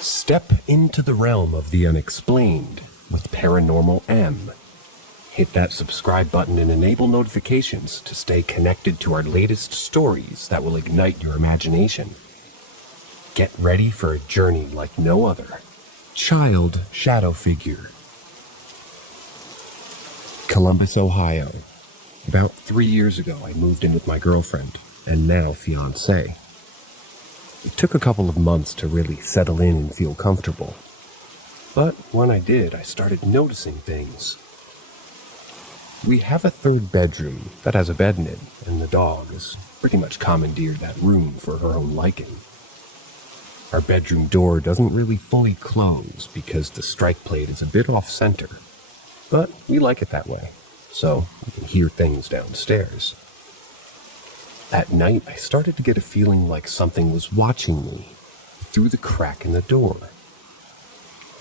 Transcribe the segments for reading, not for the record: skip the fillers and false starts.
Step into the realm of the unexplained with Paranormal M. Hit that subscribe button and enable notifications to stay connected to our latest stories that will ignite your imagination. Get ready for a journey like no other. Child Shadow Figure. Columbus, Ohio. About 3 years ago, I moved in with my girlfriend, and now fiancé. It took a couple of months to really settle in and feel comfortable. But when I did, I started noticing things. We have a third bedroom that has a bed in it, and the dog has pretty much commandeered that room for her own liking. Our bedroom door doesn't really fully close because the strike plate is a bit off-center, but we like it that way, so we can hear things downstairs. That night, I started to get a feeling like something was watching me through the crack in the door.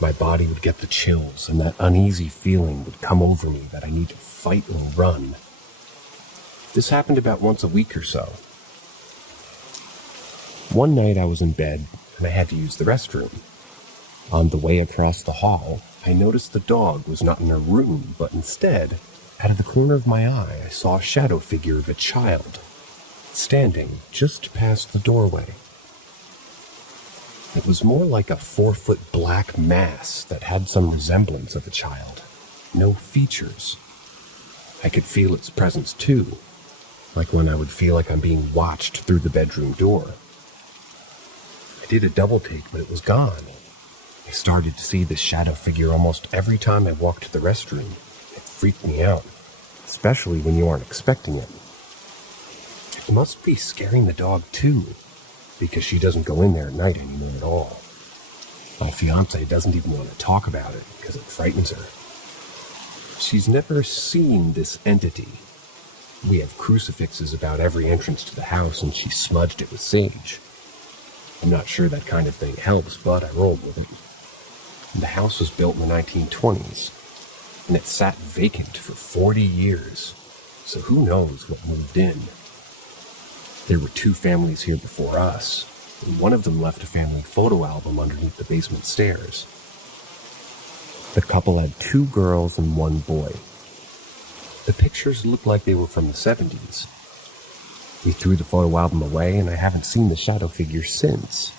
My body would get the chills, and that uneasy feeling would come over me that I need to fight or run. This happened about once a week or so. One night I was in bed, and I had to use the restroom. On the way across the hall, I noticed the dog was not in her room, but instead, out of the corner of my eye, I saw a shadow figure of a child, standing just past the doorway. It was more like a 4-foot black mass that had some resemblance of a child. No features. I could feel its presence too, like when I would feel like I'm being watched through the bedroom door. I did a double take, but it was gone. I started to see this shadow figure almost every time I walked to the restroom. It freaked me out, especially when you aren't expecting it. It must be scaring the dog too, because she doesn't go in there at night anymore at all. My fiancé doesn't even want to talk about it because it frightens her. She's never seen this entity. We have crucifixes about every entrance to the house, and she smudged it with sage. I'm not sure that kind of thing helps, but I rolled with it. The house was built in the 1920s, and it sat vacant for 40 years, so who knows what moved in. There were 2 families here before us, and one of them left a family photo album underneath the basement stairs. The couple had 2 girls and 1 boy. The pictures looked like they were from the 70s. We threw the photo album away, and I haven't seen the shadow figure since.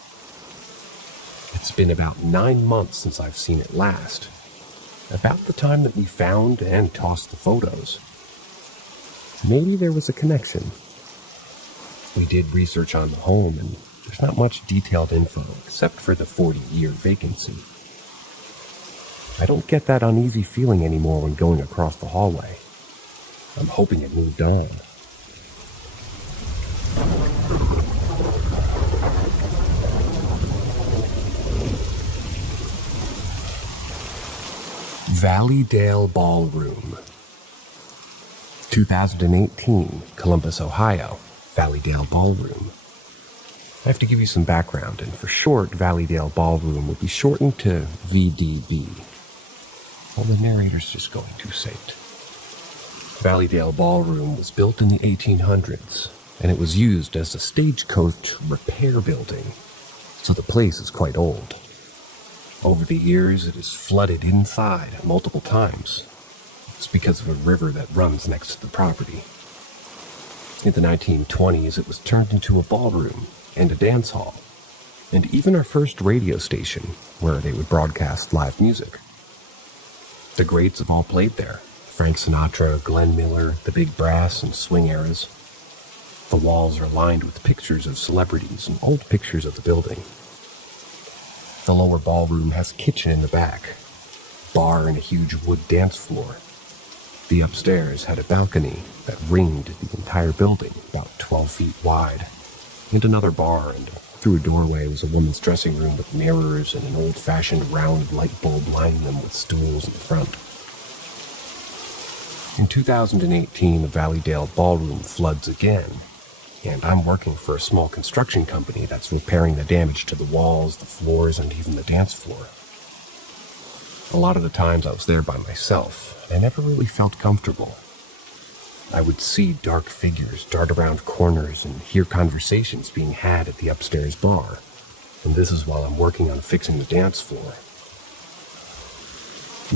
It's been about 9 months since I've seen it last, about the time that we found and tossed the photos. Maybe there was a connection. We did research on the home, and there's not much detailed info except for the 40-year vacancy. I don't get that uneasy feeling anymore when going across the hallway. I'm hoping it moved on. Valleydale Ballroom. 2018, Columbus, Ohio. Valleydale Ballroom. I have to give you some background, and for short, Valleydale Ballroom will be shortened to VDB. Well, the narrator's just going too saint. Valleydale Ballroom was built in the 1800s, and it was used as a stagecoach repair building, so the place is quite old. Over the years, it has flooded inside multiple times. It's because of a river that runs next to the property. In the 1920s, it was turned into a ballroom and a dance hall, and even our first radio station, where they would broadcast live music. The greats have all played there: Frank Sinatra, Glenn Miller, the Big Brass, and swing eras. The walls are lined with pictures of celebrities and old pictures of the building. The lower ballroom has a kitchen in the back, bar, and a huge wood dance floor. The upstairs had a balcony that ringed the entire building, about 12 feet wide, and another bar, and through a doorway was a woman's dressing room with mirrors and an old-fashioned round light bulb lining them with stools in the front. In 2018, the Valleydale Ballroom floods again, and I'm working for a small construction company that's repairing the damage to the walls, the floors, and even the dance floor. A lot of the times I was there by myself, and I never really felt comfortable. I would see dark figures dart around corners and hear conversations being had at the upstairs bar. And this is while I'm working on fixing the dance floor.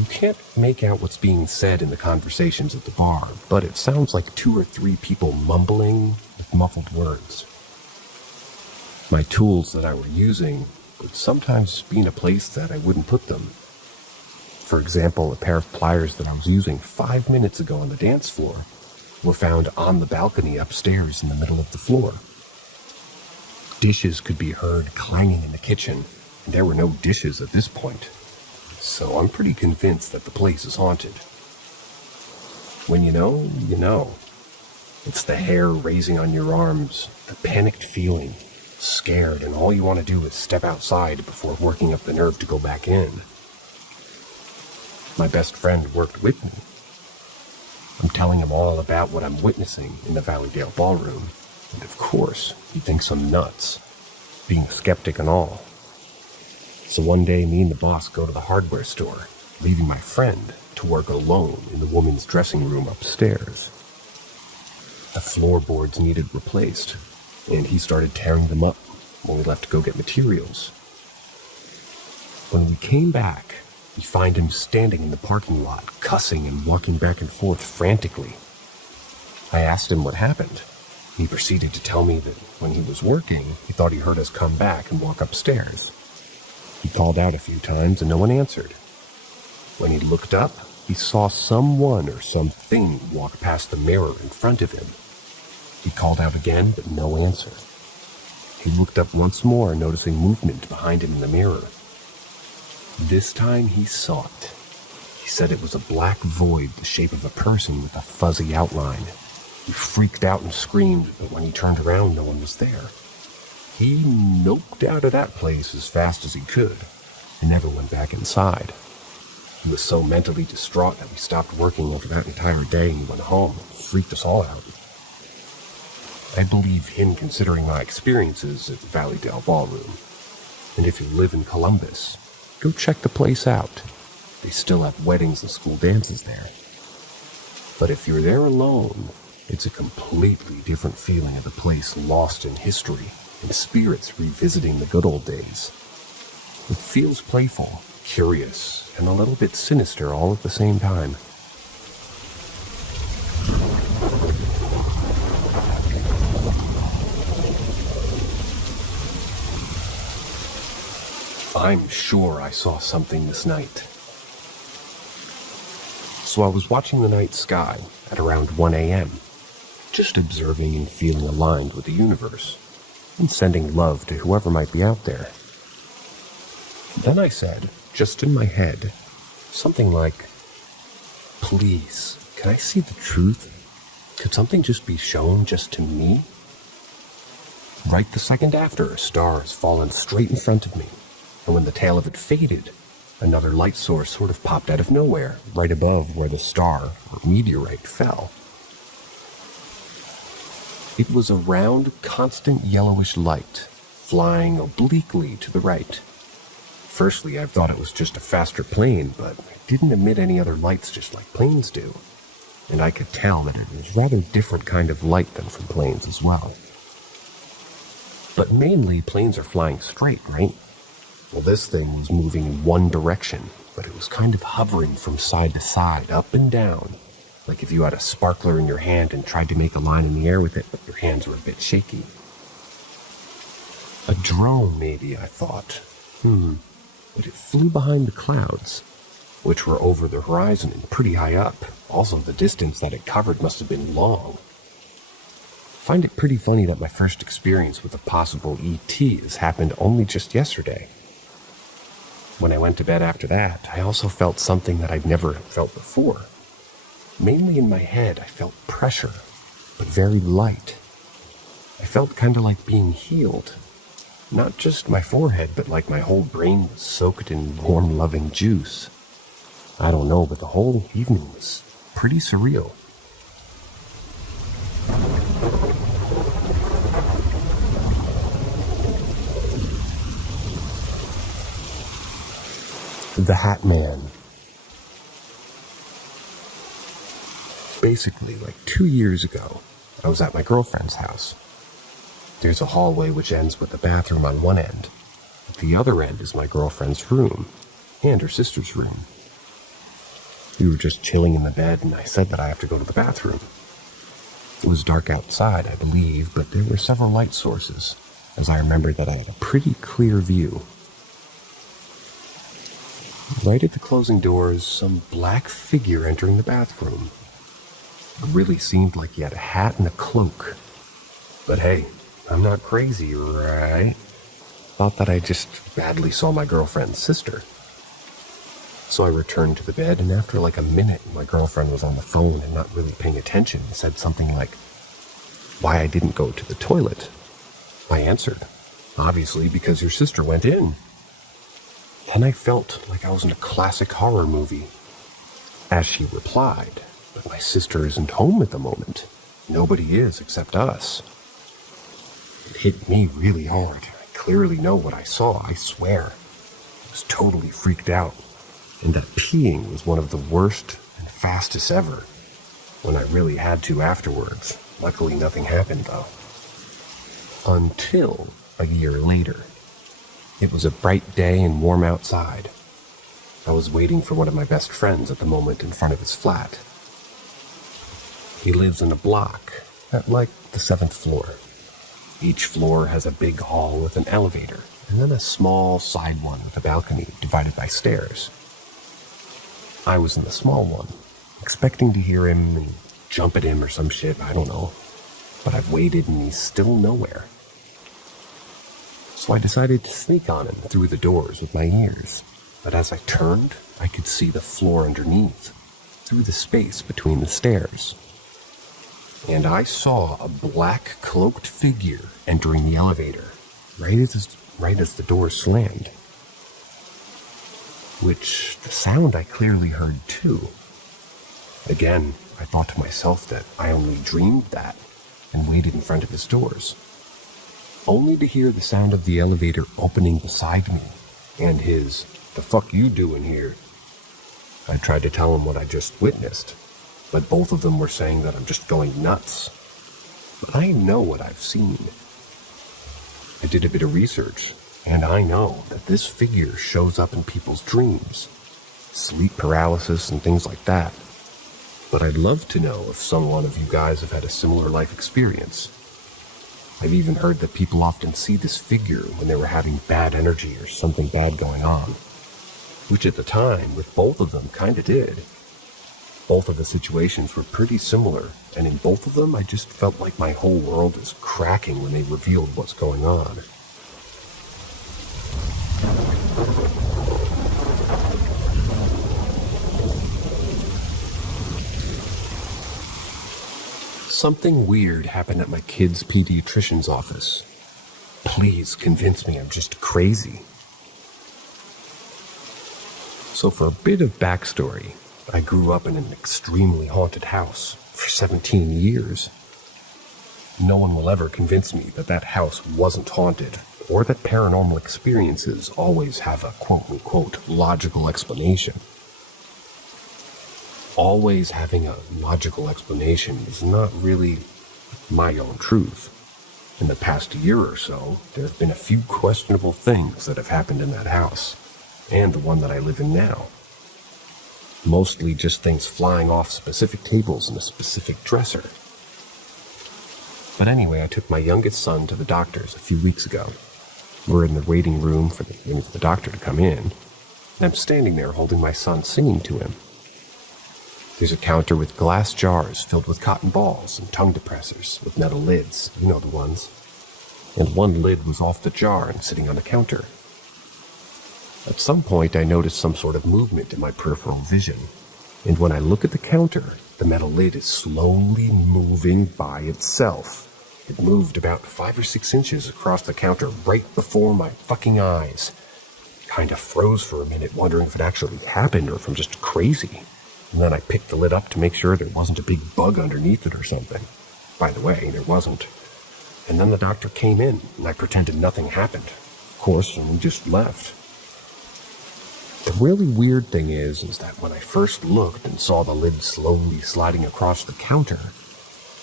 You can't make out what's being said in the conversations at the bar, but it sounds like 2 or 3 people mumbling with muffled words. My tools that I were using would sometimes be in a place that I wouldn't put them. For example, a pair of pliers that I was using 5 minutes ago on the dance floor were found on the balcony upstairs in the middle of the floor. Dishes could be heard clanging in the kitchen, and there were no dishes at this point. So I'm pretty convinced that the place is haunted. When you know, you know. It's the hair raising on your arms, the panicked feeling, scared, and all you want to do is step outside before working up the nerve to go back in. My best friend worked with me. I'm telling him all about what I'm witnessing in the Valleydale ballroom, and of course, he thinks I'm nuts, being a skeptic and all. So one day, me and the boss go to the hardware store, leaving my friend to work alone in the woman's dressing room upstairs. The floorboards needed replaced, and he started tearing them up when we left to go get materials. When we came back, we find him standing in the parking lot, cussing and walking back and forth frantically. I asked him what happened. He proceeded to tell me that when he was working, he thought he heard us come back and walk upstairs. He called out a few times and no one answered. When he looked up, he saw someone or something walk past the mirror in front of him. He called out again, but no answer. He looked up once more, noticing movement behind him in the mirror. This time he saw it. He said it was a black void the shape of a person with a fuzzy outline. He freaked out and screamed, but when he turned around, no one was there. He noped out of that place as fast as he could and never went back inside. He was so mentally distraught that we stopped working over that entire day and went home and freaked us all out. I believe him considering my experiences at the Valleydale Ballroom. And if you live in Columbus, go check the place out. They still have weddings and school dances there. But if you're there alone, it's a completely different feeling of the place lost in history and spirits revisiting the good old days. It feels playful, curious, and a little bit sinister all at the same time. I'm sure I saw something this night. So I was watching the night sky at around 1 a.m., just observing and feeling aligned with the universe, and sending love to whoever might be out there. Then I said, just in my head, something like, "Please, can I see the truth? Could something just be shown just to me?" Right the second after, a star has fallen straight in front of me, and when the tail of it faded, another light source sort of popped out of nowhere, right above where the star or meteorite fell. It was a round, constant yellowish light, flying obliquely to the right. Firstly, I thought it was just a faster plane, but it didn't emit any other lights just like planes do. And I could tell that it was a rather different kind of light than from planes as well. But mainly, planes are flying straight, right? Well, this thing was moving in one direction, but it was kind of hovering from side to side, up and down, like if you had a sparkler in your hand and tried to make a line in the air with it, but your hands were a bit shaky. A drone, maybe, I thought. But it flew behind the clouds, which were over the horizon and pretty high up. Also, the distance that it covered must have been long. I find it pretty funny that my first experience with a possible ET has happened only just yesterday. When I went to bed after that, I also felt something that I'd never felt before. Mainly in my head, I felt pressure, but very light. I felt kind of like being healed. Not just my forehead, but like my whole brain was soaked in warm, loving juice. I don't know, but the whole evening was pretty surreal. The Hat Man. basically, like 2 years ago, I was at my girlfriend's house. There's a hallway which ends with the bathroom on one end. At the other end is my girlfriend's room, and her sister's room. We were just chilling in the bed, and I said that I have to go to the bathroom. It was dark outside, I believe, but there were several light sources, as I remembered that I had a pretty clear view. Right at the closing doors, some black figure entering the bathroom. It really seemed like he had a hat and a cloak. But hey, I'm not crazy, right? Thought that I just badly saw my girlfriend's sister. So I returned to the bed, and after like a minute, my girlfriend was on the phone and not really paying attention and said something like, why I didn't go to the toilet. I answered, obviously because your sister went in. Then I felt like I was in a classic horror movie. As she replied, but my sister isn't home at the moment. Nobody is except us. It hit me really hard. I clearly know what I saw, I swear. I was totally freaked out. And that peeing was one of the worst and fastest ever. When I really had to afterwards. Luckily nothing happened though. Until a year later. It was a bright day and warm outside. I was waiting for one of my best friends at the moment in front of his flat. He lives in a block at like the 7th floor. Each floor has a big hall with an elevator, and then a small side one with a balcony divided by stairs. I was in the small one, expecting to hear him and jump at him or some shit, I don't know. But I've waited and he's still nowhere. So I decided to sneak on him through the doors with my ears. But as I turned, I could see the floor underneath, through the space between the stairs. And I saw a black cloaked figure entering the elevator, right as the door slammed. Which, the sound I clearly heard too. Again, I thought to myself that I only dreamed that, and waited in front of his doors. Only to hear the sound of the elevator opening beside me, and his, "The fuck you doing here?" I tried to tell him what I just witnessed, but both of them were saying that I'm just going nuts. But I know what I've seen. I did a bit of research, and I know that this figure shows up in people's dreams, sleep paralysis and things like that. But I'd love to know if some one of you guys have had a similar life experience. I've even heard that people often see this figure when they were having bad energy or something bad going on. Which at the time, with both of them, kinda did. Both of the situations were pretty similar, and in both of them I just felt like my whole world is cracking when they revealed what's going on. Something weird happened at my kid's pediatrician's office. Please convince me I'm just crazy. So for a bit of backstory, I grew up in an extremely haunted house for 17 years. No one will ever convince me that that house wasn't haunted, or that paranormal experiences always have a quote-unquote logical explanation. Always having a logical explanation is not really my own truth. In the past year or so, there have been a few questionable things that have happened in that house, and the one that I live in now. Mostly just things flying off specific tables in a specific dresser. But anyway, I took my youngest son to the doctor's a few weeks ago. We're in the waiting room for the doctor to come in, and I'm standing there holding my son, singing to him. There's a counter with glass jars filled with cotton balls and tongue depressors with metal lids, you know the ones. And one lid was off the jar and sitting on the counter. At some point, I noticed some sort of movement in my peripheral vision, and when I look at the counter, the metal lid is slowly moving by itself. It moved about 5 or 6 inches across the counter right before my fucking eyes. Kinda froze for a minute, wondering if it actually happened or if I'm just crazy. And then I picked the lid up to make sure there wasn't a big bug underneath it or something. By the way, there wasn't. And then the doctor came in, and I pretended nothing happened, of course, and we just left. The really weird thing is that when I first looked and saw the lid slowly sliding across the counter,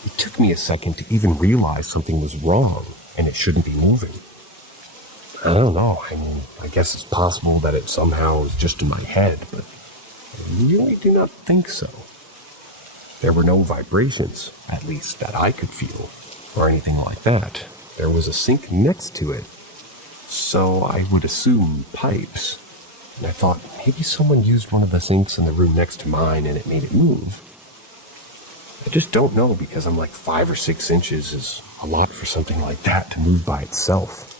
it took me a second to even realize something was wrong and it shouldn't be moving. I don't know. I guess it's possible that it somehow was just in my head, but I really do not think so. There were no vibrations, at least that I could feel, or anything like that. There was a sink next to it, so I would assume pipes. And I thought maybe someone used one of the sinks in the room next to mine and it made it move. I just don't know, because I'm like 5 or 6 inches is a lot for something like that to move by itself.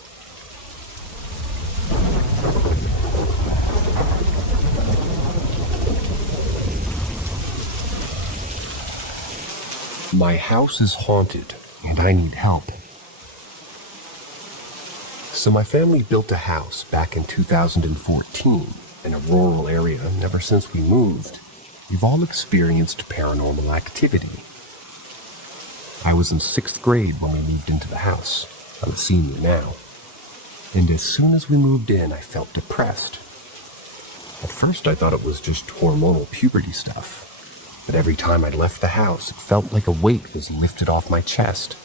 My house is haunted and I need help. So my family built a house back in 2014 in a rural area, and ever since we moved, we've all experienced paranormal activity. I was in 6th grade when we moved into the house. I'm a senior now. And as soon as we moved in, I felt depressed. At first I thought it was just hormonal puberty stuff. But every time I left the house, it felt like a weight was lifted off my chest.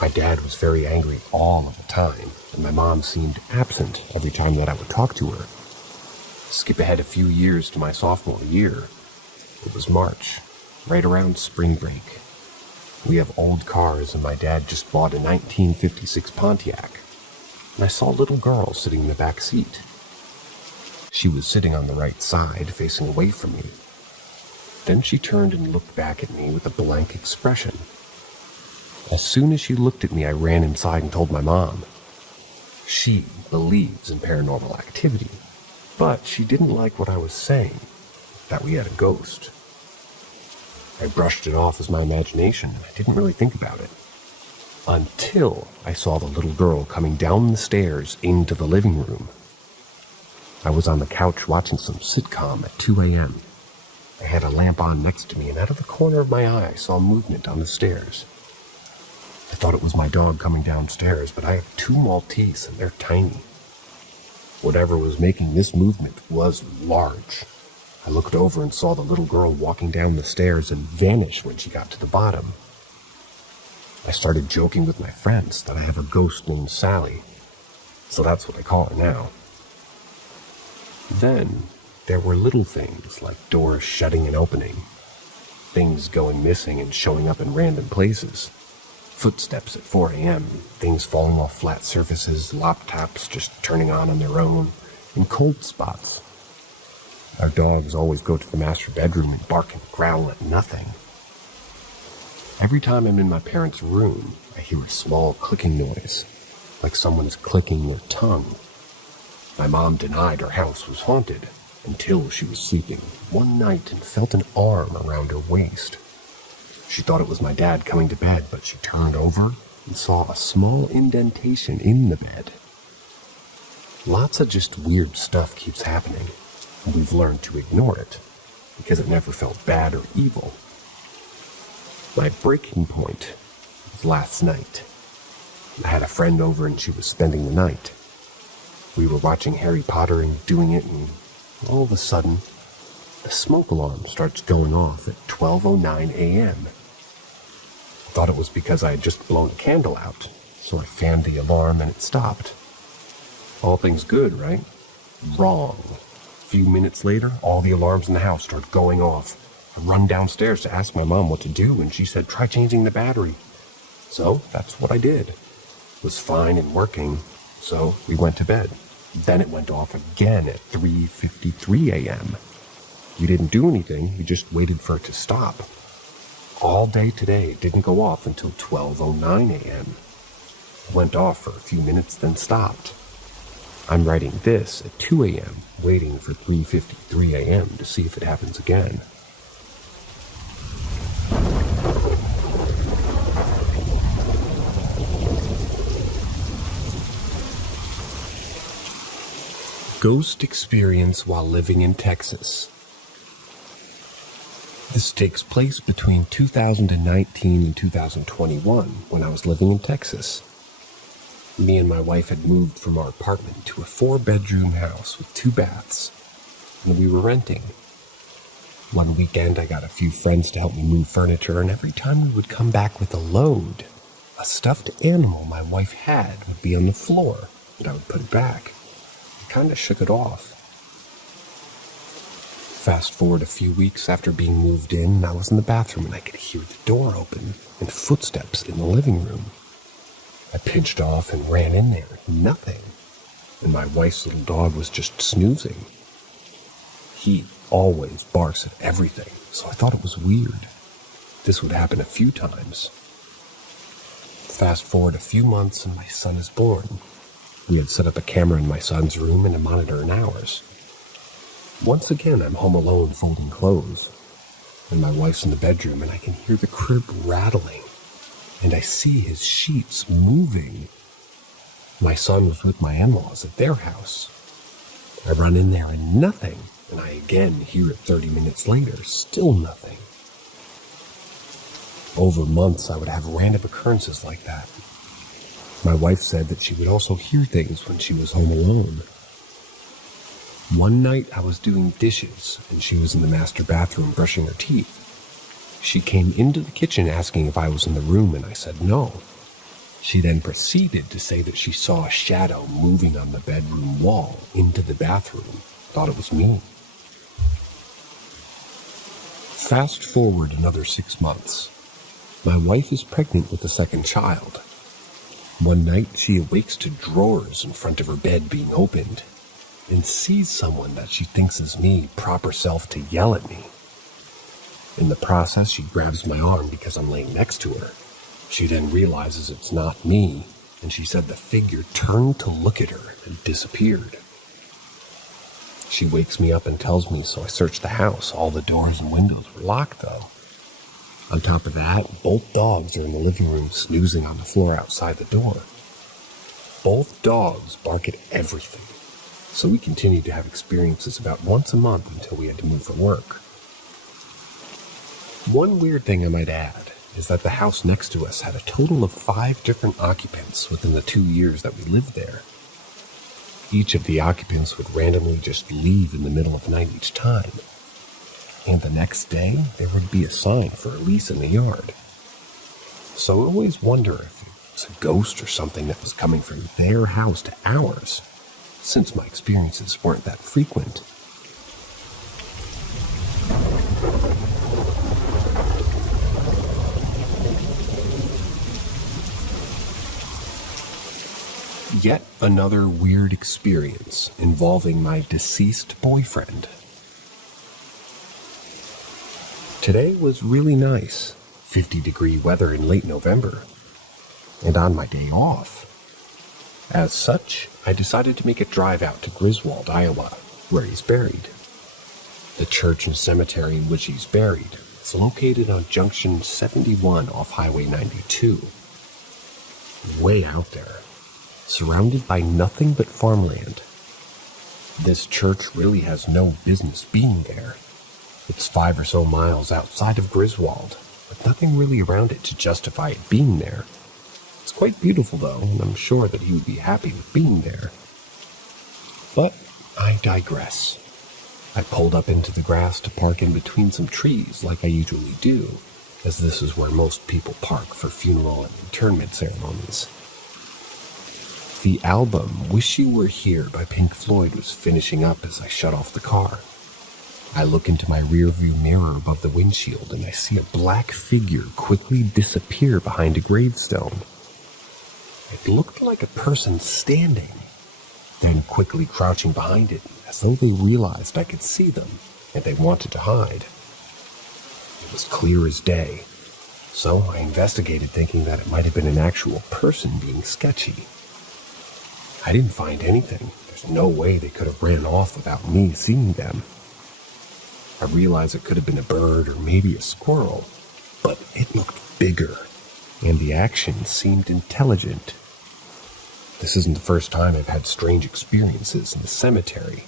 My dad was very angry all of the time, and my mom seemed absent every time that I would talk to her. Skip ahead a few years to my sophomore year. It was March, right around spring break. We have old cars, and my dad just bought a 1956 Pontiac, and I saw a little girl sitting in the back seat. She was sitting on the right side, facing away from me. Then she turned and looked back at me with a blank expression. As soon as she looked at me, I ran inside and told my mom. She believes in paranormal activity, but she didn't like what I was saying, that we had a ghost. I brushed it off as my imagination, and I didn't really think about it. Until I saw the little girl coming down the stairs into the living room. I was on the couch watching some sitcom at 2 a.m. I had a lamp on next to me, and out of the corner of my eye, I saw movement on the stairs. I thought it was my dog coming downstairs, but I have 2 Maltese, and they're tiny. Whatever was making this movement was large. I looked over and saw the little girl walking down the stairs and vanish when she got to the bottom. I started joking with my friends that I have a ghost named Sally, so that's what I call her now. Then there were little things like doors shutting and opening, things going missing and showing up in random places, footsteps at 4 a.m., things falling off flat surfaces, laptops just turning on their own, and cold spots. Our dogs always go to the master bedroom and bark and growl at nothing. Every time I'm in my parents' room, I hear a small clicking noise, like someone is clicking their tongue. My mom denied her house was haunted until she was sleeping one night and felt an arm around her waist. She thought it was my dad coming to bed, but she turned over and saw a small indentation in the bed. Lots of just weird stuff keeps happening, and we've learned to ignore it because it never felt bad or evil. My breaking point was last night. I had a friend over and she was spending the night. We were watching Harry Potter and doing it, and all of a sudden, the smoke alarm starts going off at 12:09 a.m. I thought it was because I had just blown a candle out, so I fanned the alarm and it stopped. All things good, right? Wrong. A few minutes later, all the alarms in the house start going off. I run downstairs to ask my mom what to do, and she said, try changing the battery. So that's what I did. It was fine and working, so we went to bed. Then it went off again at 3:53 a.m. We didn't do anything, we just waited for it to stop. All day today, it didn't go off until 12:09 a.m. It went off for a few minutes, then stopped. I'm writing this at 2 a.m., waiting for 3:53 a.m. to see if it happens again. Ghost experience while living in Texas. This takes place between 2019 and 2021 when I was living in Texas. Me and my wife had moved from our apartment to a 4-bedroom house with 2 baths, and we were renting. One weekend, I got a few friends to help me move furniture, and every time we would come back with a load, a stuffed animal my wife had would be on the floor, and I would put it back. I kind of shook it off. Fast forward a few weeks after being moved in, and I was in the bathroom, and I could hear the door open and footsteps in the living room. I pinched off and ran in there. Nothing. And my wife's little dog was just snoozing. He always barks at everything, so I thought it was weird. This would happen a few times. Fast forward a few months and my son is born. We had set up a camera in my son's room and a monitor in ours. Once again, I'm home alone folding clothes, and my wife's in the bedroom, and I can hear the crib rattling, and I see his sheets moving. My son was with my in-laws at their house. I run in there and nothing, and I again hear it 30 minutes later, still nothing. Over months, I would have random occurrences like that. My wife said that she would also hear things when she was home alone. One night, I was doing dishes, and she was in the master bathroom brushing her teeth. She came into the kitchen asking if I was in the room, and I said no. She then proceeded to say that she saw a shadow moving on the bedroom wall into the bathroom. Thought it was me. Fast forward another 6 months. My wife is pregnant with a second child. One night, she awakes to drawers in front of her bed being opened and sees someone that she thinks is me prop herself to yell at me. In the process, she grabs my arm because I'm laying next to her. She then realizes it's not me, and she said the figure turned to look at her and disappeared. She wakes me up and tells me, so I search the house. All the doors and windows were locked, though. On top of that, both dogs are in the living room snoozing on the floor outside the door. Both dogs bark at everything, so we continued to have experiences about once a month until we had to move for work. One weird thing I might add is that the house next to us had a total of 5 different occupants within the 2 years that we lived there. Each of the occupants would randomly just leave in the middle of the night each time. And the next day, there would be a sign for a lease in the yard. So I always wonder if it was a ghost or something that was coming from their house to ours, since my experiences weren't that frequent. Yet another weird experience involving my deceased boyfriend. Today was really nice, 50-degree weather in late November, and on my day off. As such, I decided to make a drive out to Griswold, Iowa, where he's buried. The church and cemetery in which he's buried is located on Junction 71 off Highway 92. Way out there, surrounded by nothing but farmland. This church really has no business being there. It's 5 or so miles outside of Griswold, with nothing really around it to justify it being there. It's quite beautiful though, and I'm sure that he would be happy with being there. But I digress. I pulled up into the grass to park in between some trees like I usually do, as this is where most people park for funeral and internment ceremonies. The album Wish You Were Here by Pink Floyd was finishing up as I shut off the car. I look into my rearview mirror above the windshield and I see a black figure quickly disappear behind a gravestone. It looked like a person standing, then quickly crouching behind it as though they realized I could see them and they wanted to hide. It was clear as day, so I investigated thinking that it might have been an actual person being sketchy. I didn't find anything. There's no way they could have ran off without me seeing them. I realized it could have been a bird or maybe a squirrel, but it looked bigger, and the action seemed intelligent. This isn't the first time I've had strange experiences in the cemetery,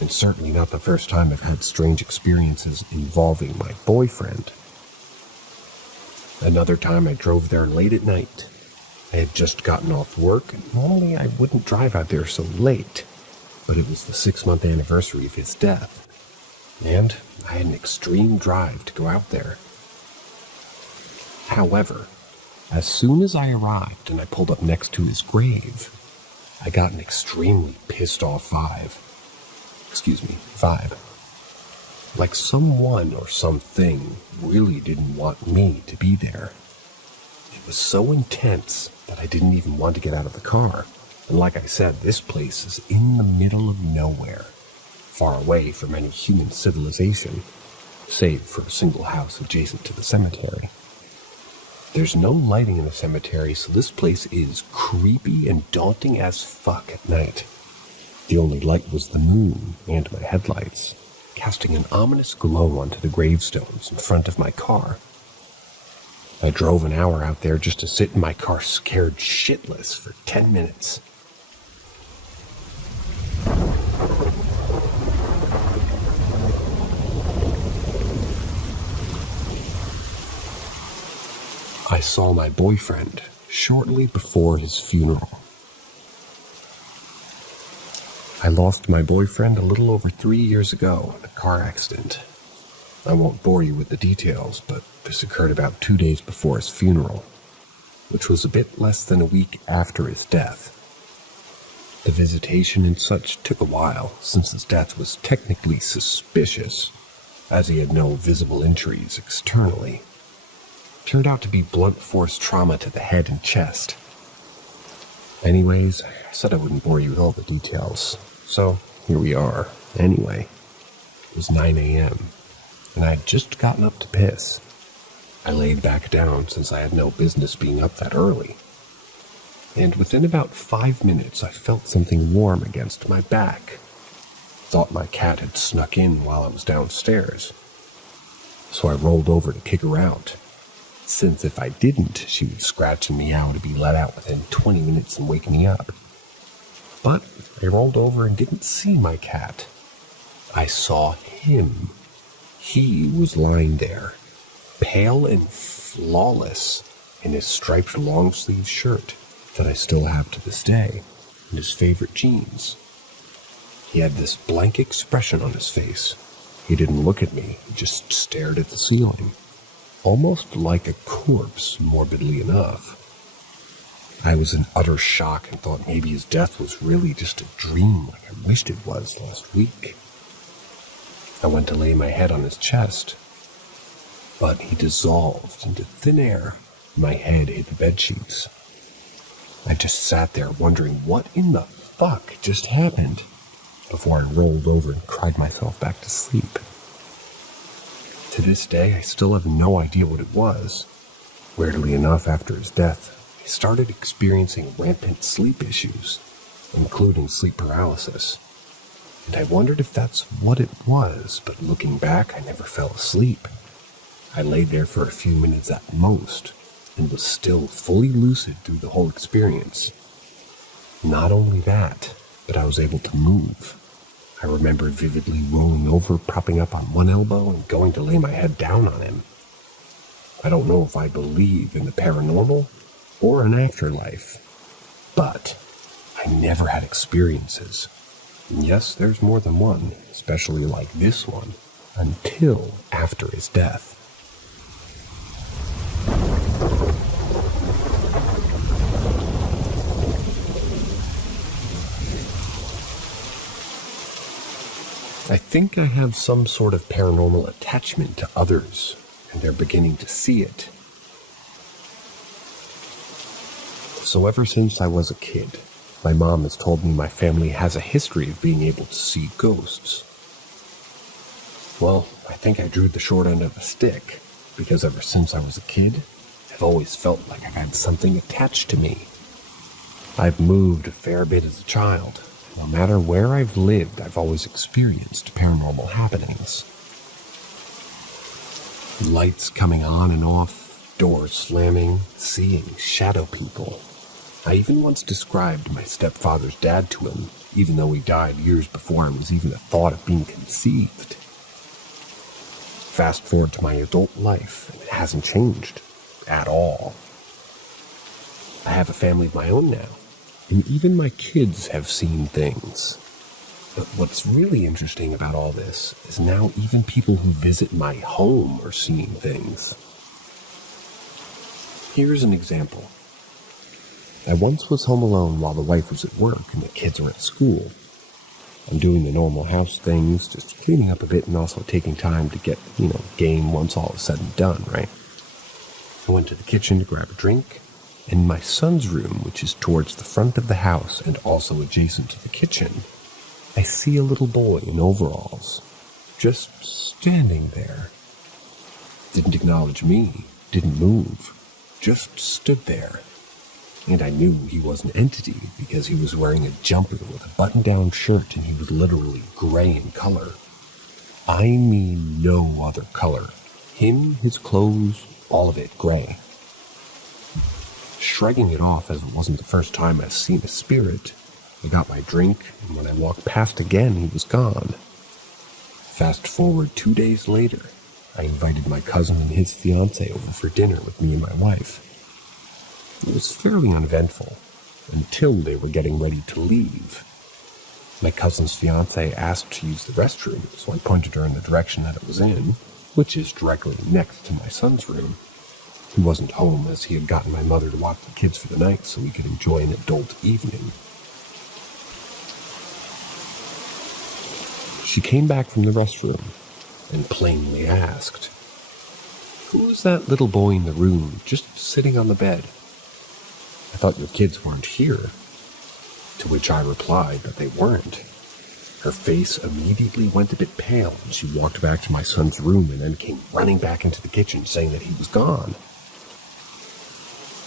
and certainly not the first time I've had strange experiences involving my boyfriend. Another time I drove there late at night. I had just gotten off work, and normally I wouldn't drive out there so late, but it was the 6-month anniversary of his death, and I had an extreme drive to go out there. However, as soon as I arrived and I pulled up next to his grave, I got an extremely pissed off vibe. Like someone or something really didn't want me to be there. It was so intense that I didn't even want to get out of the car. And like I said, this place is in the middle of nowhere, far away from any human civilization, save for a single house adjacent to the cemetery. There's no lighting in the cemetery, so this place is creepy and daunting as fuck at night. The only light was the moon and my headlights, casting an ominous glow onto the gravestones in front of my car. I drove an hour out there just to sit in my car scared shitless for 10 minutes. I saw my boyfriend shortly before his funeral. I lost my boyfriend a little over 3 years ago in a car accident. I won't bore you with the details, but this occurred about 2 days before his funeral, which was a bit less than a week after his death. The visitation and such took a while, since his death was technically suspicious, as he had no visible injuries externally. Turned out to be blunt force trauma to the head and chest. Anyways, I said I wouldn't bore you with all the details, so here we are. Anyway, it was 9 a.m., and I had just gotten up to piss. I laid back down since I had no business being up that early. And within about 5 minutes, I felt something warm against my back. Thought my cat had snuck in while I was downstairs. So I rolled over to kick her out, since if I didn't, she would scratch and meow to be let out within 20 minutes and wake me up. But I rolled over and didn't see my cat. I saw him. He was lying there, pale and flawless, in his striped long-sleeve shirt that I still have to this day, and his favorite jeans. He had this blank expression on his face. He didn't look at me, he just stared at the ceiling, almost like a corpse, morbidly enough. I was in utter shock and thought maybe his death was really just a dream like I wished it was last week. I went to lay my head on his chest, but he dissolved into thin air. My head hit the bedsheets. I just sat there wondering what in the fuck just happened before I rolled over and cried myself back to sleep. To this day, I still have no idea what it was. Weirdly enough, after his death, I started experiencing rampant sleep issues, including sleep paralysis. And I wondered if that's what it was, but looking back, I never fell asleep. I laid there for a few minutes at most, and was still fully lucid through the whole experience. Not only that, but I was able to move. I remember vividly rolling over, propping up on one elbow, and going to lay my head down on him. I don't know if I believe in the paranormal or an afterlife, but I never had experiences. And yes, there's more than one, especially like this one, until after his death. I think I have some sort of paranormal attachment to others, and they're beginning to see it. So ever since I was a kid, my mom has told me my family has a history of being able to see ghosts. Well, I think I drew the short end of the stick, because ever since I was a kid, I've always felt like I've had something attached to me. I've moved a fair bit as a child. No matter where I've lived, I've always experienced paranormal happenings. Lights coming on and off, doors slamming, seeing shadow people. I even once described my stepfather's dad to him, even though he died years before I was even a thought of being conceived. Fast forward to my adult life, and it hasn't changed at all. I have a family of my own now, and even my kids have seen things. But what's really interesting about all this is now even people who visit my home are seeing things. Here's an example. I once was home alone while the wife was at work and the kids were at school. I'm doing the normal house things, just cleaning up a bit and also taking time to get, game once all is said and done, right? I went to the kitchen to grab a drink, and in my son's room, which is towards the front of the house and also adjacent to the kitchen, I see a little boy in overalls, just standing there. Didn't acknowledge me, didn't move, just stood there. And I knew he was an entity because he was wearing a jumper with a button-down shirt and he was literally gray in color. I mean no other color. Him, his clothes, all of it gray. Shrugging it off as it wasn't the first time I'd seen a spirit, I got my drink, and when I walked past again, he was gone. Fast forward 2 days later, I invited my cousin and his fiancé over for dinner with me and my wife. It was fairly uneventful, until they were getting ready to leave. My cousin's fiancé asked to use the restroom, so I pointed her in the direction that it was in, which is directly next to my son's room. He wasn't home as he had gotten my mother to walk the kids for the night so we could enjoy an adult evening. She came back from the restroom and plainly asked, "Who's that little boy in the room, just sitting on the bed? I thought your kids weren't here." To which I replied that they weren't. Her face immediately went a bit pale, and she walked back to my son's room and then came running back into the kitchen saying that he was gone.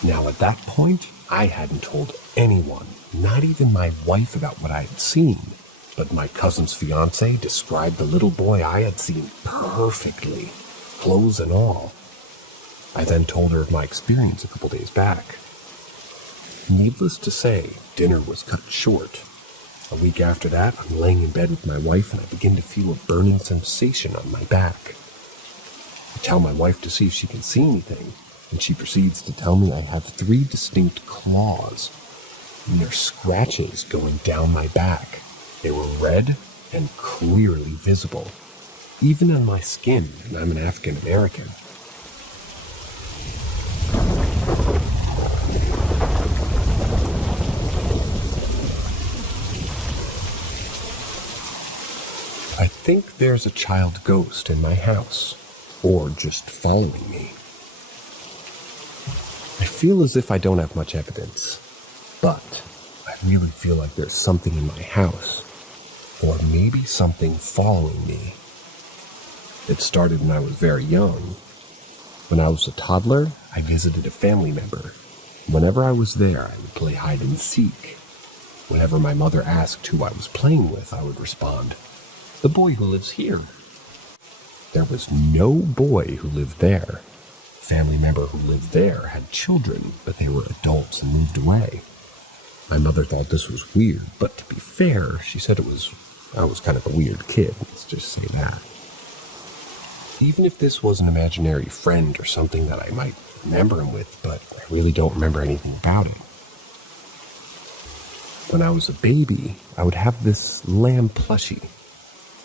Now at that point, I hadn't told anyone, not even my wife, about what I had seen. But my cousin's fiancé described the little boy I had seen perfectly, clothes and all. I then told her of my experience a couple days back. Needless to say, dinner was cut short. A week after that, I'm laying in bed with my wife and I begin to feel a burning sensation on my back. I tell my wife to see if she can see anything, and she proceeds to tell me I have 3 distinct claws, and they're scratches going down my back. They were red and clearly visible, even on my skin, and I'm an African American. I think there's a child ghost in my house, or just following me. I feel as if I don't have much evidence, but I really feel like there's something in my house, or maybe something following me. It started when I was very young. When I was a toddler, I visited a family member. Whenever I was there, I would play hide and seek. Whenever my mother asked who I was playing with, I would respond, "The boy who lives here." There was no boy who lived there. The family member who lived there had children, but they were adults and moved away. My mother thought this was weird, but to be fair, she said I was kind of a weird kid, let's just say that. Even if this was an imaginary friend or something that I might remember him with, but I really don't remember anything about it. When I was a baby, I would have this lamb plushie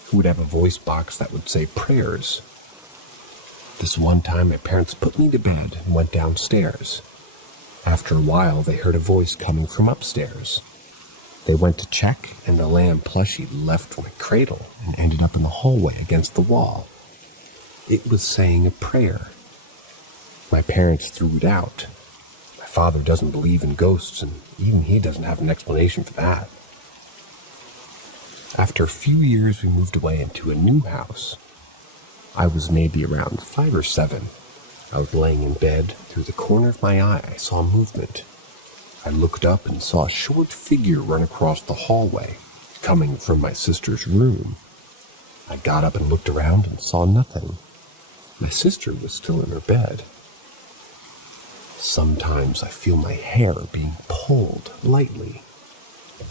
who would have a voice box that would say prayers. This one time, my parents put me to bed and went downstairs. After a while, they heard a voice coming from upstairs. They went to check, and the lamb plushie left my cradle and ended up in the hallway against the wall. It was saying a prayer. My parents threw it out. My father doesn't believe in ghosts, and even he doesn't have an explanation for that. After a few years, we moved away into a new house. I was maybe around 5 or 7. I was laying in bed. Through the corner of my eye, I saw movement. I looked up and saw a short figure run across the hallway, coming from my sister's room. I got up and looked around and saw nothing. My sister was still in her bed. Sometimes I feel my hair being pulled lightly,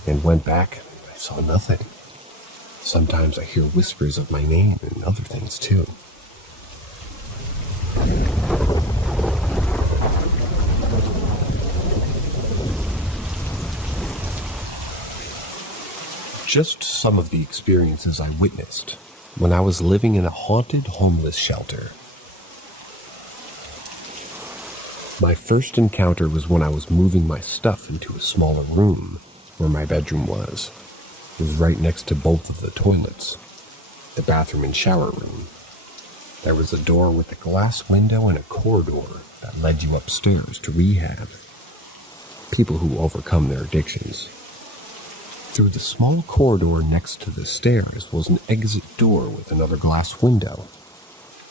and went back and I saw nothing. Sometimes I hear whispers of my name and other things too. Just some of the experiences I witnessed when I was living in a haunted homeless shelter. My first encounter was when I was moving my stuff into a smaller room where my bedroom was. It was right next to both of the toilets, the bathroom and shower room. There was a door with a glass window and a corridor that led you upstairs to rehab. People who overcome their addictions. Through the small corridor next to the stairs was an exit door with another glass window.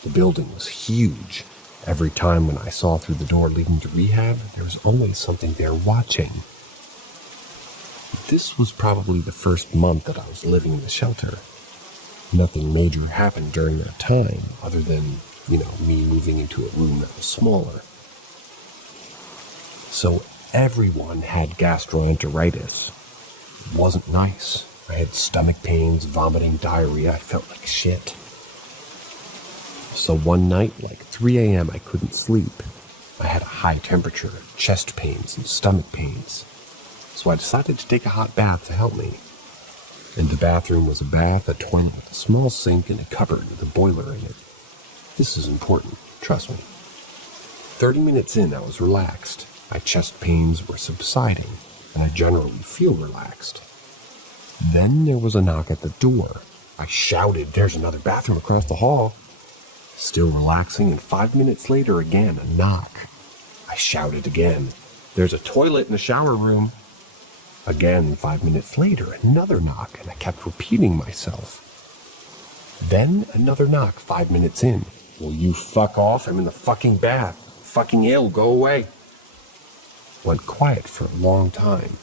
The building was huge. Every time when I saw through the door leading to rehab, there was always something there watching. This was probably the first month that I was living in the shelter. Nothing major happened during that time, other than, me moving into a room that was smaller. So everyone had gastroenteritis. It wasn't nice. I had stomach pains, vomiting, diarrhea. I felt like shit. So one night, like 3 a.m., I couldn't sleep. I had a high temperature, chest pains, and stomach pains. So I decided to take a hot bath to help me. In the bathroom was a bath, a toilet with a small sink, and a cupboard with a boiler in it. This is important, trust me. 30 minutes in, I was relaxed. My chest pains were subsiding, and I generally feel relaxed. Then there was a knock at the door. I shouted, "There's another bathroom across the hall." Still relaxing, and 5 minutes later, again, a knock. I shouted again, "There's a toilet in the shower room." Again, 5 minutes later, another knock, and I kept repeating myself. Then another knock 5 minutes in. "Will you fuck off? I'm in the fucking bath. Fucking ill, go away." Went quiet for a long time.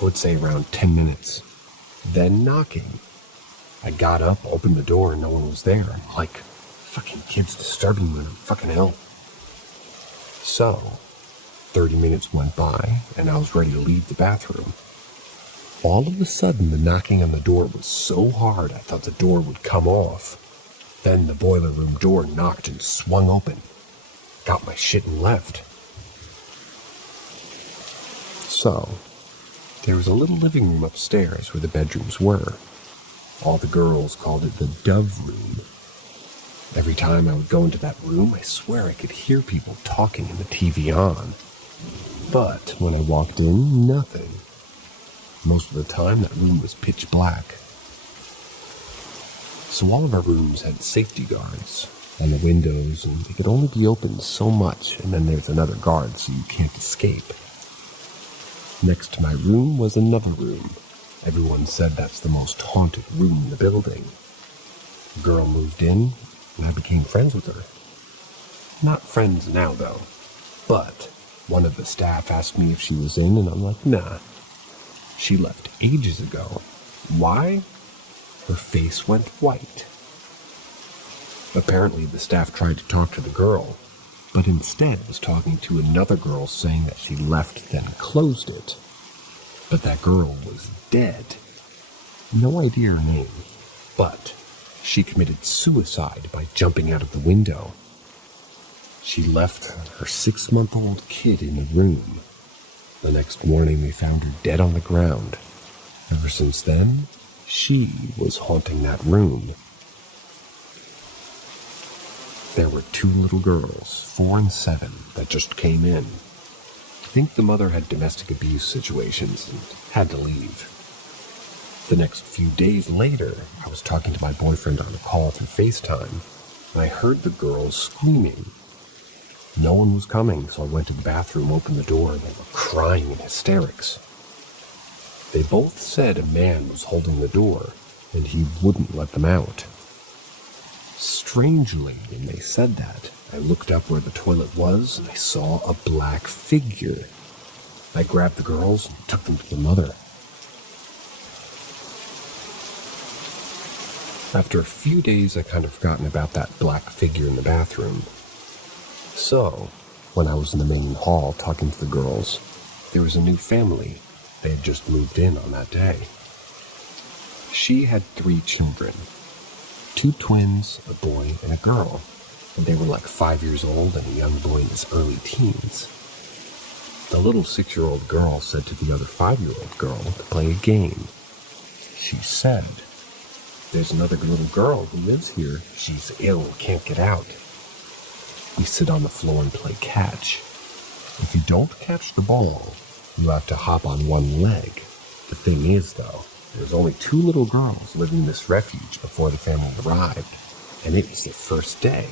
I would say around 10 minutes. Then knocking. I got up, opened the door, and no one was there. I'm like, fucking kids disturbing me when I'm fucking ill. So, 30 minutes went by, and I was ready to leave the bathroom. All of a sudden, the knocking on the door was so hard, I thought the door would come off. Then the boiler room door knocked and swung open. Got my shit and left. So, there was a little living room upstairs where the bedrooms were. All the girls called it the Dove Room. Every time I would go into that room, I swear I could hear people talking and the TV on. But when I walked in, nothing. Most of the time, that room was pitch black. So all of our rooms had safety guards on the windows, and they could only be opened so much, and then there's another guard so you can't escape. Next to my room was another room. Everyone said that's the most haunted room in the building. A girl moved in, and I became friends with her. Not friends now, though. But one of the staff asked me if she was in, and I'm like, nah. She left ages ago. Why? Her face went white. Apparently, the staff tried to talk to the girl, but instead was talking to another girl saying that she left then closed it. But that girl was dead. No idea her name, but she committed suicide by jumping out of the window. She left her 6-month-old kid in the room. The next morning, they found her dead on the ground. Ever since then, she was haunting that room. There were 2 little girls, 4 and 7, that just came in. I think the mother had domestic abuse situations and had to leave. The next few days later, I was talking to my boyfriend on a call through FaceTime, and I heard the girls screaming. No one was coming, so I went to the bathroom, opened the door, and they were crying in hysterics. They both said a man was holding the door, and he wouldn't let them out. Strangely, when they said that, I looked up where the toilet was, and I saw a black figure. I grabbed the girls and took them to the mother. After a few days, I kind of forgotten about that black figure in the bathroom. So, when I was in the main hall talking to the girls, there was a new family. They had just moved in on that day. She had 3 children, 2 twins, a boy, and a girl. And they were like 5 years old and a young boy in his early teens. The little 6-year-old girl said to the other 5-year-old girl to play a game. She said, "There's another little girl who lives here. She's ill, can't get out." We sit on the floor and play catch. If you don't catch the ball, you have to hop on one leg. The thing is, though, there's only 2 little girls living in this refuge before the family arrived, and it was their first day.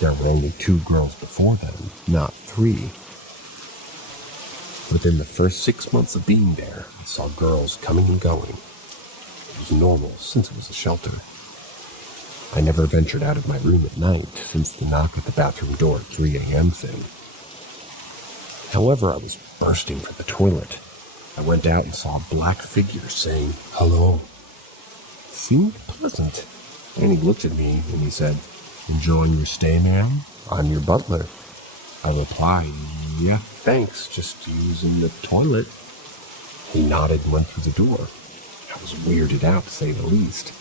There were only 2 girls before them, not 3. Within the first 6 months of being there, I saw girls coming and going. It was normal since it was a shelter. I never ventured out of my room at night since the knock at the bathroom door at 3 a.m. thing. However, I was bursting for the toilet. I went out and saw a black figure saying, "Hello." It seemed pleasant. And he looked at me and he said, "Enjoying your stay, ma'am? I'm your butler." I replied, "Yeah, thanks, just using the toilet." He nodded and went through the door. I was weirded out, to say the least.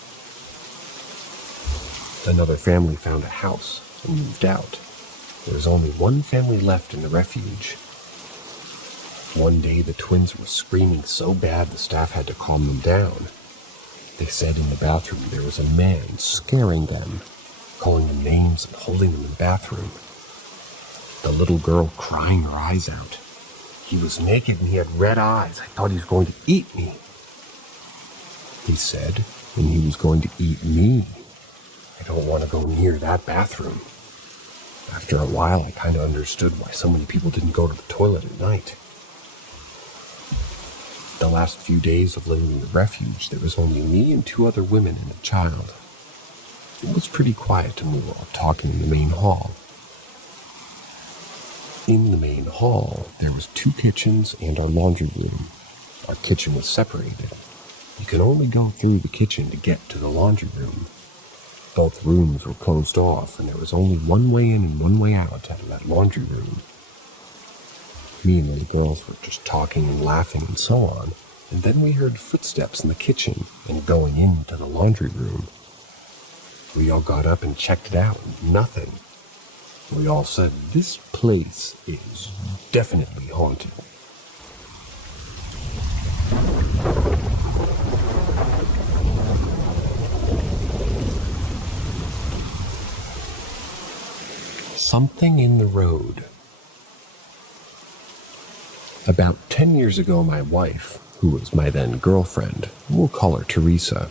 Another family found a house and moved out. There was only one family left in the refuge. One day the twins were screaming so bad the staff had to calm them down. They said in the bathroom there was a man scaring them, calling them names and holding them in the bathroom. The little girl crying her eyes out. He was naked and he had red eyes. I thought he was going to eat me. He said, and he was going to eat me. I don't want to go near that bathroom. After a while, I kind of understood why so many people didn't go to the toilet at night. The last few days of living in the refuge, there was only me and 2 other women and a child. It was pretty quiet and we were all talking in the main hall. In the main hall, there was 2 kitchens and our laundry room. Our kitchen was separated. You can only go through the kitchen to get to the laundry room. Both rooms were closed off, and there was only one way in and one way out out of that laundry room. Me and the girls were just talking and laughing and so on, and then we heard footsteps in the kitchen and going into the laundry room. We all got up and checked it out, nothing. We all said, "This place is definitely haunted." Something in the road. About 10 years ago, my wife, who was my then girlfriend, we'll call her Teresa,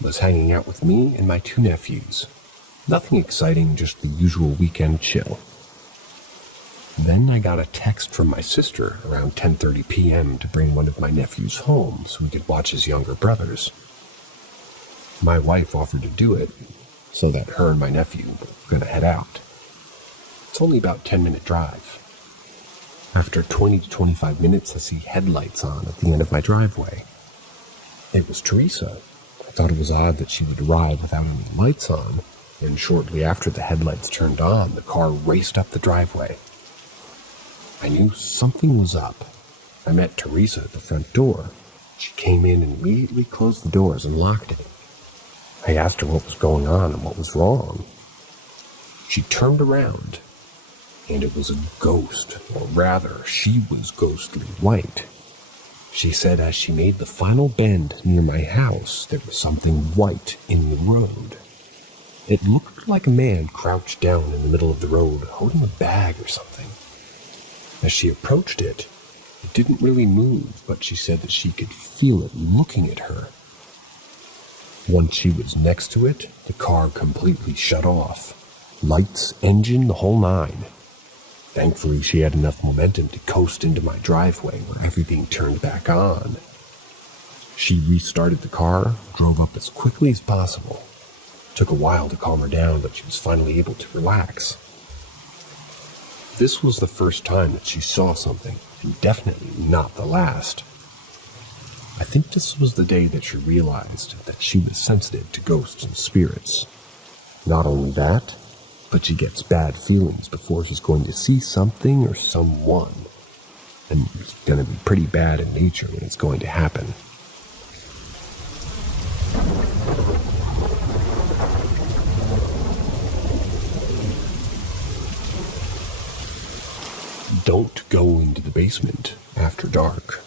was hanging out with me and my 2 nephews. Nothing exciting, just the usual weekend chill. Then I got a text from my sister around 10:30 p.m. to bring one of my nephews home so we could watch his younger brothers. My wife offered to do it so that her and my nephew were going to head out. It's only about a 10-minute drive. After 20 to 25 minutes, I see headlights on at the end of my driveway. It was Teresa. I thought it was odd that she would arrive without any lights on, and shortly after the headlights turned on, the car raced up the driveway. I knew something was up. I met Teresa at the front door. She came in and immediately closed the doors and locked it. I asked her what was going on and what was wrong. She turned around, and it was a ghost, or rather, she was ghostly white. She said as she made the final bend near my house, there was something white in the road. It looked like a man crouched down in the middle of the road, holding a bag or something. As she approached it, it didn't really move, but she said that she could feel it looking at her. Once she was next to it, the car completely shut off. Lights, engine, the whole 9. Thankfully, she had enough momentum to coast into my driveway where everything turned back on. She restarted the car, drove up as quickly as possible. Took a while to calm her down, but she was finally able to relax. This was the first time that she saw something, and definitely not the last. I think this was the day that she realized that she was sensitive to ghosts and spirits. Not only that, but she gets bad feelings before she's going to see something or someone. And it's going to be pretty bad in nature when it's going to happen. Don't go into the basement after dark.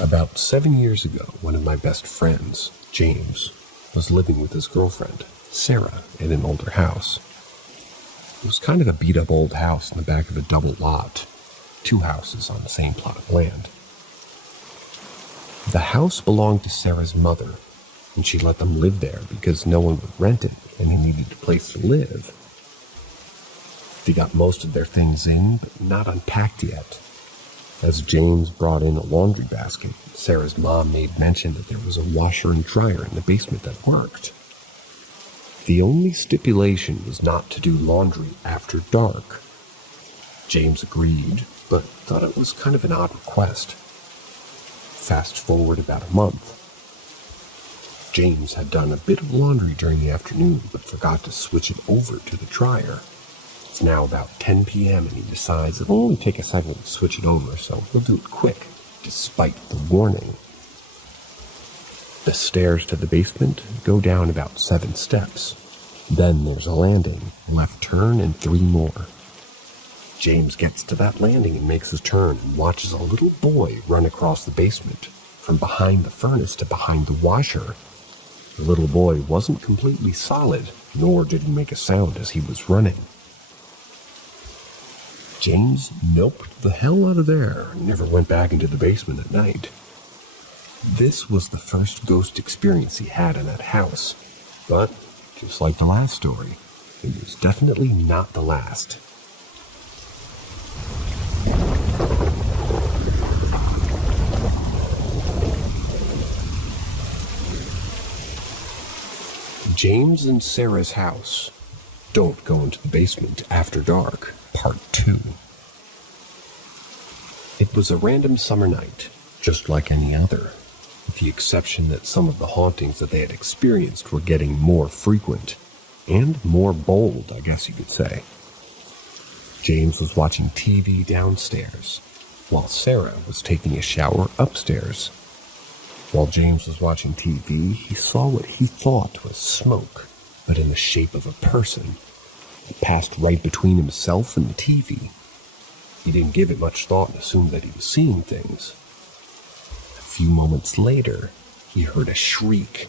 About 7 years ago, one of my best friends, James, was living with his girlfriend, Sarah, in an older house. It was kind of a beat-up old house in the back of a double lot, 2 houses on the same plot of land. The house belonged to Sarah's mother, and she let them live there because no one would rent it and they needed a place to live. They got most of their things in, but not unpacked yet. As James brought in a laundry basket, Sarah's mom made mention that there was a washer and dryer in the basement that worked. The only stipulation was not to do laundry after dark. James agreed, but thought it was kind of an odd request. Fast forward about a month. James had done a bit of laundry during the afternoon, but forgot to switch it over to the dryer. It's now about 10 p.m. and he decides it'll only take a second to switch it over, so we'll do it quick, despite the warning. The stairs to the basement go down about 7 steps. Then there's a landing, left turn, and 3 more. James gets to that landing and makes his turn and watches a little boy run across the basement, from behind the furnace to behind the washer. The little boy wasn't completely solid, nor did he make a sound as he was running. James noped the hell out of there and never went back into the basement at night. This was the first ghost experience he had in that house, but just like the last story, it was definitely not the last. James and Sarah's house. Don't go into the basement after dark, part 2. It was a random summer night, just like any other, with the exception that some of the hauntings that they had experienced were getting more frequent, and more bold, I guess you could say. James was watching TV downstairs, while Sarah was taking a shower upstairs. While James was watching TV, he saw what he thought was smoke, but in the shape of a person. It passed right between himself and the TV. He didn't give it much thought and assumed that he was seeing things. A few moments later, he heard a shriek,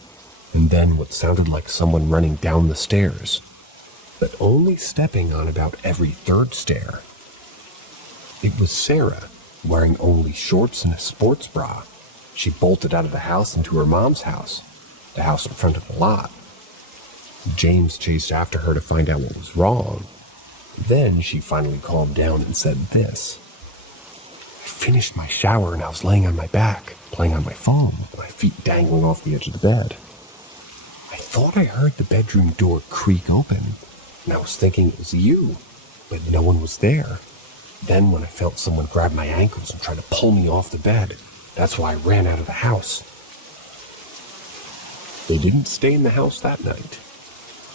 and then what sounded like someone running down the stairs, but only stepping on about every 3rd stair. It was Sarah, wearing only shorts and a sports bra. She bolted out of the house into her mom's house, the house in front of the lot. James chased after her to find out what was wrong. Then she finally calmed down and said this: "I finished my shower and I was laying on my back, playing on my phone, with my feet dangling off the edge of the bed. I thought I heard the bedroom door creak open, and I was thinking it was you, but no one was there. Then when I felt someone grab my ankles and try to pull me off the bed, that's why I ran out of the house." They didn't stay in the house that night.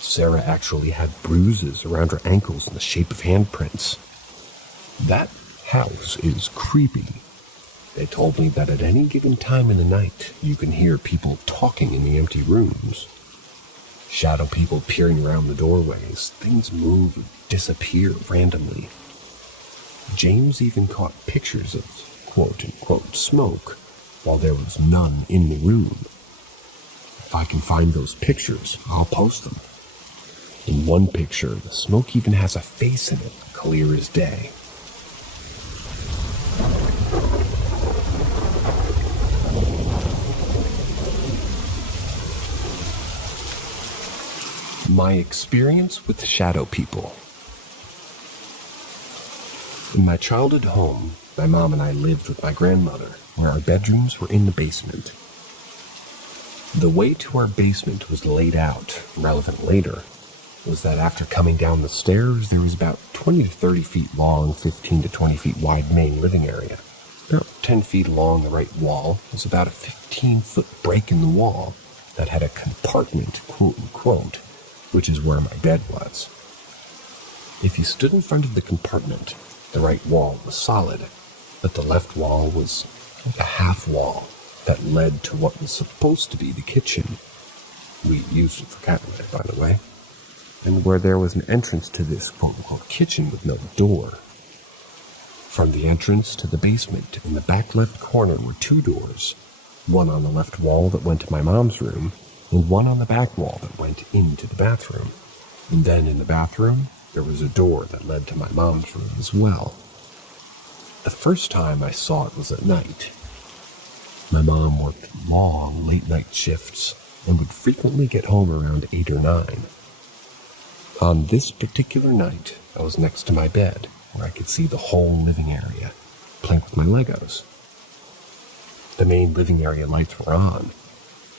Sarah actually had bruises around her ankles in the shape of handprints. That house is creepy. They told me that at any given time in the night, you can hear people talking in the empty rooms. Shadow people peering around the doorways, things move and disappear randomly. James even caught pictures of quote-unquote smoke, while there was none in the room. If I can find those pictures, I'll post them. In one picture, the smoke even has a face in it, clear as day. My experience with shadow people. In my childhood home, my mom and I lived with my grandmother, where our bedrooms were in the basement. The way to our basement was laid out, relevant later, was that after coming down the stairs, there was about 20 to 30 feet long, 15 to 20 feet wide main living area. About 10 feet along the right wall was about a 15-foot break in the wall that had a compartment, quote-unquote, which is where my bed was. If you stood in front of the compartment, the right wall was solid, but the left wall was like a half wall that led to what was supposed to be the kitchen. We used it for catnip, by the way. And where there was an entrance to this quote-unquote kitchen with no door. From the entrance to the basement, in the back left corner were two doors, one on the left wall that went to my mom's room, and one on the back wall that went into the bathroom. And then in the bathroom, there was a door that led to my mom's room as well. The first time I saw it was at night. My mom worked long, late-night shifts and would frequently get home around 8 or 9. On this particular night, I was next to my bed, where I could see the whole living area, playing with my Legos. The main living area lights were on.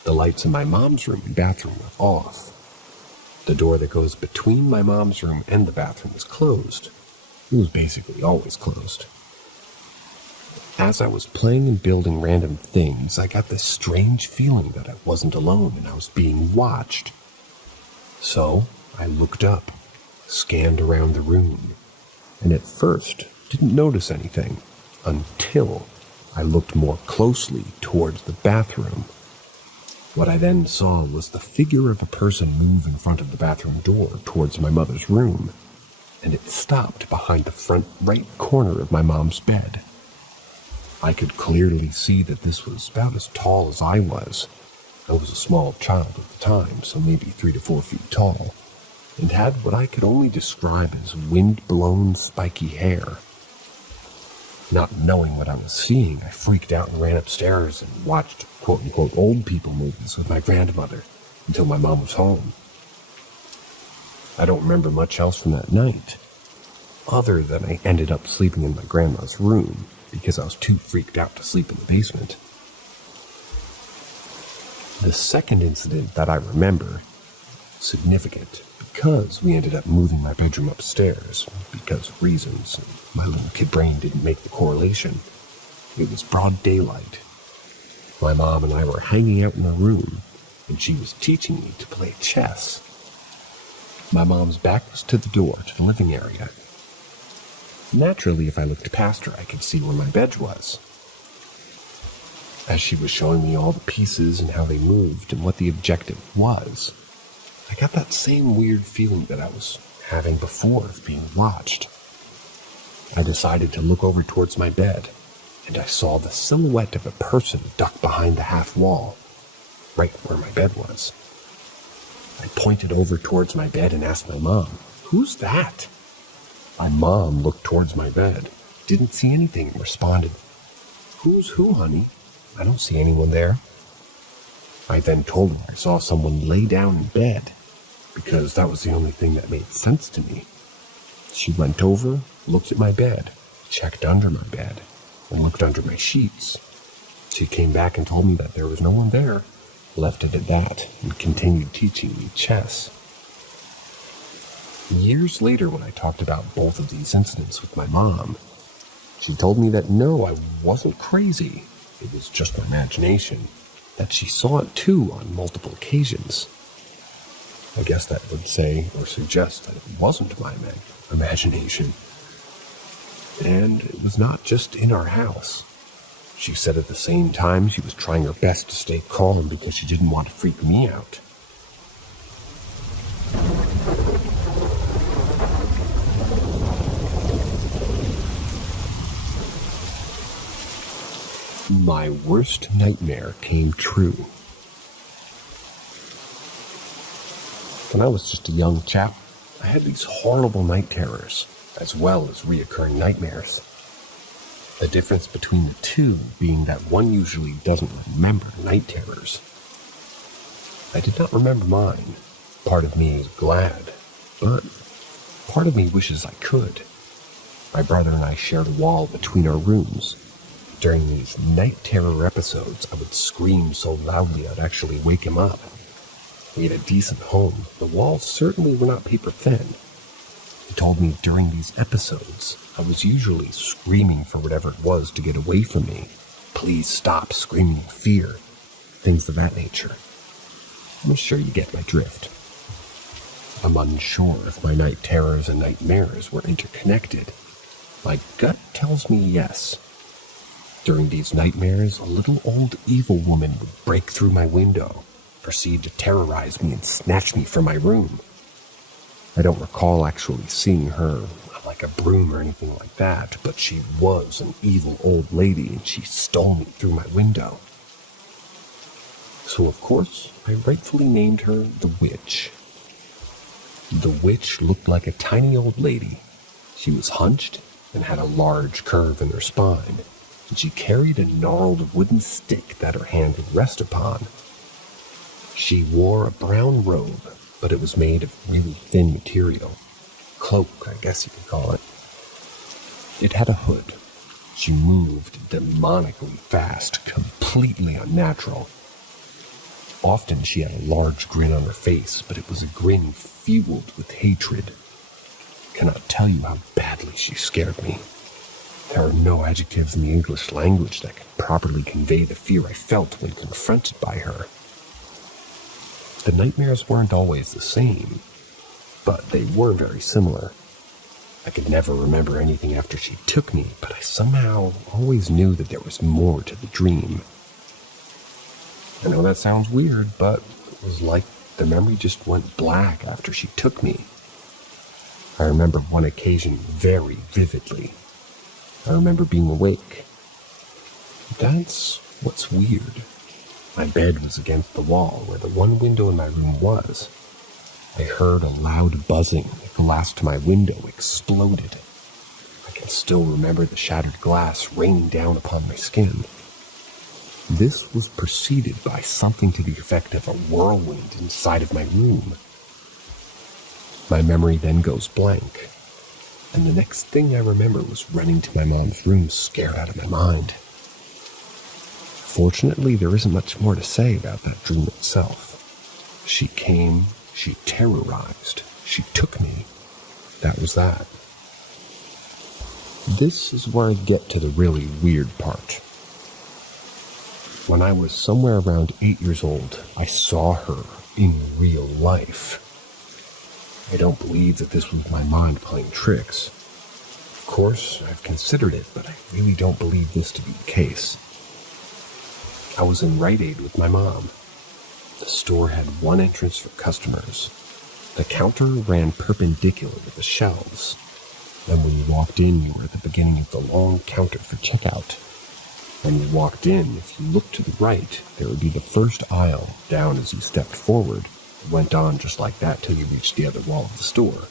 The lights in my mom's room and bathroom were off. The door that goes between my mom's room and the bathroom was closed. It was basically always closed. As I was playing and building random things, I got this strange feeling that I wasn't alone and I was being watched. So I looked up, scanned around the room, and at first didn't notice anything until I looked more closely towards the bathroom. What I then saw was the figure of a person move in front of the bathroom door towards my mother's room, and it stopped behind the front right corner of my mom's bed. I could clearly see that this was about as tall as I was. I was a small child at the time, so maybe 3 to 4 feet tall, and had what I could only describe as wind-blown spiky hair. Not knowing what I was seeing, I freaked out and ran upstairs and watched quote-unquote old people movies with my grandmother until my mom was home. I don't remember much else from that night, other than I ended up sleeping in my grandma's room because I was too freaked out to sleep in the basement. The second incident that I remember, significant because we ended up moving my bedroom upstairs because of reasons. My little kid brain didn't make the correlation. It was broad daylight. My mom and I were hanging out in her room, and she was teaching me to play chess. My mom's back was to the door to the living area. Naturally, if I looked past her, I could see where my bed was. As she was showing me all the pieces and how they moved and what the objective was, I got that same weird feeling that I was having before of being watched. I decided to look over towards my bed, and I saw the silhouette of a person ducked behind the half wall, right where my bed was. I pointed over towards my bed and asked my mom, "Who's that?" My mom looked towards my bed, didn't see anything, and responded, "Who's who, honey? I don't see anyone there." I then told her I saw someone lay down in bed, because that was the only thing that made sense to me. She went over, looked at my bed, checked under my bed, and looked under my sheets. She came back and told me that there was no one there, left it at that, and continued teaching me chess. Years later, when I talked about both of these incidents with my mom, she told me that no, I wasn't crazy. It was just my imagination, that she saw it too on multiple occasions. I guess that would say or suggest that it wasn't my imagination. And it was not just in our house. She said at the same time she was trying her best to stay calm because she didn't want to freak me out. My worst nightmare came true. When I was just a young chap, I had these horrible night terrors, as well as reoccurring nightmares. The difference between the two being that one usually doesn't remember night terrors. I did not remember mine. Part of me is glad, but part of me wishes I could. My brother and I shared a wall between our rooms. During these night terror episodes, I would scream so loudly I'd actually wake him up. We had a decent home. The walls certainly were not paper thin. He told me during these episodes, I was usually screaming for whatever it was to get away from me. Please stop screaming in fear. Things of that nature. I'm sure you get my drift. I'm unsure if my night terrors and nightmares were interconnected. My gut tells me yes. During these nightmares, a little old evil woman would break through my window, proceed to terrorize me and snatch me from my room. I don't recall actually seeing her, like a broom or anything like that, but she was an evil old lady and she stole me through my window. So of course, I rightfully named her the Witch. The Witch looked like a tiny old lady. She was hunched and had a large curve in her spine, and she carried a gnarled wooden stick that her hand would rest upon. She wore a brown robe, but it was made of really thin material. Cloak, I guess you could call it. It had a hood. She moved demonically fast, completely unnatural. Often she had a large grin on her face, but it was a grin fueled with hatred. Cannot tell you how badly she scared me. There are no adjectives in the English language that can properly convey the fear I felt when confronted by her. The nightmares weren't always the same, but they were very similar. I could never remember anything after she took me, but I somehow always knew that there was more to the dream. I know that sounds weird, but it was like the memory just went black after she took me. I remember one occasion very vividly. I remember being awake. That's what's weird. My bed was against the wall where the one window in my room was. I heard a loud buzzing. The glass to my window exploded. I can still remember the shattered glass raining down upon my skin. This was preceded by something to the effect of a whirlwind inside of my room. My memory then goes blank, and the next thing I remember was running to my mom's room, scared out of my mind. Fortunately, there isn't much more to say about that dream itself. She came, she terrorized, she took me. That was that. This is where I get to the really weird part. When I was somewhere around 8 years old, I saw her in real life. I don't believe that this was my mind playing tricks. Of course, I've considered it, but I really don't believe this to be the case. I was in Rite Aid with my mom. The store had one entrance for customers. The counter ran perpendicular with the shelves. And when you walked in, you were at the beginning of the long counter for checkout. When you walked in, if you looked to the right, there would be the first aisle down as you stepped forward. It went on just like that till you reached the other wall of the store.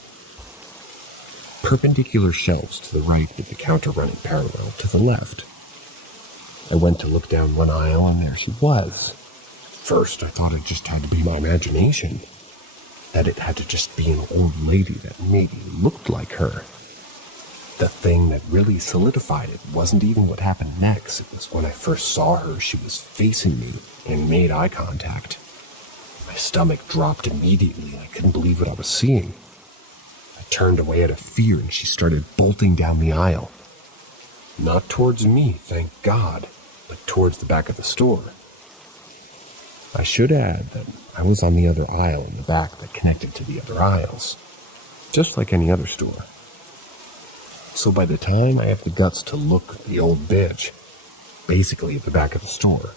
Perpendicular shelves to the right with the counter running parallel to the left. I went to look down one aisle and there she was. First, I thought it just had to be my imagination. That it had to just be an old lady that maybe looked like her. The thing that really solidified it wasn't even what happened next. It was when I first saw her, she was facing me and made eye contact. My stomach dropped immediately. I couldn't believe what I was seeing. I turned away out of fear and she started bolting down the aisle. Not towards me, thank God, but towards the back of the store. I should add that I was on the other aisle in the back that connected to the other aisles, just like any other store. So by the time I have the guts to look at the old bitch, basically at the back of the store,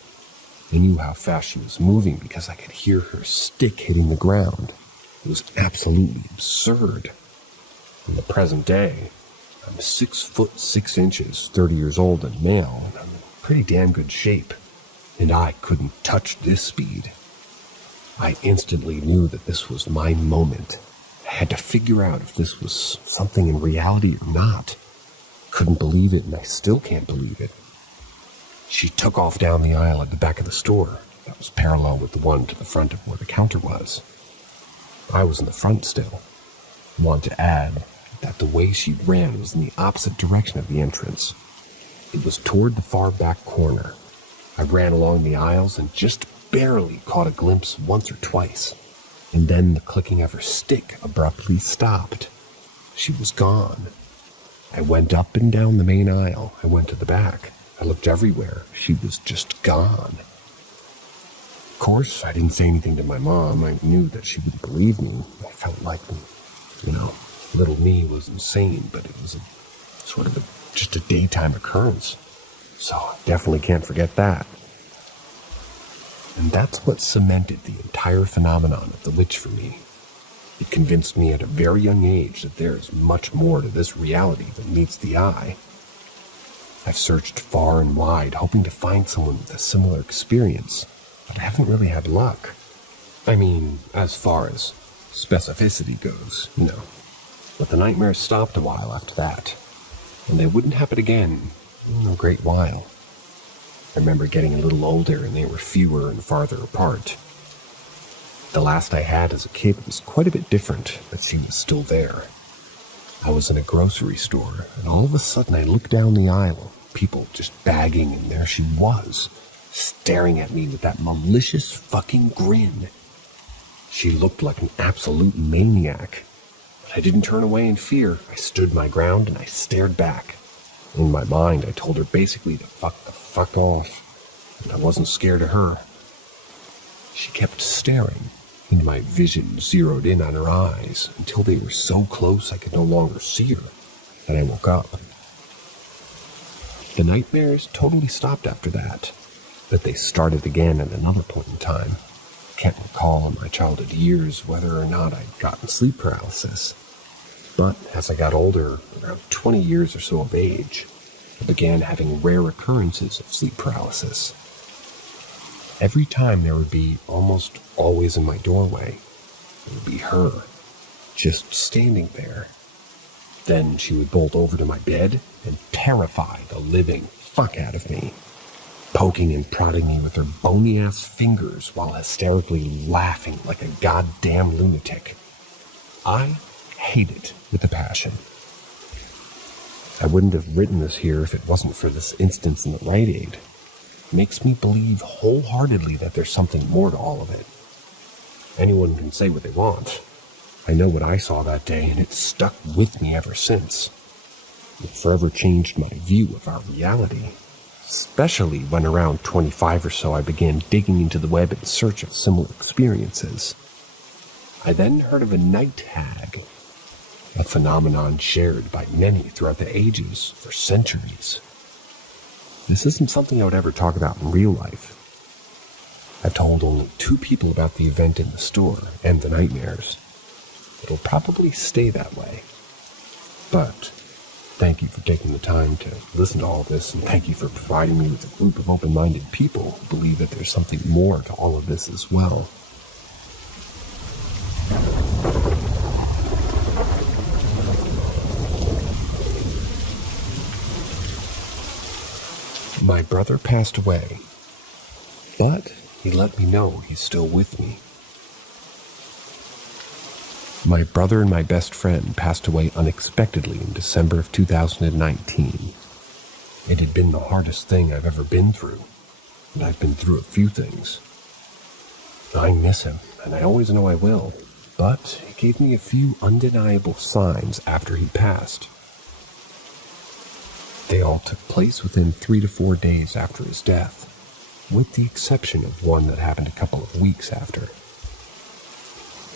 I knew how fast she was moving because I could hear her stick hitting the ground. It was absolutely absurd. In the present day, I'm 6'6", 30 years old and male, and I'm in pretty damn good shape. And I couldn't touch this speed. I instantly knew that this was my moment. I had to figure out if this was something in reality or not. Couldn't believe it, and I still can't believe it. She took off down the aisle at the back of the store. That was parallel with the one to the front of where the counter was. I was in the front still. I want to add that the way she ran was in the opposite direction of the entrance. It was toward the far back corner. I ran along the aisles and just barely caught a glimpse once or twice. And then the clicking of her stick abruptly stopped. She was gone. I went up and down the main aisle. I went to the back. I looked everywhere. She was just gone. Of course, I didn't say anything to my mom. I knew that she wouldn't believe me. I felt like, little me was insane, but it was just a daytime occurrence. So I definitely can't forget that. And that's what cemented the entire phenomenon of the witch for me. It convinced me at a very young age that there is much more to this reality than meets the eye. I've searched far and wide, hoping to find someone with a similar experience, but I haven't really had luck. I mean, as far as specificity goes, But the nightmares stopped a while after that, and they wouldn't happen again in a great while. I remember getting a little older and they were fewer and farther apart. The last I had as a kid was quite a bit different, but she was still there. I was in a grocery store, and all of a sudden I looked down the aisle, people just bagging, and there she was, staring at me with that malicious fucking grin. She looked like an absolute maniac. But I didn't turn away in fear. I stood my ground and I stared back. In my mind, I told her basically to fuck the fuck off, and I wasn't scared of her. She kept staring, and my vision zeroed in on her eyes until they were so close I could no longer see her. Then I woke up. The nightmares totally stopped after that, but they started again at another point in time. I can't recall in my childhood years whether or not I'd gotten sleep paralysis. But as I got older, around 20 years or so of age, I began having rare occurrences of sleep paralysis. Every time there would be, almost always in my doorway, it would be her, just standing there. Then she would bolt over to my bed and terrify the living fuck out of me, poking and prodding me with her bony-ass fingers while hysterically laughing like a goddamn lunatic. I hate it with a passion. I wouldn't have written this here if it wasn't for this instance in the Rite Aid. It makes me believe wholeheartedly that there's something more to all of it. Anyone can say what they want. I know what I saw that day, and it's stuck with me ever since. It forever changed my view of our reality, especially when around 25 or so I began digging into the web in search of similar experiences. I then heard of a night hag, a phenomenon shared by many throughout the ages for centuries. This isn't something I would ever talk about in real life. I've told only 2 people about the event in the store and the nightmares. It'll probably stay that way. But thank you for taking the time to listen to all this, and thank you for providing me with a group of open-minded people who believe that there's something more to all of this as well. My brother passed away, but he let me know he's still with me. My brother and my best friend passed away unexpectedly in December of 2019. It had been the hardest thing I've ever been through, and I've been through a few things. I miss him, and I always know I will, but he gave me a few undeniable signs after he passed. They all took place within 3 to 4 days after his death, with the exception of one that happened a couple of weeks after.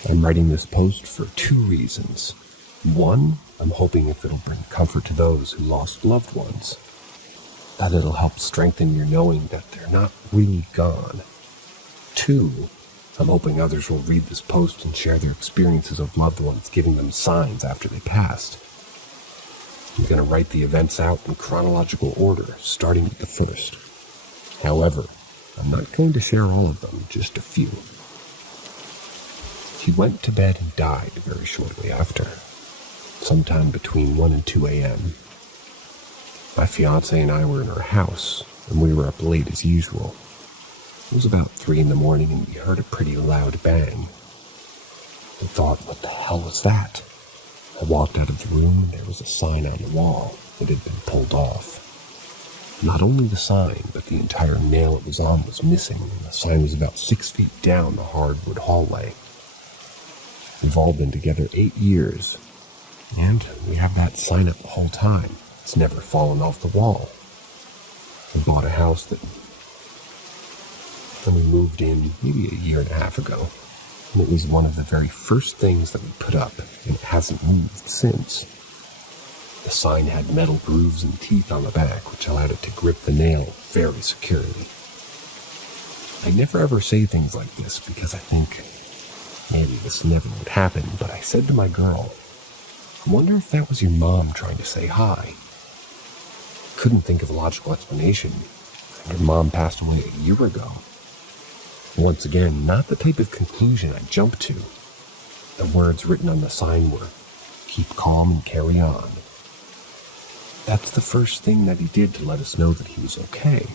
I'm writing this post for 2 reasons. One, I'm hoping if it'll bring comfort to those who lost loved ones, that it'll help strengthen your knowing that they're not really gone. 2, I'm hoping others will read this post and share their experiences of loved ones giving them signs after they passed. I'm going to write the events out in chronological order, starting with the first. However, I'm not going to share all of them, just a few. He went to bed and died very shortly after, sometime between 1 and 2 a.m. My fiancé and I were in our house, and we were up late as usual. It was about 3 in the morning, and we heard a pretty loud bang. I thought, what the hell was that? I walked out of the room, and there was a sign on the wall. It had been pulled off. Not only the sign, but the entire nail it was on was missing, and the sign was about 6 feet down the hardwood hallway. We've all been together 8 years, and we have that sign up the whole time. It's never fallen off the wall. I bought a house that when we moved in maybe a year and a half ago. And it was one of the very first things that we put up, and it hasn't moved since. The sign had metal grooves and teeth on the back, which allowed it to grip the nail very securely. I never ever say things like this because I think Maybe this never would happen, but I said to my girl, I wonder if that was your mom trying to say hi. Couldn't think of a logical explanation. Her mom passed away a year ago. Once again, not the type of conclusion I jumped to. The words written on the sign were, "Keep calm and carry on." That's the first thing that he did to let us know that he was okay.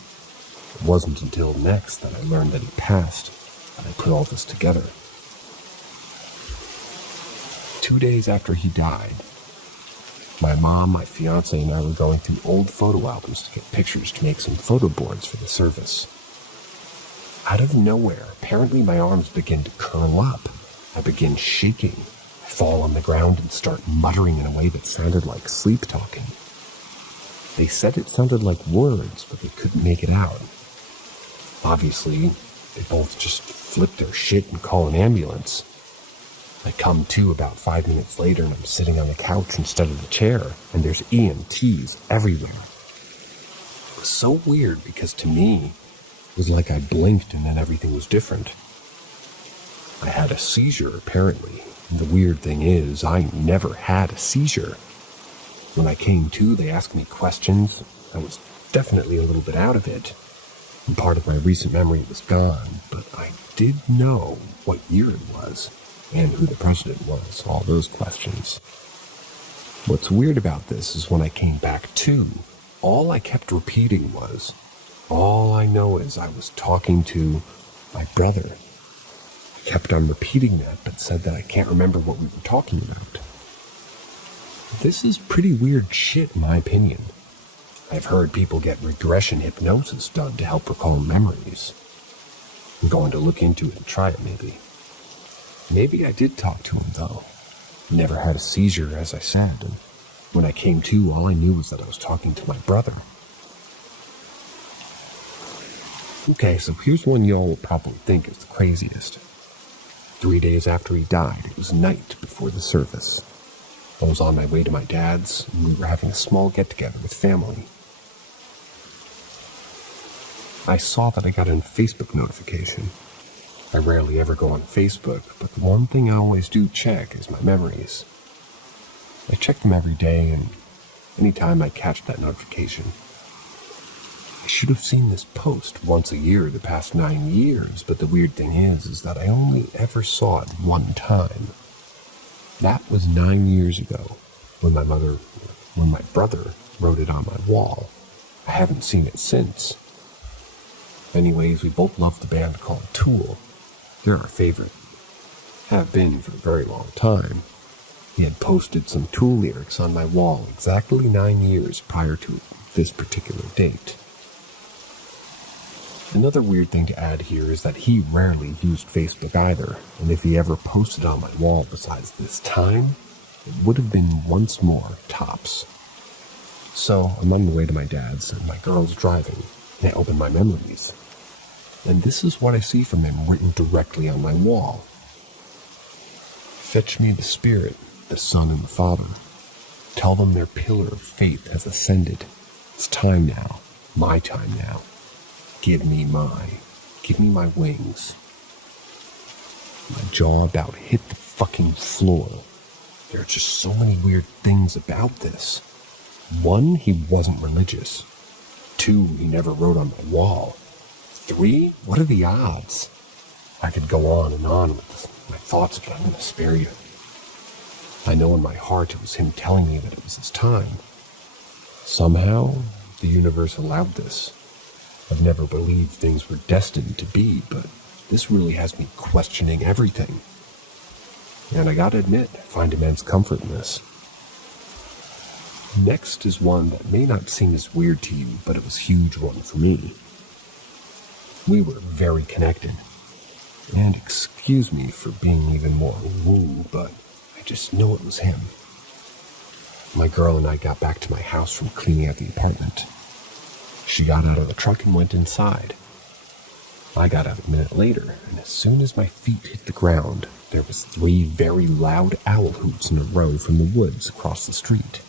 It wasn't until next that I learned that he passed that I put all this together. 2 days after he died, my mom, my fiance, and I were going through old photo albums to get pictures to make some photo boards for the service. Out of nowhere, apparently my arms begin to curl up. I begin shaking. I fall on the ground and start muttering in a way that sounded like sleep talking. They said it sounded like words, but they couldn't make it out. Obviously, they both just flip their shit and call an ambulance. I come to about 5 minutes later and I'm sitting on the couch instead of the chair, and there's EMTs everywhere. It was so weird because to me, it was like I blinked and then everything was different. I had a seizure, apparently, and the weird thing is, I never had a seizure. When I came to, they asked me questions. I was definitely a little bit out of it, and part of my recent memory was gone, but I did know what year it was, and who the president was, all those questions. What's weird about this is when I came back to, all I kept repeating was, all I know is I was talking to my brother. I kept on repeating that, but said that I can't remember what we were talking about. This is pretty weird shit, in my opinion. I've heard people get regression hypnosis done to help recall memories. I'm going to look into it and try it, maybe. Maybe I did talk to him, though. Never had a seizure, as I said, and when I came to, all I knew was that I was talking to my brother. Okay, so here's one y'all will probably think is the craziest. 3 days after he died, it was night before the service. I was on my way to my dad's, and we were having a small get-together with family. I saw that I got a Facebook notification. I rarely ever go on Facebook, but the one thing I always do check is my memories. I check them every day, and anytime I catch that notification. I should have seen this post once a year the past 9 years, but the weird thing is that I only ever saw it one time. That was 9 years ago, when my brother wrote it on my wall. I haven't seen it since. Anyways, we both love the band called Tool. They're our favorite. Have been for a very long time. He had posted some Tool lyrics on my wall exactly 9 years prior to this particular date. Another weird thing to add here is that he rarely used Facebook either, and if he ever posted on my wall besides this time, it would have been once more, tops. So, I'm on the way to my dad's, and my girl's driving, and I open my memories. And this is what I see from him written directly on my wall. Fetch me the Spirit, the Son and the Father. Tell them their pillar of faith has ascended. It's time now, my time now. Give me my wings. My jaw about hit the fucking floor. There are just so many weird things about this. 1, he wasn't religious. 2, he never wrote on my wall. 3, what are the odds? I could go on and on with my thoughts, but I'm going to spare you. I know in my heart it was him telling me that it was his time. Somehow, the universe allowed this. I've never believed things were destined to be, but this really has me questioning everything. And I gotta admit, I find immense comfort in this. Next is one that may not seem as weird to you, but it was a huge one for me. We were very connected. And excuse me for being even more woo, but I just know it was him. My girl and I got back to my house from cleaning out the apartment. She got out of the truck and went inside. I got out a minute later, and as soon as my feet hit the ground, there was 3 very loud owl hoots in a row from the woods across the street.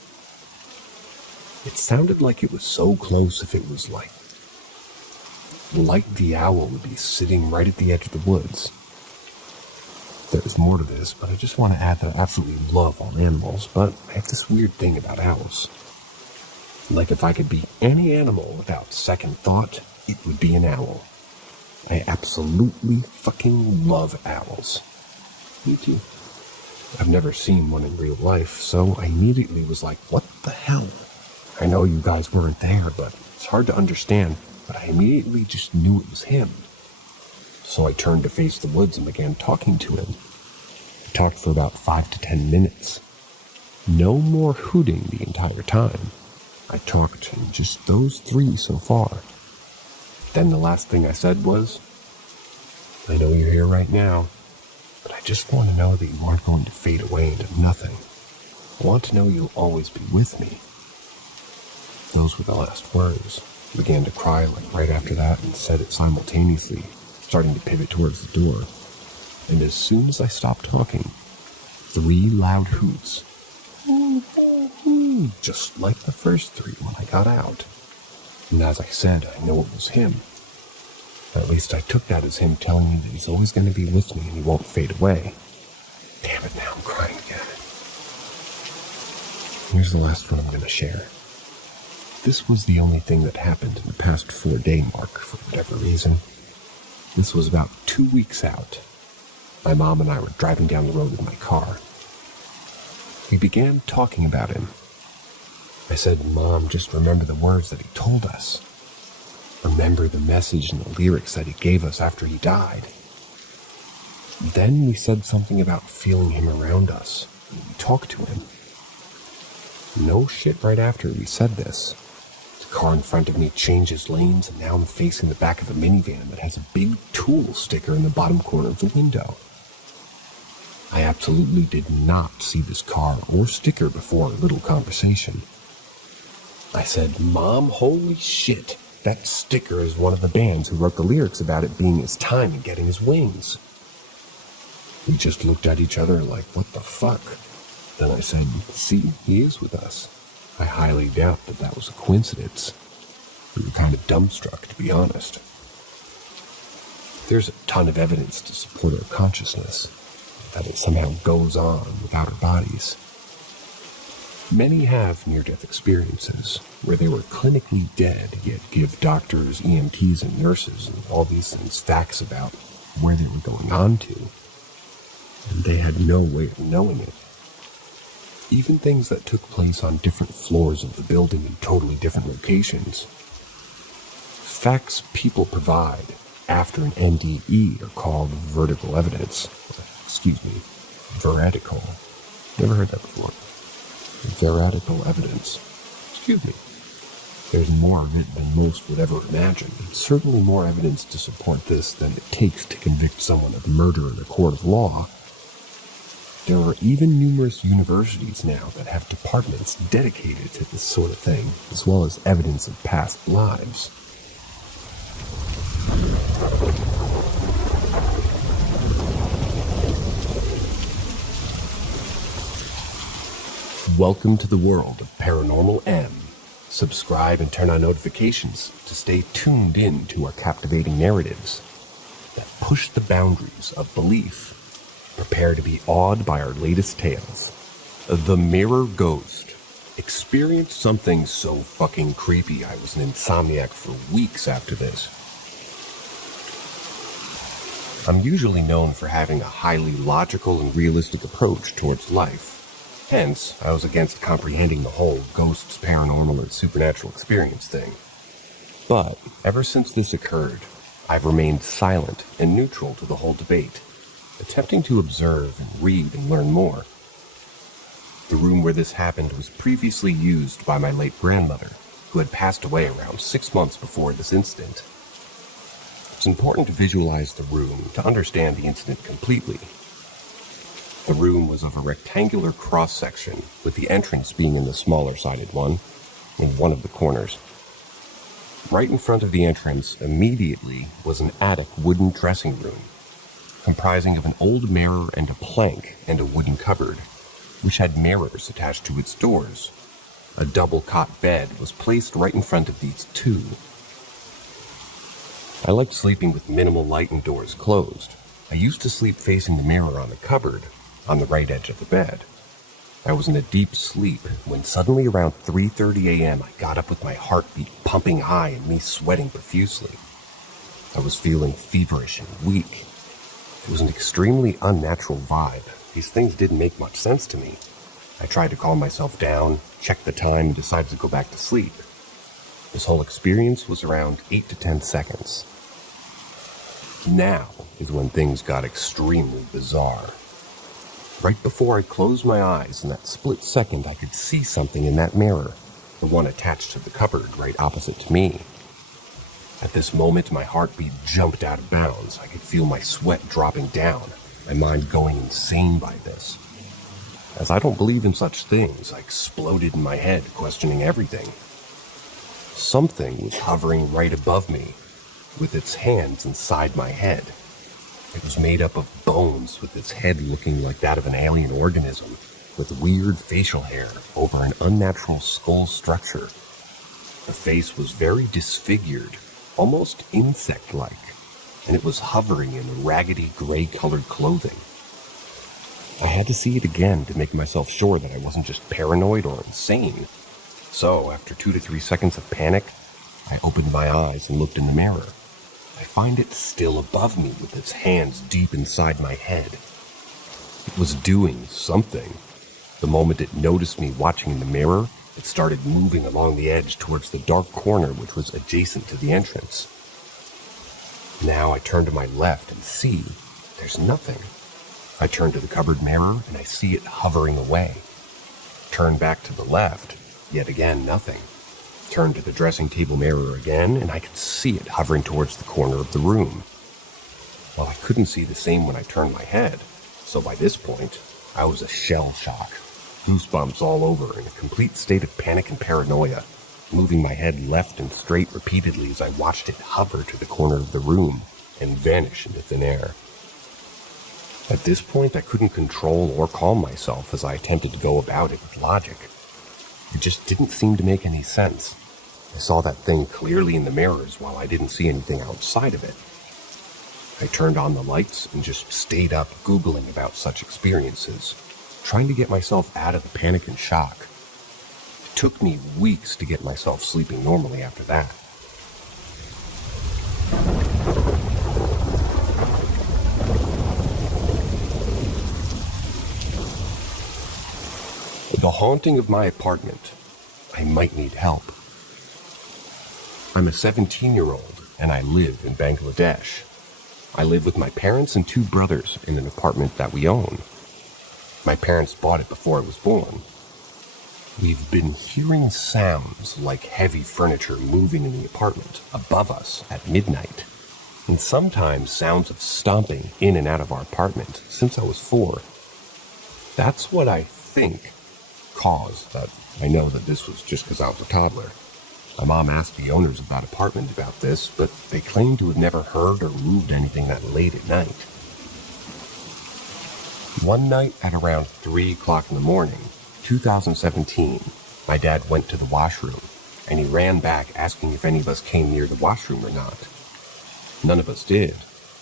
It sounded like it was so close if it was like the owl would be sitting right at the edge of the woods. There's more to this, but I just want to add that I absolutely love all animals, but I have this weird thing about owls. Like if I could be any animal without second thought, it would be an owl. I absolutely fucking love owls. Me too. I've never seen one in real life, so I immediately was like, what the hell? I know you guys weren't there, but it's hard to understand, but I immediately just knew it was him. So I turned to face the woods and began talking to him. I talked for about 5 to 10 minutes. No more hooting the entire time. I talked to just those 3 so far. Then the last thing I said was, I know you're here right now, but I just want to know that you aren't going to fade away into nothing. I want to know you'll always be with me. Those were the last words. I began to cry like right after that and said it simultaneously, starting to pivot towards the door. And as soon as I stopped talking, 3 loud hoots. Just like the first 3 when I got out. And as I said, I know it was him. At least I took that as him telling me that he's always going to be with me and he won't fade away. Damn it, now I'm crying again. Here's the last one I'm going to share. This was the only thing that happened in the past 4-day mark for whatever reason. This was about 2 weeks out. My mom and I were driving down the road in my car. We began talking about him. I said, Mom, just remember the words that he told us. Remember the message and the lyrics that he gave us after he died. Then we said something about feeling him around us. We talked to him. No shit, right after we said this, the car in front of me changes lanes and now I'm facing the back of a minivan that has a big tool sticker in the bottom corner of the window. I absolutely did not see this car or sticker before our little conversation. I said, Mom, holy shit, that sticker is one of the bands who wrote the lyrics about it being his time and getting his wings. We just looked at each other like, what the fuck? Then I said, see, he is with us. I highly doubt that that was a coincidence. We were kind of dumbstruck, to be honest. There's a ton of evidence to support our consciousness, that it somehow goes on without our bodies. Many have near-death experiences where they were clinically dead, yet give doctors, EMTs, and nurses and all these things facts about where they were going on to, and they had no way of knowing it. Even things that took place on different floors of the building in totally different locations. Facts people provide after an NDE are called vertical evidence. Vertical. Never heard that before. Vertical evidence. There's more of it than most would ever imagine. Certainly more evidence to support this than it takes to convict someone of murder in a court of law. There are even numerous universities now that have departments dedicated to this sort of thing, as well as evidence of past lives. Welcome to the world of Paranormal M. Subscribe and turn on notifications to stay tuned in to our captivating narratives that push the boundaries of belief. Prepare to be awed by our latest tales. The Mirror Ghost. Experienced something so fucking creepy I was an insomniac for weeks after this. I'm usually known for having a highly logical and realistic approach towards life. Hence, I was against comprehending the whole ghosts, paranormal, or supernatural experience thing. But, ever since this occurred, I've remained silent and neutral to the whole debate, attempting to observe and read and learn more. The room where this happened was previously used by my late grandmother, who had passed away around 6 months before this incident. It's important to visualize the room to understand the incident completely. The room was of a rectangular cross-section, with the entrance being in the smaller-sided one, in one of the corners. Right in front of the entrance, immediately, was an attic wooden dressing room, comprising of an old mirror and a plank and a wooden cupboard, which had mirrors attached to its doors. A double-cot bed was placed right in front of these two. I liked sleeping with minimal light and doors closed, I used to sleep facing the mirror on the cupboard, on the right edge of the bed. I was in a deep sleep when suddenly around 3:30 a.m. I got up with my heartbeat pumping high and me sweating profusely. I was feeling feverish and weak. It was an extremely unnatural vibe. These things didn't make much sense to me. I tried to calm myself down, checked the time, and decided to go back to sleep. This whole experience was around 8 to 10 seconds. Now is when things got extremely bizarre. Right before I closed my eyes, in that split second, I could see something in that mirror, the one attached to the cupboard right opposite to me. At this moment, my heartbeat jumped out of bounds. I could feel my sweat dropping down, my mind going insane by this. As I don't believe in such things, I exploded in my head, questioning everything. Something was hovering right above me, with its hands inside my head. It was made up of bones, with its head looking like that of an alien organism, with weird facial hair over an unnatural skull structure. The face was very disfigured, almost insect-like, and it was hovering in raggedy gray-colored clothing. I had to see it again to make myself sure that I wasn't just paranoid or insane. So, after 2 to 3 seconds of panic, I opened my eyes and looked in the mirror. I find it still above me with its hands deep inside my head. It was doing something. The moment it noticed me watching in the mirror, it started moving along the edge towards the dark corner which was adjacent to the entrance. Now I turn to my left and see there's nothing. I turn to the cupboard mirror and I see it hovering away. Turn back to the left, yet again nothing. Turn to the dressing table mirror again and I could see it hovering towards the corner of the room. Well, I couldn't see the same when I turned my head, so by this point, I was a shell shock. Goosebumps all over, in a complete state of panic and paranoia, moving my head left and straight repeatedly as I watched it hover to the corner of the room and vanish into thin air. At this point, I couldn't control or calm myself as I attempted to go about it with logic. It just didn't seem to make any sense. I saw that thing clearly in the mirrors while I didn't see anything outside of it. I turned on the lights and just stayed up Googling about such experiences, trying to get myself out of the panic and shock. It took me weeks to get myself sleeping normally after that. The haunting of my apartment. I might need help. I'm a 17-year-old and I live in Bangladesh. I live with my parents and 2 brothers in an apartment that we own. My parents bought it before I was born. We've been hearing sounds like heavy furniture moving in the apartment above us at midnight, and sometimes sounds of stomping in and out of our apartment since I was 4. That's what I think caused that. I know that this was just because I was a toddler. My mom asked the owners of that apartment about this, but they claimed to have never heard or moved anything that late at night. One night at around 3 o'clock in the morning, 2017, my dad went to the washroom, and he ran back asking if any of us came near the washroom or not. None of us did,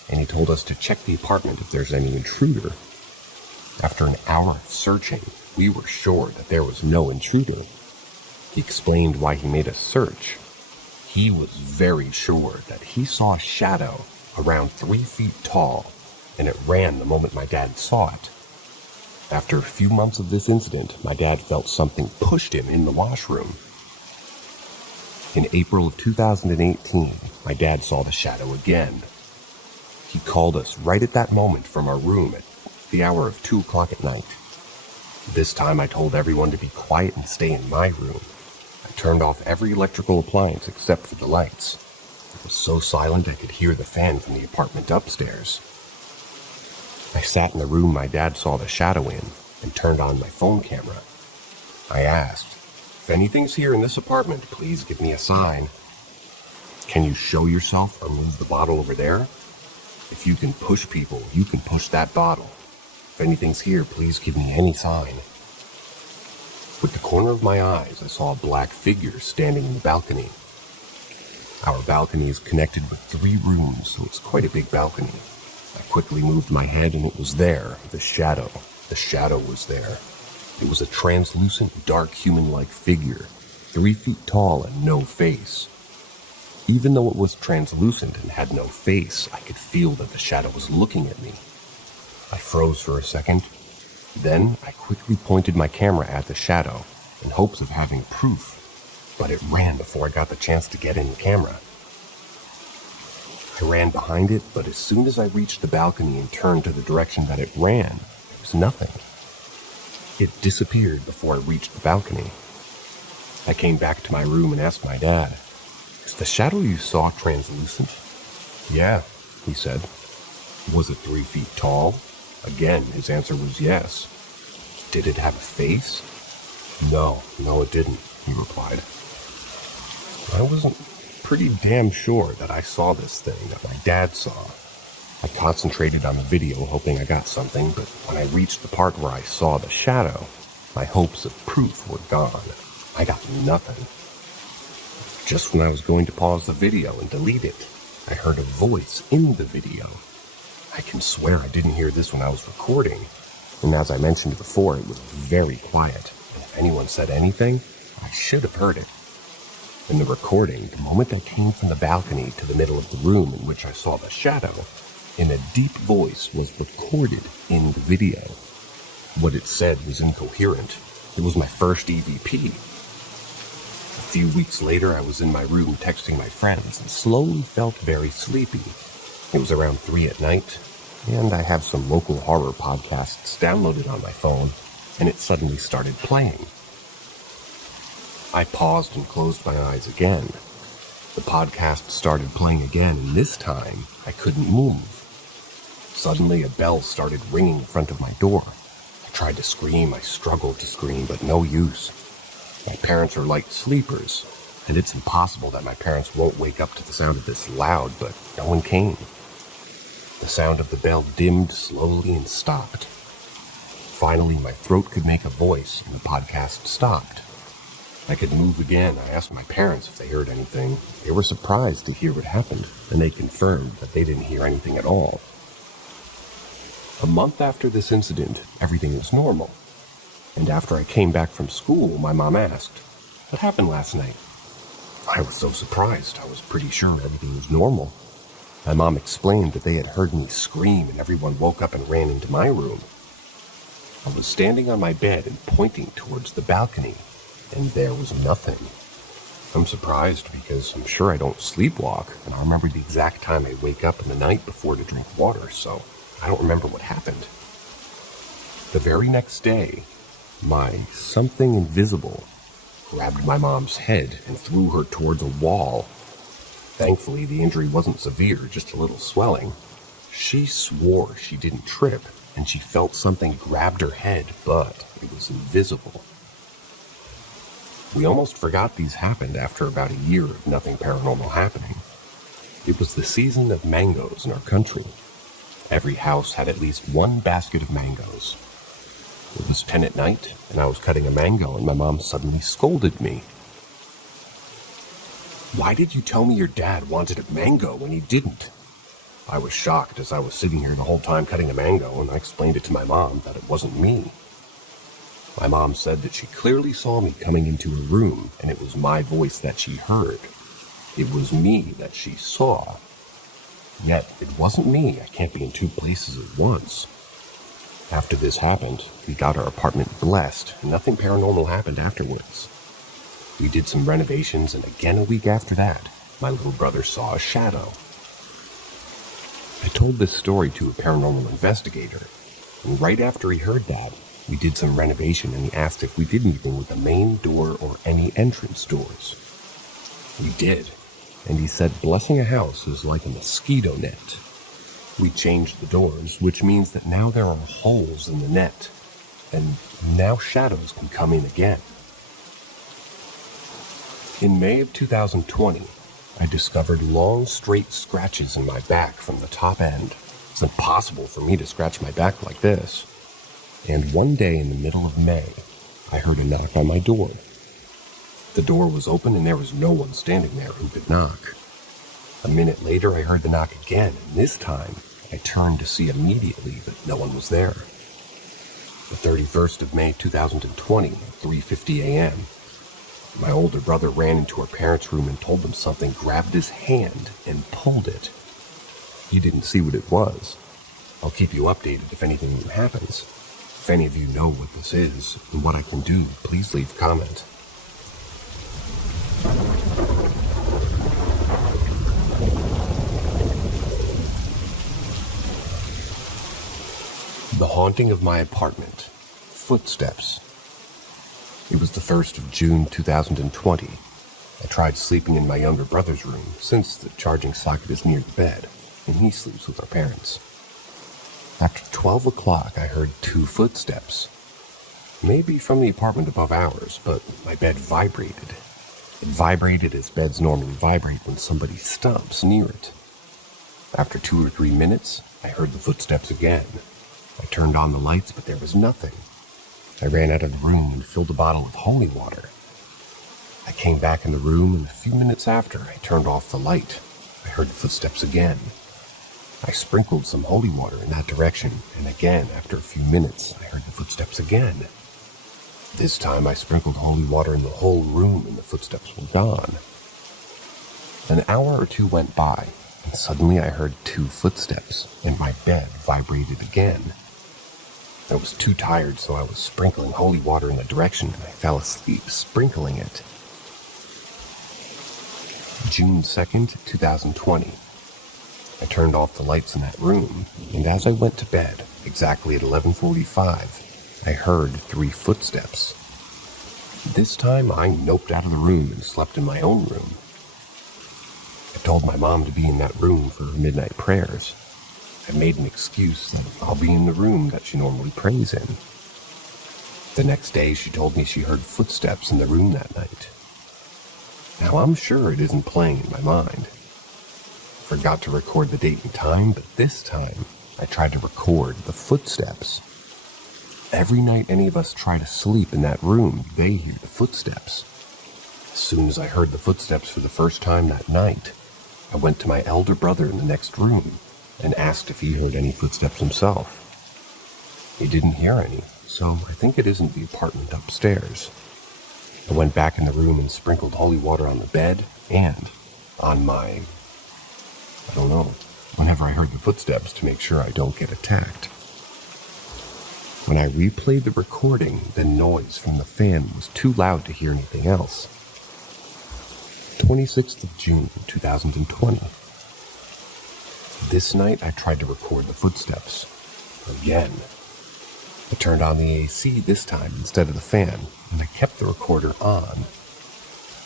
and he told us to check the apartment if there's any intruder. After an hour of searching, we were sure that there was no intruder. He explained why he made us search. He was very sure that he saw a shadow around 3 feet tall, and it ran the moment my dad saw it. After a few months of this incident, my dad felt something pushed him in the washroom. In April of 2018, my dad saw the shadow again. He called us right at that moment from our room at the hour of 2 o'clock at night. This time I told everyone to be quiet and stay in my room. I turned off every electrical appliance except for the lights. It was so silent I could hear the fan from the apartment upstairs. I sat in the room my dad saw the shadow in and turned on my phone camera. I asked, "If anything's here in this apartment, please give me a sign. Can you show yourself or move the bottle over there? If you can push people, you can push that bottle. If anything's here, please give me any sign." With the corner of my eyes, I saw a black figure standing in the balcony. Our balcony is connected with 3 rooms, so it's quite a big balcony. I quickly moved my head and it was there, the shadow. The shadow was there. It was a translucent, dark human-like figure, 3 feet tall and no face. Even though it was translucent and had no face, I could feel that the shadow was looking at me. I froze for a second. Then I quickly pointed my camera at the shadow in hopes of having proof, but it ran before I got the chance to get in the camera. I ran behind it, but as soon as I reached the balcony and turned to the direction that it ran, there was nothing. It disappeared before I reached the balcony. I came back to my room and asked my dad, "Is the shadow you saw translucent?" "Yeah," he said. "Was it 3 feet tall?" Again, his answer was yes. "Did it have a face?" No, it didn't," he replied. I wasn't pretty damn sure that I saw this thing that my dad saw. I concentrated on the video, hoping I got something, but when I reached the part where I saw the shadow, my hopes of proof were gone. I got nothing. Just when I was going to pause the video and delete it, I heard a voice in the video. I can swear I didn't hear this when I was recording, and as I mentioned before, it was very quiet, and if anyone said anything, I should have heard it. In the recording, the moment that came from the balcony to the middle of the room in which I saw the shadow, in a deep voice, was recorded in the video. What it said was incoherent. It was my first EVP. A few weeks later, I was in my room texting my friends and slowly felt very sleepy. It was around 3 at night, and I have some local horror podcasts downloaded on my phone, and it suddenly started playing. I paused and closed my eyes again. The podcast started playing again, and this time, I couldn't move. Suddenly, a bell started ringing in front of my door. I tried to scream, I struggled to scream, but no use. My parents are light sleepers, and it's impossible that my parents won't wake up to the sound of this loud, but no one came. The sound of the bell dimmed slowly and stopped. Finally, my throat could make a voice, and the podcast stopped. I could move again. I asked my parents if they heard anything. They were surprised to hear what happened, and they confirmed that they didn't hear anything at all. A month after this incident, everything was normal. And after I came back from school, my mom asked, "What happened last night?" I was so surprised. I was pretty sure everything was normal. My mom explained that they had heard me scream and everyone woke up and ran into my room. I was standing on my bed and pointing towards the balcony, and there was nothing. I'm surprised because I'm sure I don't sleepwalk, and I remember the exact time I wake up in the night before to drink water, so I don't remember what happened. The very next day, my something invisible grabbed my mom's head and threw her towards a wall. Thankfully, the injury wasn't severe, just a little swelling. She swore she didn't trip, and she felt something grabbed her head, but it was invisible. We almost forgot these happened after about a year of nothing paranormal happening. It was the season of mangoes in our country. Every house had at least one basket of mangoes. It was 10 at night, and I was cutting a mango, and my mom suddenly scolded me. "Why did you tell me your dad wanted a mango when he didn't?" I was shocked as I was sitting here the whole time cutting a mango, and I explained it to my mom that it wasn't me. My mom said that she clearly saw me coming into her room, and it was my voice that she heard. It was me that she saw. Yet, it wasn't me. I can't be in two places at once. After this happened, we got our apartment blessed, and nothing paranormal happened afterwards. We did some renovations, and again a week after that, my little brother saw a shadow. I told this story to a paranormal investigator, and right after he heard that, we did some renovation, and he asked if we did anything with the main door or any entrance doors. We did, and he said blessing a house is like a mosquito net. We changed the doors, which means that now there are holes in the net, and now shadows can come in again. In May of 2020, I discovered long, straight scratches in my back from the top end. It's impossible for me to scratch my back like this. And one day in the middle of May, I heard a knock on my door. The door was open and there was no one standing there who could knock. A minute later, I heard the knock again, and this time, I turned to see immediately that no one was there. The 31st of May 2020, at 3:50 a.m., my older brother ran into our parents' room and told them something grabbed his hand and pulled it. He didn't see what it was. I'll keep you updated if anything happens. If any of you know what this is and what I can do, please leave a comment. The haunting of my apartment. Footsteps. It was the 1st of June 2020. I tried sleeping in my younger brother's room since the charging socket is near the bed, and he sleeps with our parents. After 12 o'clock, I heard 2 footsteps. Maybe from the apartment above ours, but my bed vibrated. It vibrated as beds normally vibrate when somebody stomps near it. After 2 or 3 minutes, I heard the footsteps again. I turned on the lights, but there was nothing. I ran out of the room and filled a bottle of holy water. I came back in the room, and a few minutes after, I turned off the light. I heard the footsteps again. I sprinkled some holy water in that direction, and again, after a few minutes, I heard the footsteps again. This time, I sprinkled holy water in the whole room, and the footsteps were gone. An hour or 2 went by, and suddenly I heard 2 footsteps, and my bed vibrated again. I was too tired, so I was sprinkling holy water in the direction, and I fell asleep sprinkling it. June 2nd, 2020. I turned off the lights in that room, and as I went to bed, exactly at 11:45, I heard 3 footsteps. This time, I noped out of the room and slept in my own room. I told my mom to be in that room for her midnight prayers. I made an excuse that I'll be in the room that she normally prays in. The next day, she told me she heard footsteps in the room that night. Now, I'm sure it isn't playing in my mind. I forgot to record the date and time, but this time, I tried to record the footsteps. Every night any of us try to sleep in that room, they hear the footsteps. As soon as I heard the footsteps for the first time that night, I went to my elder brother in the next room and asked if he heard any footsteps himself. He didn't hear any, so I think it isn't the apartment upstairs. I went back in the room and sprinkled holy water on the bed and on my, whenever I heard the footsteps to make sure I don't get attacked. When I replayed the recording, the noise from the fan was too loud to hear anything else. 26th of June, 2020. This night, I tried to record the footsteps. Again. I turned on the AC this time instead of the fan, and I kept the recorder on.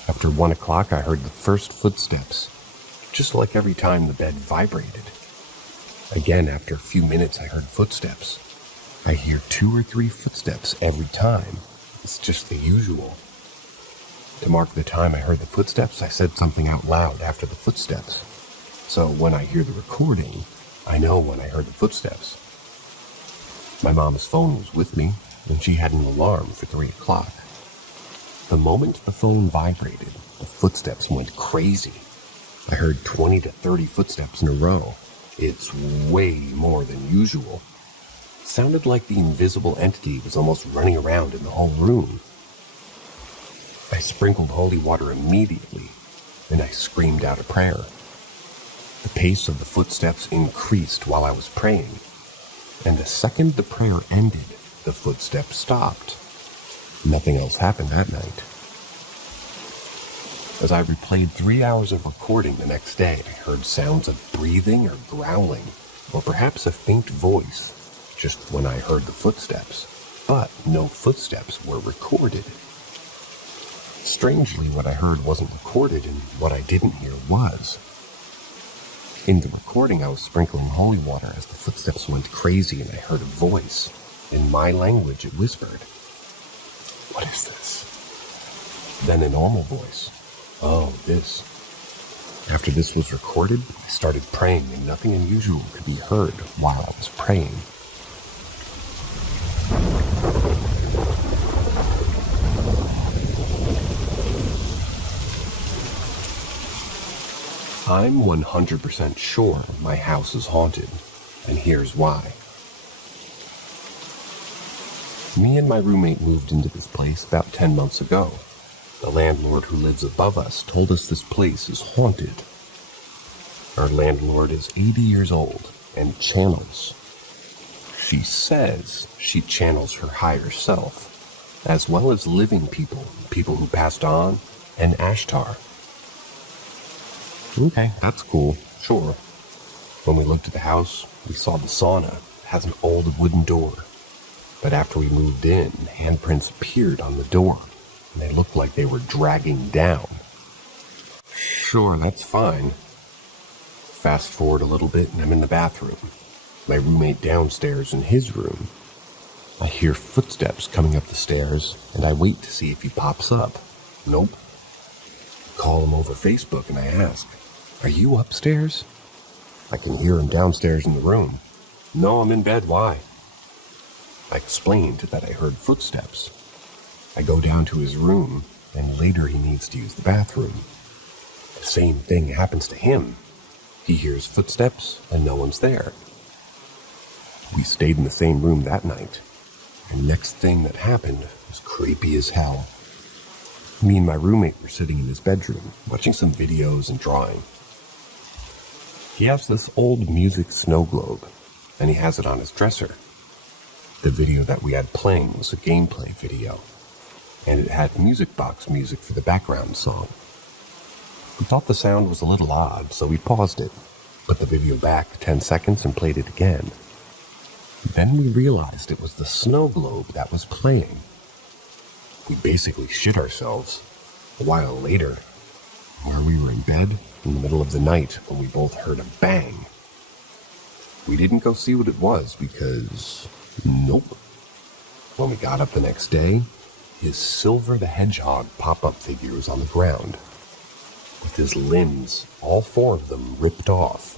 After 1 o'clock, I heard the first footsteps, just like every time the bed vibrated. Again, after a few minutes, I heard footsteps. I hear 2 or 3 footsteps every time. It's just the usual. To mark the time I heard the footsteps, I said something out loud after the footsteps. So when I hear the recording, I know when I heard the footsteps. My mom's phone was with me, and she had an alarm for 3 o'clock. The moment the phone vibrated, the footsteps went crazy. I heard 20 to 30 footsteps in a row. It's way more than usual. It sounded like the invisible entity was almost running around in the whole room. I sprinkled holy water immediately, and I screamed out a prayer. The pace of the footsteps increased while I was praying, and the second the prayer ended, the footsteps stopped. Nothing else happened that night. As I replayed 3 hours of recording the next day, I heard sounds of breathing or growling, or perhaps a faint voice, just when I heard the footsteps, but no footsteps were recorded. Strangely, what I heard wasn't recorded, and what I didn't hear was. In the recording, I was sprinkling holy water as the footsteps went crazy, and I heard a voice. In my language, it whispered, "What is this?" Then a normal voice, "Oh, this." After this was recorded, I started praying, and nothing unusual could be heard while I was praying. I'm 100% sure my house is haunted. and here's why. Me and my roommate moved into this place about 10 months ago. The landlord who lives above us told us this place is haunted. Our landlord is 80 years old and channels. She says she channels her higher self, as well as living people who passed on, and Ashtar. Okay, that's cool, sure. When we looked at the house, we saw the sauna has an old wooden door. But after we moved in, handprints appeared on the door, and they looked like they were dragging down. Sure, that's fine. Fast forward a little bit, and I'm in the bathroom. My roommate downstairs in his room. I hear footsteps coming up the stairs, and I wait to see if he pops up. Nope. Call him over Facebook, and I ask, "Are you upstairs?" I can hear him downstairs in the room. "No, I'm in bed. Why?" I explained that I heard footsteps. I go down to his room, and later he needs to use the bathroom. The same thing happens to him. He hears footsteps, and no one's there. We stayed in the same room that night, and the next thing that happened was creepy as hell. Me and my roommate were sitting in his bedroom, watching some videos and drawing. He has this old music snow globe, and he has it on his dresser. The video that we had playing was a gameplay video, and it had music box music for the background song. We thought the sound was a little odd, so we paused it, put the video back 10 seconds and played it again. Then we realized it was the snow globe that was playing. We basically shit ourselves. A while later, where we were in bed in the middle of the night when we both heard a bang. We didn't go see what it was because, nope. When we got up the next day, his Silver the Hedgehog pop-up figure was on the ground, with his limbs, all 4 of them, ripped off.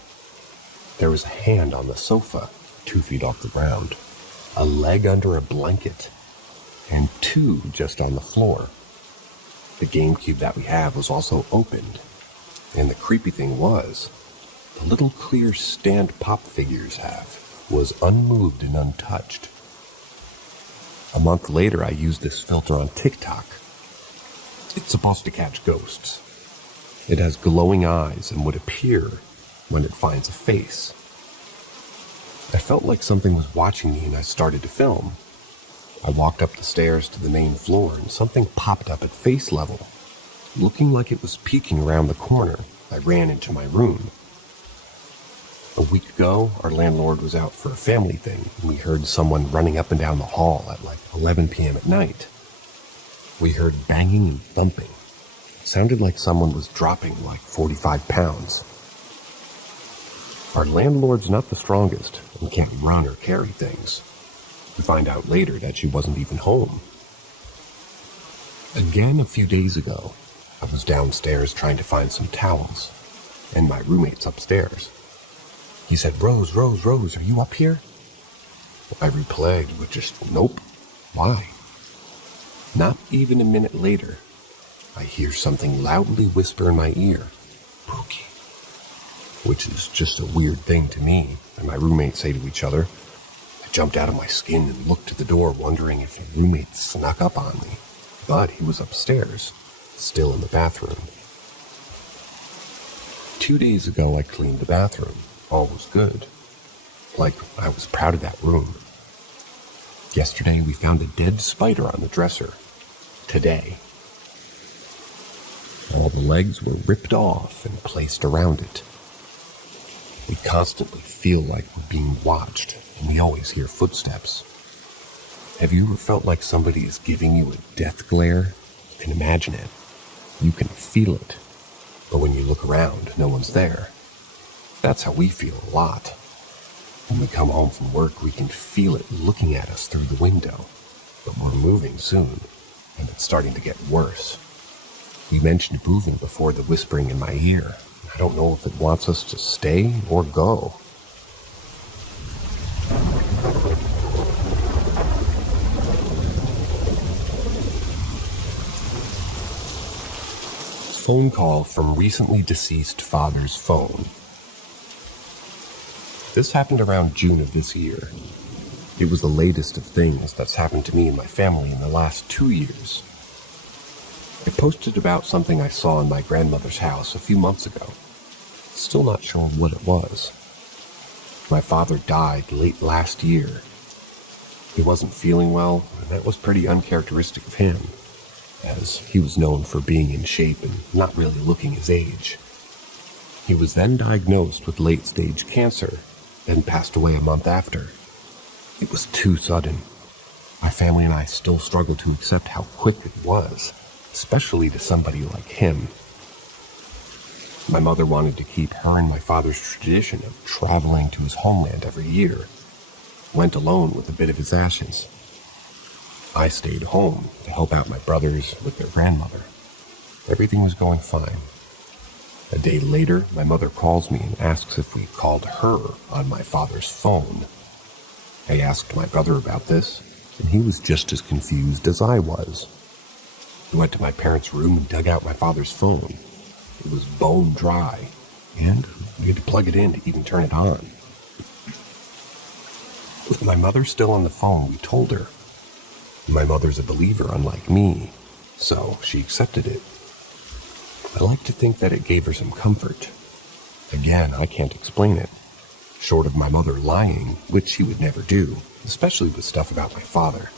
There was a hand on the sofa, 2 feet off the ground, a leg under a blanket, and 2 just on the floor. The GameCube that we have was also opened, and the creepy thing was, the little clear stand pop figures have was unmoved and untouched. A month later, I used this filter on TikTok. It's supposed to catch ghosts. It has glowing eyes and would appear when it finds a face. I felt like something was watching me and I started to film. I walked up the stairs to the main floor and something popped up at face level. Looking like it was peeking around the corner, I ran into my room. A week ago, our landlord was out for a family thing, and we heard someone running up and down the hall at like 11 p.m. at night. We heard banging and thumping. It sounded like someone was dropping like 45 pounds. Our landlord's not the strongest and can't run or carry things. We find out later that she wasn't even home. Again, a few days ago, I was downstairs trying to find some towels, and my roommate's upstairs. He said, Rose, are you up here?" I replied with just, "Nope. Why?" Not even a minute later, I hear something loudly whisper in my ear, "Pookie," which is just a weird thing to me, and my roommates say to each other. I jumped out of my skin and looked at the door, wondering if my roommate snuck up on me, but he was upstairs, still in the bathroom. 2 days ago, I cleaned the bathroom. All was good. Like, I was proud of that room. Yesterday, we found a dead spider on the dresser. Today, all the legs were ripped off and placed around it. We constantly feel like we're being watched, and we always hear footsteps. Have you ever felt like somebody is giving you a death glare? You can imagine it. You can feel it. But when you look around, no one's there. That's how we feel a lot. When we come home from work, we can feel it looking at us through the window. But we're moving soon, and it's starting to get worse. We mentioned moving before the whispering in my ear. I don't know if it wants us to stay or go. Phone call from recently deceased father's phone. This happened around June of this year. It was the latest of things that's happened to me and my family in the last 2 years. I posted about something I saw in my grandmother's house a few months ago. Still not sure what it was. My father died late last year. He wasn't feeling well, and that was pretty uncharacteristic of him, as he was known for being in shape and not really looking his age. He was then diagnosed with late-stage cancer, and passed away a month after. It was too sudden. My family and I still struggle to accept how quick it was, especially to somebody like him. My mother wanted to keep her and my father's tradition of traveling to his homeland every year. Went alone with a bit of his ashes. I stayed home to help out my brothers with their grandmother. Everything was going fine. A day later, my mother calls me and asks if we called her on my father's phone. I asked my brother about this, and he was just as confused as I was. We went to my parents' room and dug out my father's phone. It was bone dry, and we had to plug it in to even turn it on. With my mother still on the phone, we told her. My mother's a believer, unlike me, so she accepted it. I like to think that it gave her some comfort. Again, I can't explain it. Short of my mother lying, which she would never do, especially with stuff about my father.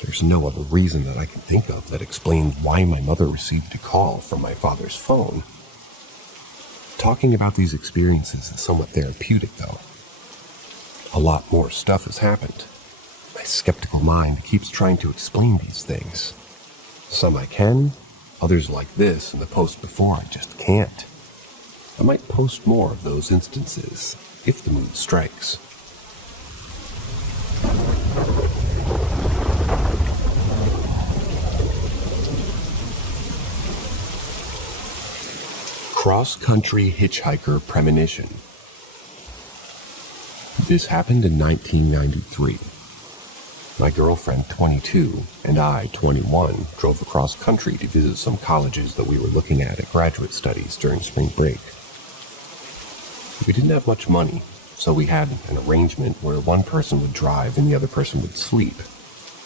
There's no other reason that I can think of that explains why my mother received a call from my father's phone. Talking about these experiences is somewhat therapeutic, though. A lot more stuff has happened. My skeptical mind keeps trying to explain these things. Some I can, others like this and the post before I just can't. I might post more of those instances, if the mood strikes. Cross-country hitchhiker premonition. This happened in 1993. My girlfriend, 22, and I, 21, drove across country to visit some colleges that we were looking at graduate studies during spring break. We didn't have much money, so we had an arrangement where one person would drive and the other person would sleep,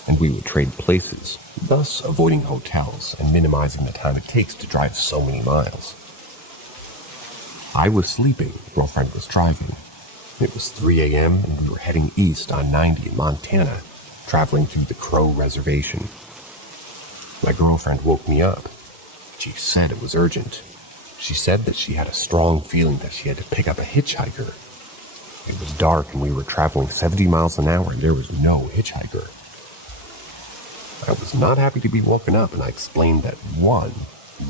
and we would trade places, thus avoiding hotels and minimizing the time it takes to drive so many miles. I was sleeping, girlfriend was driving. It was 3 a.m. and we were heading east on 90 in Montana, traveling through the Crow Reservation. My girlfriend woke me up. She said it was urgent. She said that she had a strong feeling that she had to pick up a hitchhiker. It was dark and we were traveling 70 miles an hour and there was no hitchhiker. I was not happy to be woken up, and I explained that 1,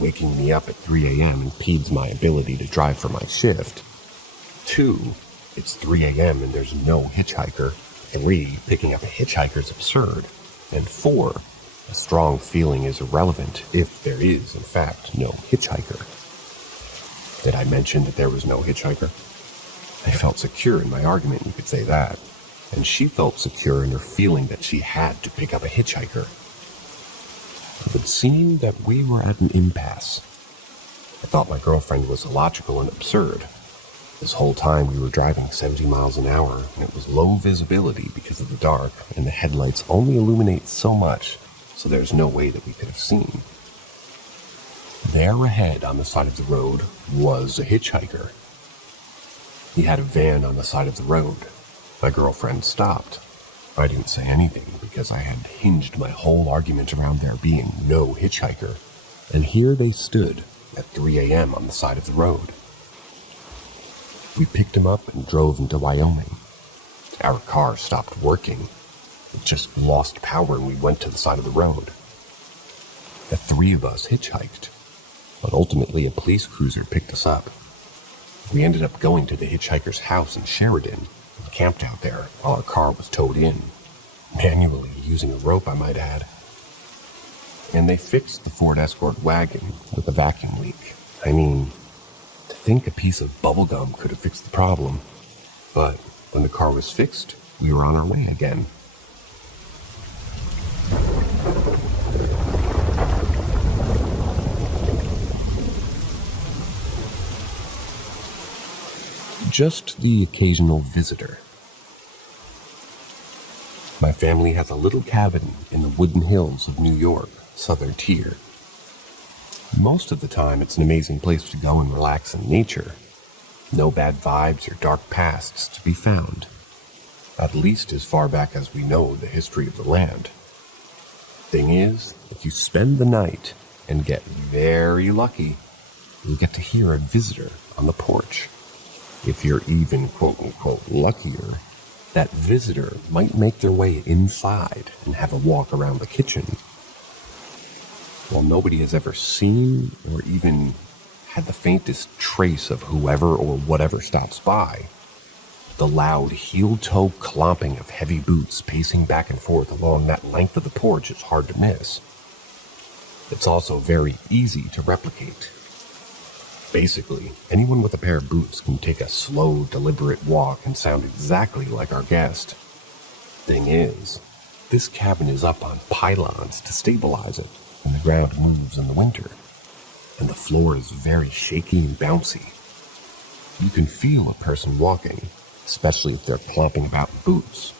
waking me up at 3 a.m. impedes my ability to drive for my shift. 2, it's 3 a.m. and there's no hitchhiker. 3, picking up a hitchhiker is absurd. And 4, a strong feeling is irrelevant if there is, in fact, no hitchhiker. Did I mention that there was no hitchhiker? I felt secure in my argument, you could say that. And she felt secure in her feeling that she had to pick up a hitchhiker. It would seem that we were at an impasse. I thought my girlfriend was illogical and absurd. This whole time we were driving 70 miles an hour, and it was low visibility because of the dark, and the headlights only illuminate so much, so there's no way that we could have seen. There ahead on the side of the road was a hitchhiker. He had a van on the side of the road. My girlfriend stopped. I didn't say anything because I had hinged my whole argument around there being no hitchhiker. And here they stood at 3 a.m. on the side of the road. We picked him up and drove into Wyoming. Our car stopped working. It just lost power and we went to the side of the road. The 3 of us hitchhiked, but ultimately a police cruiser picked us up. We ended up going to the hitchhiker's house in Sheridan and camped out there while our car was towed in, manually using a rope, I might add. And they fixed the Ford Escort wagon with a vacuum leak. I mean, to think a piece of bubblegum could have fixed the problem. But when the car was fixed, we were on our way again. just the occasional visitor. My family has a little cabin in the wooded hills of New York, southern tier. Most of the time, it's an amazing place to go and relax in nature. No bad vibes or dark pasts to be found, at least as far back as we know the history of the land. Thing is, if you spend the night and get very lucky, you'll get to hear a visitor on the porch. If you're even quote-unquote luckier, that visitor might make their way inside and have a walk around the kitchen. While nobody has ever seen or even had the faintest trace of whoever or whatever stops by, the loud heel-toe clomping of heavy boots pacing back and forth along that length of the porch is hard to miss. It's also very easy to replicate. Basically, anyone with a pair of boots can take a slow, deliberate walk and sound exactly like our guest. Thing is, this cabin is up on pylons to stabilize it when the ground moves in the winter, and the floor is very shaky and bouncy. You can feel a person walking, especially if they're clomping about in boots.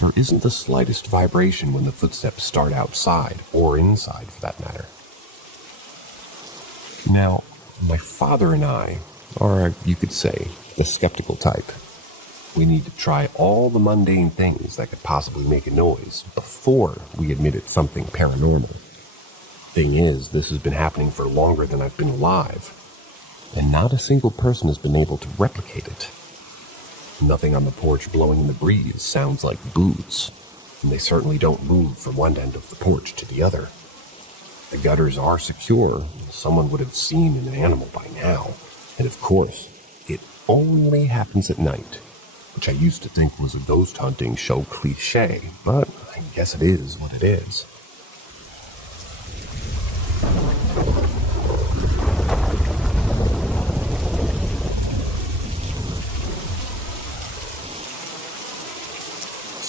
There isn't the slightest vibration when the footsteps start outside, or inside for that matter. Now, my father and I are, you could say, the skeptical type. We need to try all the mundane things that could possibly make a noise before we admit it's something paranormal. Thing is, this has been happening for longer than I've been alive, and not a single person has been able to replicate it. Nothing on the porch blowing in the breeze sounds like boots, and they certainly don't move from one end of the porch to the other. The gutters are secure, and someone would have seen an animal by now, and of course, it only happens at night, which I used to think was a ghost hunting show cliche, but I guess it is what it is.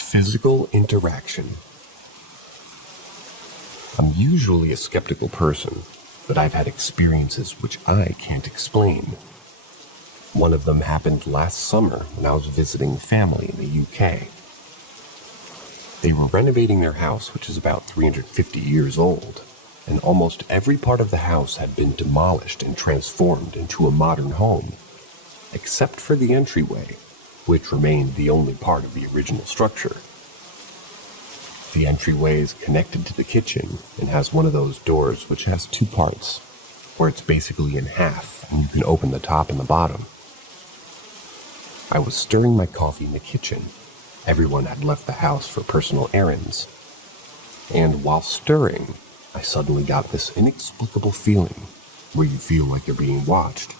Physical interaction. I'm usually a skeptical person, but I've had experiences which I can't explain. One of them happened last summer when I was visiting family in the UK. They were renovating their house, which is about 350 years old, and almost every part of the house had been demolished and transformed into a modern home, except for the entryway, which remained the only part of the original structure. The entryway is connected to the kitchen and has one of those doors which has two parts, where it's basically in half and you can open the top and the bottom. I was stirring my coffee in the kitchen. Everyone had left the house for personal errands. And while stirring, I suddenly got this inexplicable feeling where you feel like you're being watched.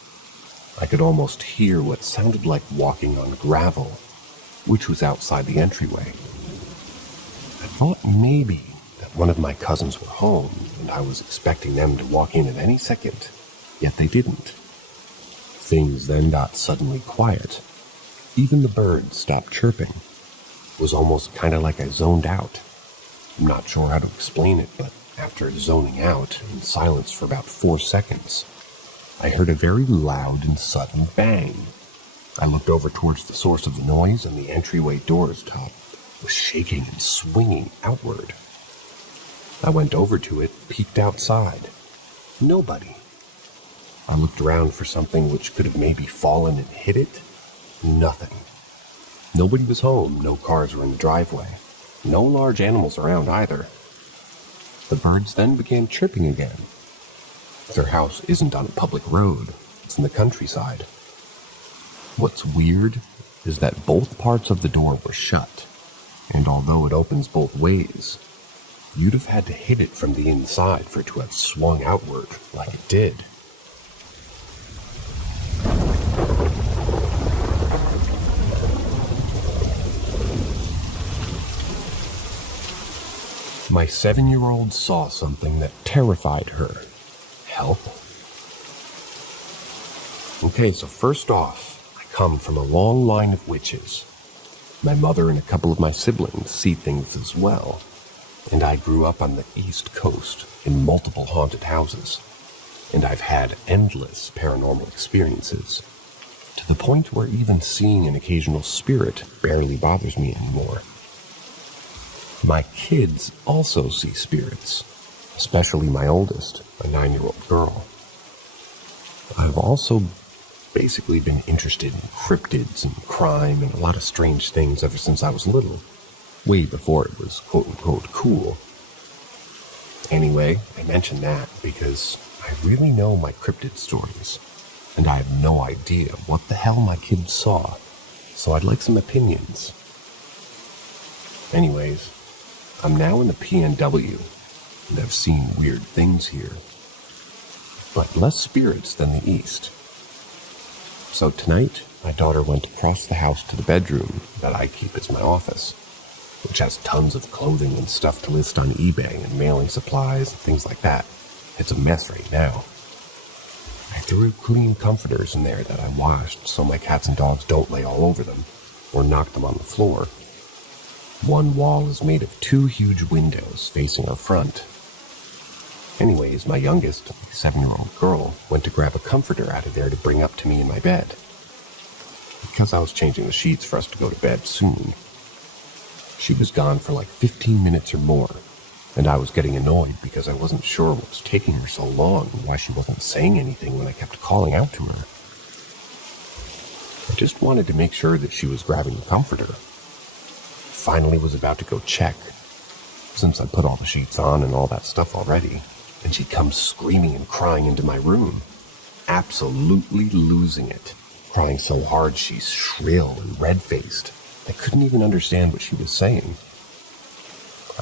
I could almost hear what sounded like walking on gravel, which was outside the entryway. I thought maybe that one of my cousins were home, and I was expecting them to walk in at any second, yet they didn't. Things then got suddenly quiet. Even the birds stopped chirping. It was almost kind of like I zoned out. I'm not sure how to explain it, but after zoning out in silence for about 4 seconds, I heard a very loud and sudden bang. I looked over towards the source of the noise, and the entryway door's top was shaking and swinging outward. I went over to it, peeked outside. Nobody. I looked around for something which could have maybe fallen and hit it. Nothing. Nobody was home, no cars were in the driveway. No large animals around either. The birds then began chirping again. Their house isn't on a public road, it's in the countryside. What's weird is that both parts of the door were shut, and although it opens both ways, you'd have had to hit it from the inside for it to have swung outward like it did. My 7-year-old saw something that terrified her. Help? Okay, so first off, I come from a long line of witches. My mother and a couple of my siblings see things as well, and I grew up on the East Coast in multiple haunted houses, and I've had endless paranormal experiences. To to the point where even seeing an occasional spirit barely bothers me anymore. My kids also see spirits, especially my oldest, a 9-year-old girl. I've also basically been interested in cryptids and crime and a lot of strange things ever since I was little, way before it was quote-unquote cool. Anyway, I mention that because I really know my cryptid stories, and I have no idea what the hell my kids saw, so I'd like some opinions. Anyways, I'm now in the PNW, and I've seen weird things here, but less spirits than the East. So tonight, my daughter went across the house to the bedroom that I keep as my office, which has tons of clothing and stuff to list on eBay and mailing supplies and things like that. It's a mess right now. I threw clean comforters in there that I washed so my cats and dogs don't lay all over them or knock them on the floor. One wall is made of 2 huge windows facing our front. Anyways, my youngest, 7-year-old girl, went to grab a comforter out of there to bring up to me in my bed, because I was changing the sheets for us to go to bed soon. She was gone for like 15 minutes or more, and I was getting annoyed because I wasn't sure what was taking her so long and why she wasn't saying anything when I kept calling out to her. I just wanted to make sure that she was grabbing the comforter. Finally was about to go check, since I put all the sheets on and all that stuff already, and she comes screaming and crying into my room, absolutely losing it, crying so hard she's shrill and red-faced. I couldn't even understand what she was saying.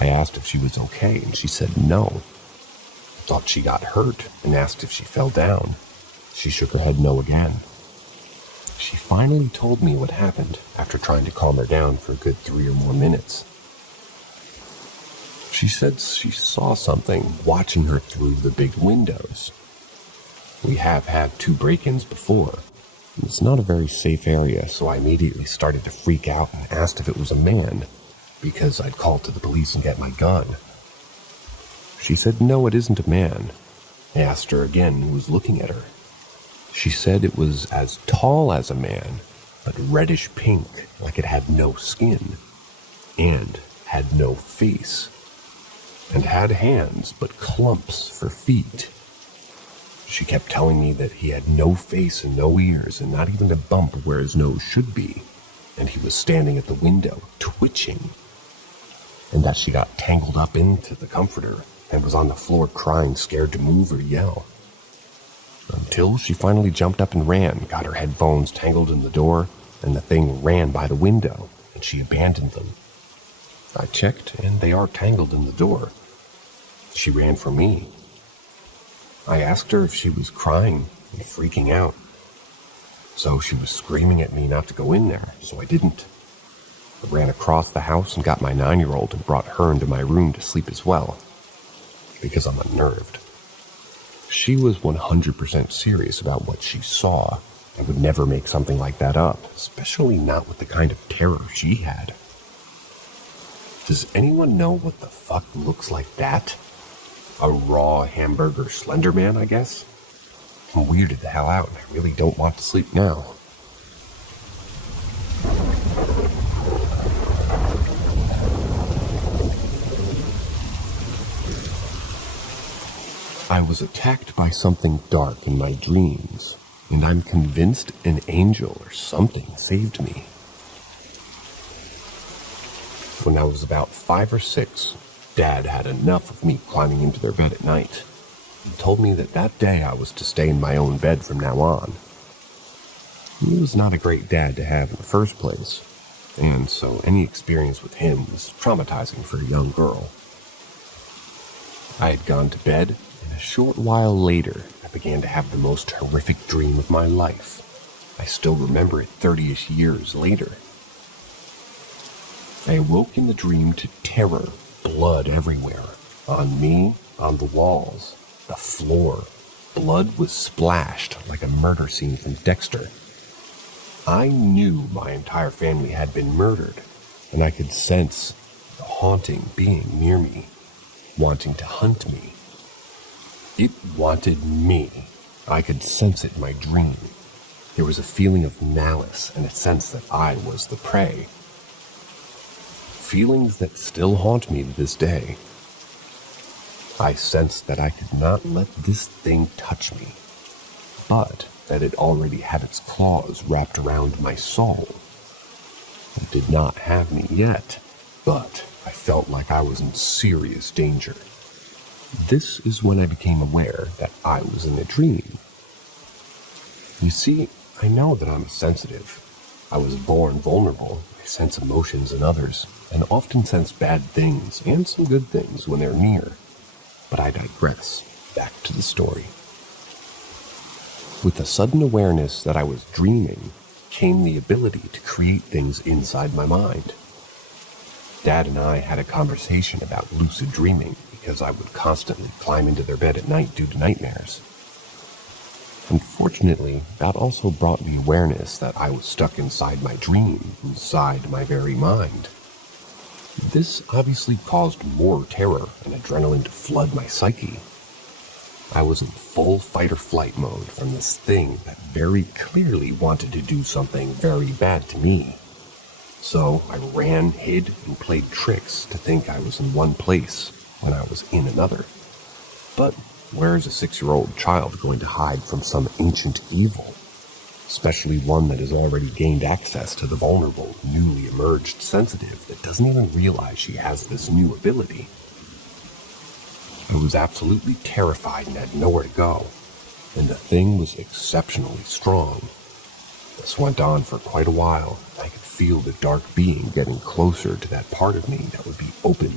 I asked if she was okay, and she said no. I thought she got hurt and asked if she fell down. She shook her head no again. She finally told me what happened after trying to calm her down for a good 3 or more minutes. She said she saw something watching her through the big windows. We have had 2 break-ins before. It's not a very safe area, so I immediately started to freak out and asked if it was a man, because I'd called to the police and get my gun. She said no, it isn't a man. I asked her again who was looking at her. She said it was as tall as a man, but reddish pink, like it had no skin, and had no face, and had hands but clumps for feet. She kept telling me that he had no face and no ears and not even a bump where his nose should be, and he was standing at the window, twitching, and that she got tangled up into the comforter and was on the floor crying, scared to move or yell. Until she finally jumped up and ran, got her headphones tangled in the door, and the thing ran by the window, and she abandoned them. I checked, and they are tangled in the door. She ran for me. I asked her if she was crying and freaking out. So she was screaming at me not to go in there, so I didn't. I ran across the house and got my 9-year-old and brought her into my room to sleep as well, because I'm unnerved. She was 100% serious about what she saw and would never make something like that up, especially not with the kind of terror she had. Does anyone know what the fuck looks like that? A raw hamburger Slender Man, I guess? I'm weirded the hell out and I really don't want to sleep now. I was attacked by something dark in my dreams, and I'm convinced an angel or something saved me. When I was about 5 or 6, Dad had enough of me climbing into their bed at night and told me that day I was to stay in my own bed from now on. He was not a great dad to have in the first place, and so any experience with him was traumatizing for a young girl. I had gone to bed, and a short while later, I began to have the most horrific dream of my life. I still remember it 30-ish years later. I awoke in the dream to terror, blood everywhere. On me, on the walls, the floor. Blood was splashed like a murder scene from Dexter. I knew my entire family had been murdered, and I could sense the haunting being near me, wanting to hunt me. It wanted me. I could sense it in my dream. There was a feeling of malice and a sense that I was the prey. Feelings that still haunt me to this day. I sensed that I could not let this thing touch me, but that it already had its claws wrapped around my soul. It did not have me yet, but I felt like I was in serious danger. This is when I became aware that I was in a dream. You see, I know that I'm sensitive. I was born vulnerable. I sense emotions in others, and often sense bad things and some good things when they're near. But I digress. Back to the story. With the sudden awareness that I was dreaming came the ability to create things inside my mind. Dad and I had a conversation about lucid dreaming because I would constantly climb into their bed at night due to nightmares. Unfortunately, that also brought the awareness that I was stuck inside my dream, inside my very mind. This obviously caused more terror and adrenaline to flood my psyche. I was in full fight-or-flight mode from this thing that very clearly wanted to do something very bad to me. So I ran, hid, and played tricks to think I was in one place when I was in another. But where is a 6-year-old child going to hide from some ancient evil? Especially one that has already gained access to the vulnerable, newly emerged sensitive that doesn't even realize she has this new ability. I was absolutely terrified and had nowhere to go, and the thing was exceptionally strong. This went on for quite a while. I could feel the dark being getting closer to that part of me that would be open.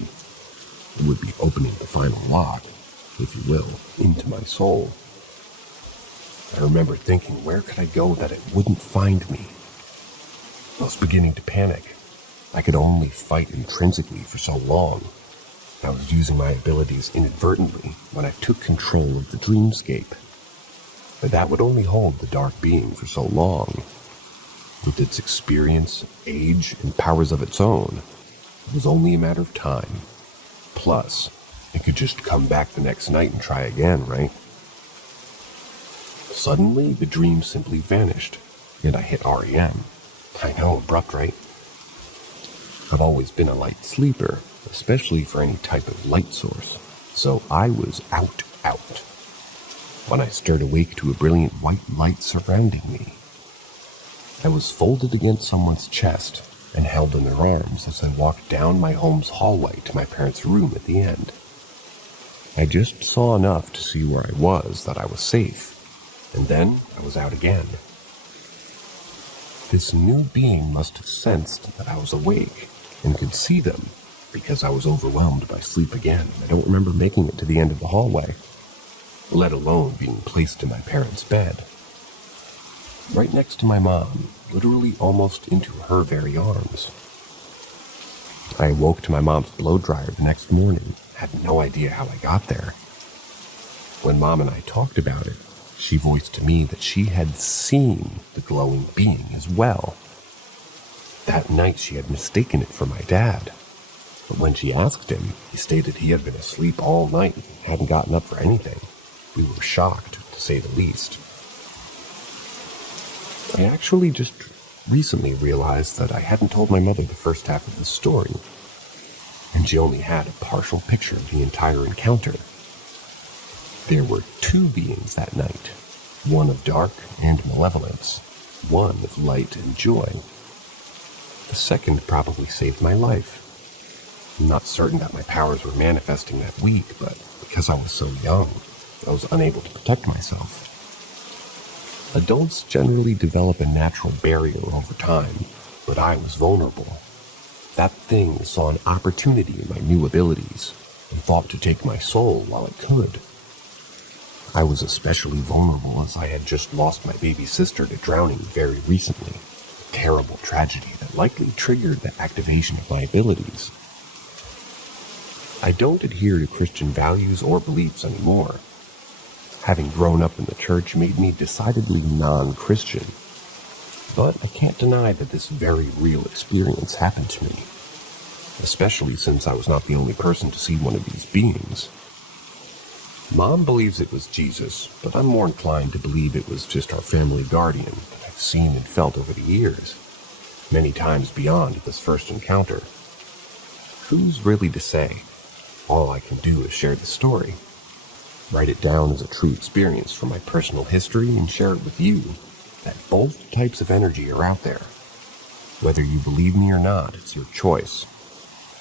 It would be opening the final lock, if you will, into my soul. I remember thinking, where could I go that it wouldn't find me? I was beginning to panic. I could only fight intrinsically for so long. I was using my abilities inadvertently when I took control of the dreamscape. But that would only hold the dark being for so long. With its experience, age, and powers of its own, it was only a matter of time. Plus, it could just come back the next night and try again, right? Suddenly, the dream simply vanished, and I hit REM. I know, abrupt, right? I've always been a light sleeper, especially for any type of light source, so I was out. When I stirred awake to a brilliant white light surrounding me, I was folded against someone's chest and held in their arms as I walked down my home's hallway to my parents' room at the end. I just saw enough to see where I was, that I was safe. And then I was out again. This new being must have sensed that I was awake and could see them because I was overwhelmed by sleep again. I don't remember making it to the end of the hallway, let alone being placed in my parents' bed. Right next to my mom, literally almost into her very arms. I awoke to my mom's blow dryer the next morning, had no idea how I got there. When Mom and I talked about it, she voiced to me that she had seen the glowing being as well. That night she had mistaken it for my dad. But when she asked him, he stated he had been asleep all night and hadn't gotten up for anything. We were shocked, to say the least. I actually just recently realized that I hadn't told my mother the first half of the story, and she only had a partial picture of the entire encounter. There were 2 beings that night, one of dark and malevolence, one of light and joy. The second probably saved my life. I'm not certain that my powers were manifesting that week, but because I was so young, I was unable to protect myself. Adults generally develop a natural barrier over time, but I was vulnerable. That thing saw an opportunity in my new abilities and thought to take my soul while it could. I was especially vulnerable as I had just lost my baby sister to drowning very recently, a terrible tragedy that likely triggered the activation of my abilities. I don't adhere to Christian values or beliefs anymore. Having grown up in the church made me decidedly non-Christian, but I can't deny that this very real experience happened to me, especially since I was not the only person to see one of these beings. Mom believes it was Jesus, but I'm more inclined to believe it was just our family guardian that I seen and felt over the years, many times beyond this first encounter. Who's really to say? All I can do is share the story, write it down as a true experience from my personal history, and share it with you, that both types of energy are out there. Whether you believe me or not, it's your choice.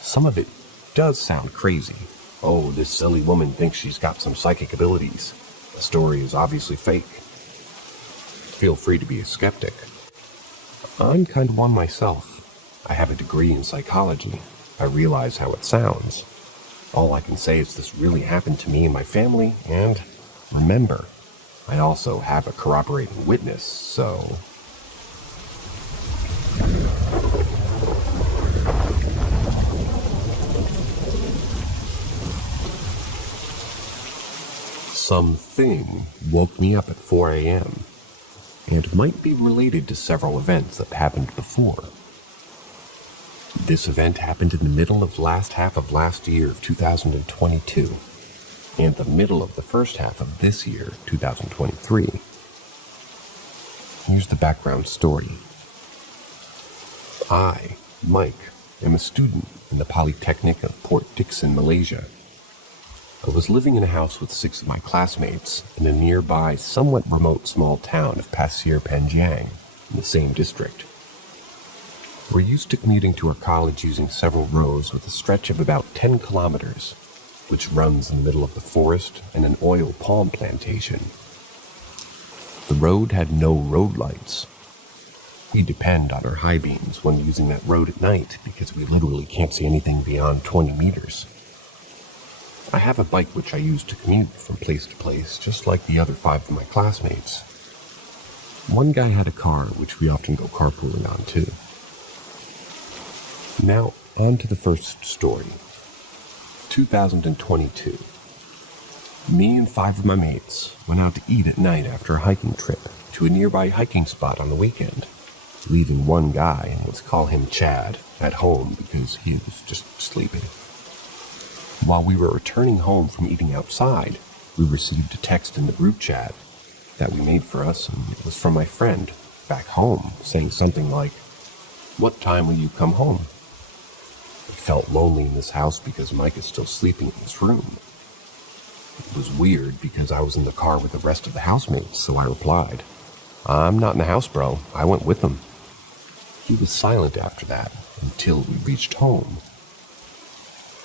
Some of it does sound crazy. Oh, this silly woman thinks she's got some psychic abilities. The story is obviously fake. Feel free to be a skeptic. I'm kind of one myself. I have a degree in psychology. I realize how it sounds. All I can say is this really happened to me and my family, and remember, I also have a corroborating witness, so... Something woke me up at 4 a.m. and might be related to several events that happened before. This event happened in the middle of the last half of last year of 2022 and the middle of the first half of this year, 2023. Here's the background story. I, Mike, am a student in the Polytechnic of Port Dickson, Malaysia. I was living in a house with 6 of my classmates in a nearby, somewhat remote small town of Pasir Panjang in the same district. We're used to commuting to our college using several roads with a stretch of about 10 kilometers, which runs in the middle of the forest and an oil palm plantation. The road had no road lights. We depend on our high beams when using that road at night because we literally can't see anything beyond 20 meters. I have a bike which I use to commute from place to place, just like the other 5 of my classmates. One guy had a car, which we often go carpooling on too. Now, on to the first story. 2022. Me and 5 of my mates went out to eat at night after a hiking trip to a nearby hiking spot on the weekend, leaving one guy, and let's call him Chad, at home because he was just sleeping. While we were returning home from eating outside, we received a text in the group chat that we made for us, and it was from my friend back home, saying something like, "What time will you come home?" It felt lonely in this house because Mike is still sleeping in his room. It was weird because I was in the car with the rest of the housemates, so I replied, "I'm not in the house, bro. I went with them." He was silent after that until we reached home.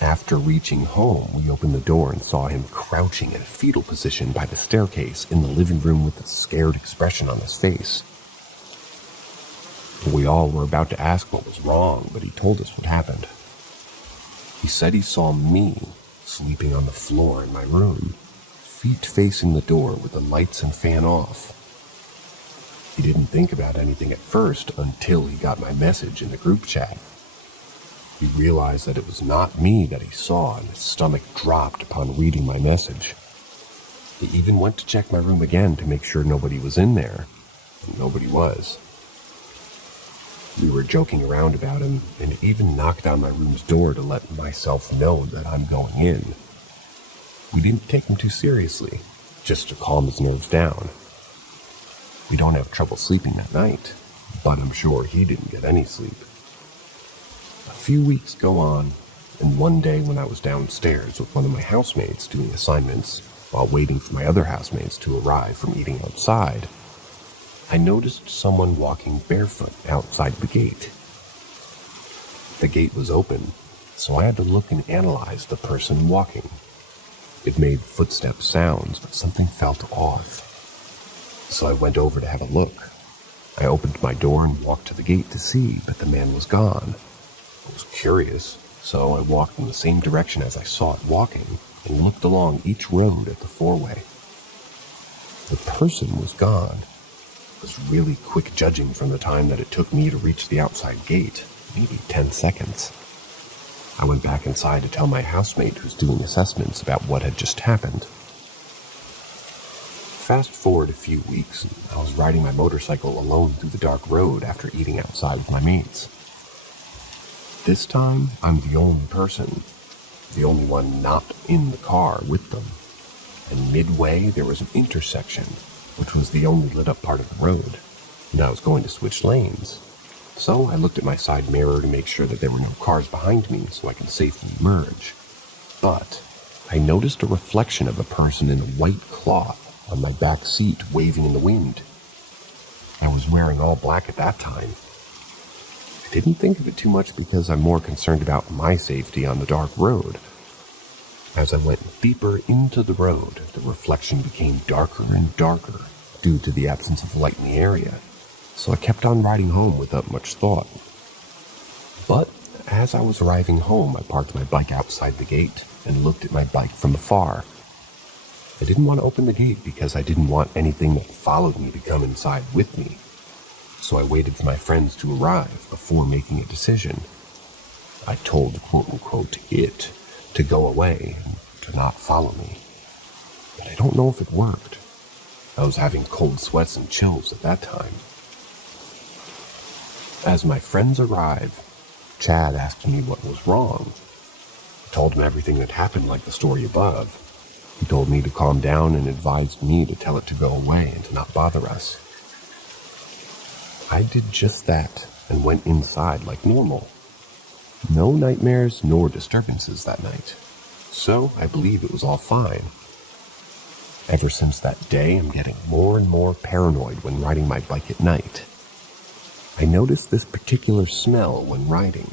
After reaching home, we opened the door and saw him crouching in a fetal position by the staircase in the living room with a scared expression on his face. We all were about to ask what was wrong, but he told us what happened. He said he saw me sleeping on the floor in my room, feet facing the door with the lights and fan off. He didn't think about anything at first until he got my message in the group chat. He realized that it was not me that he saw, and his stomach dropped upon reading my message. He even went to check my room again to make sure nobody was in there, and nobody was. We were joking around about him, and even knocked on my room's door to let myself know that I'm going in. We didn't take him too seriously, just to calm his nerves down. We don't have trouble sleeping that night, but I'm sure he didn't get any sleep. A few weeks go on, and one day when I was downstairs with one of my housemates doing assignments while waiting for my other housemates to arrive from eating outside, I noticed someone walking barefoot outside the gate. The gate was open, so I had to look and analyze the person walking. It made footstep sounds, but something felt off. So I went over to have a look. I opened my door and walked to the gate to see, but the man was gone. I was curious, so I walked in the same direction as I saw it walking and looked along each road at the 4-way. The person was gone. It was really quick judging from the time that it took me to reach the outside gate, maybe 10 seconds. I went back inside to tell my housemate who's doing assessments about what had just happened. Fast forward a few weeks, and I was riding my motorcycle alone through the dark road after eating outside with my mates. This time, I'm the only person, the only one not in the car with them. And midway, there was an intersection, which was the only lit up part of the road. and I was going to switch lanes. So I looked at my side mirror to make sure that there were no cars behind me so I could safely merge. But I noticed a reflection of a person in a white cloth on my back seat waving in the wind. I was wearing all black at that time. I didn't think of it too much because I'm more concerned about my safety on the dark road. As I went deeper into the road, the reflection became darker and darker due to the absence of light in the area, so I kept on riding home without much thought. But as I was arriving home, I parked my bike outside the gate and looked at my bike from afar. I didn't want to open the gate because I didn't want anything that followed me to come inside with me, so I waited for my friends to arrive before making a decision. I told quote-unquote it to go away and to not follow me, but I don't know if it worked. I was having cold sweats and chills at that time. As my friends arrived, Chad asked me what was wrong. I told him everything that happened like the story above. He told me to calm down and advised me to tell it to go away and to not bother us. I did just that and went inside like normal. No nightmares nor disturbances that night, so I believe it was all fine. Ever since that day, I'm getting more and more paranoid when riding my bike at night. I noticed this particular smell when riding.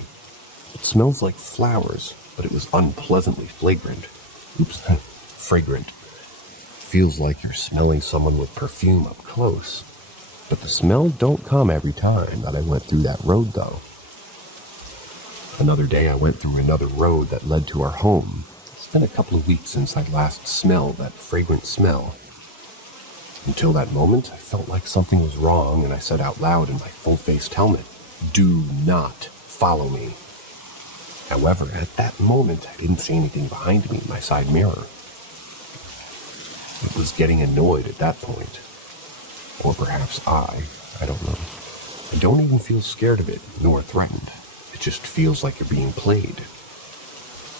It smells like flowers, but it was unpleasantly fragrant. Fragrant. Feels like you're smelling someone with perfume up close. But the smell don't come every time that I went through that road, though. Another day I went through another road that led to our home. It's been a couple of weeks since I last smelled that fragrant smell. Until that moment, I felt like something was wrong, and I said out loud in my full-faced helmet, "Do not follow me." However, at that moment, I didn't see anything behind me in my side mirror. I was getting annoyed at that point. Or perhaps I don't know. I don't even feel scared of it, nor threatened. It just feels like you're being played.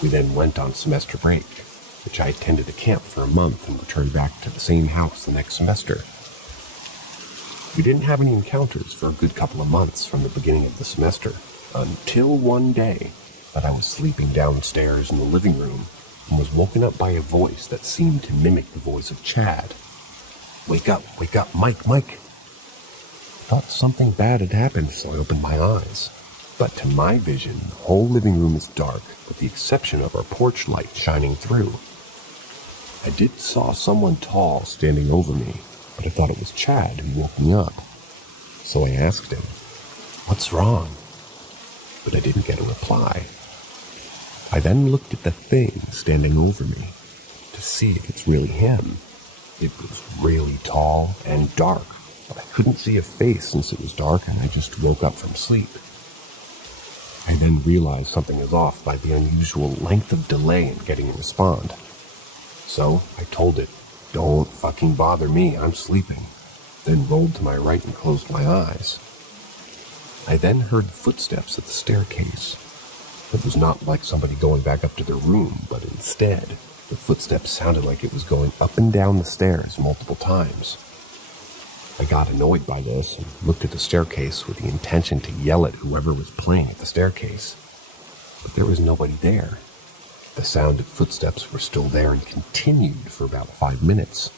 We then went on semester break, which I attended a camp for a month and returned back to the same house the next semester. We didn't have any encounters for a good couple of months from the beginning of the semester, until one day that I was sleeping downstairs in the living room and was woken up by a voice that seemed to mimic the voice of Chad. Wake up, Mike. I thought something bad had happened, so I opened my eyes. But to my vision, the whole living room is dark, with the exception of our porch light shining through. I did saw someone tall standing over me, but I thought it was Chad who woke me up. So I asked him, "What's wrong?" But I didn't get a reply. I then looked at the thing standing over me to see if it's really him. It was really tall and dark, but I couldn't see a face since it was dark and I just woke up from sleep. I then realized something is off by the unusual length of delay in getting a response. So I told it, "Don't fucking bother me, I'm sleeping," then rolled to my right and closed my eyes. I then heard footsteps at the staircase. It was not like somebody going back up to their room, but instead, the footsteps sounded like it was going up and down the stairs multiple times. I got annoyed by this and looked at the staircase with the intention to yell at whoever was playing at the staircase. But there was nobody there. The sound of footsteps were still there and continued for about 5 minutes.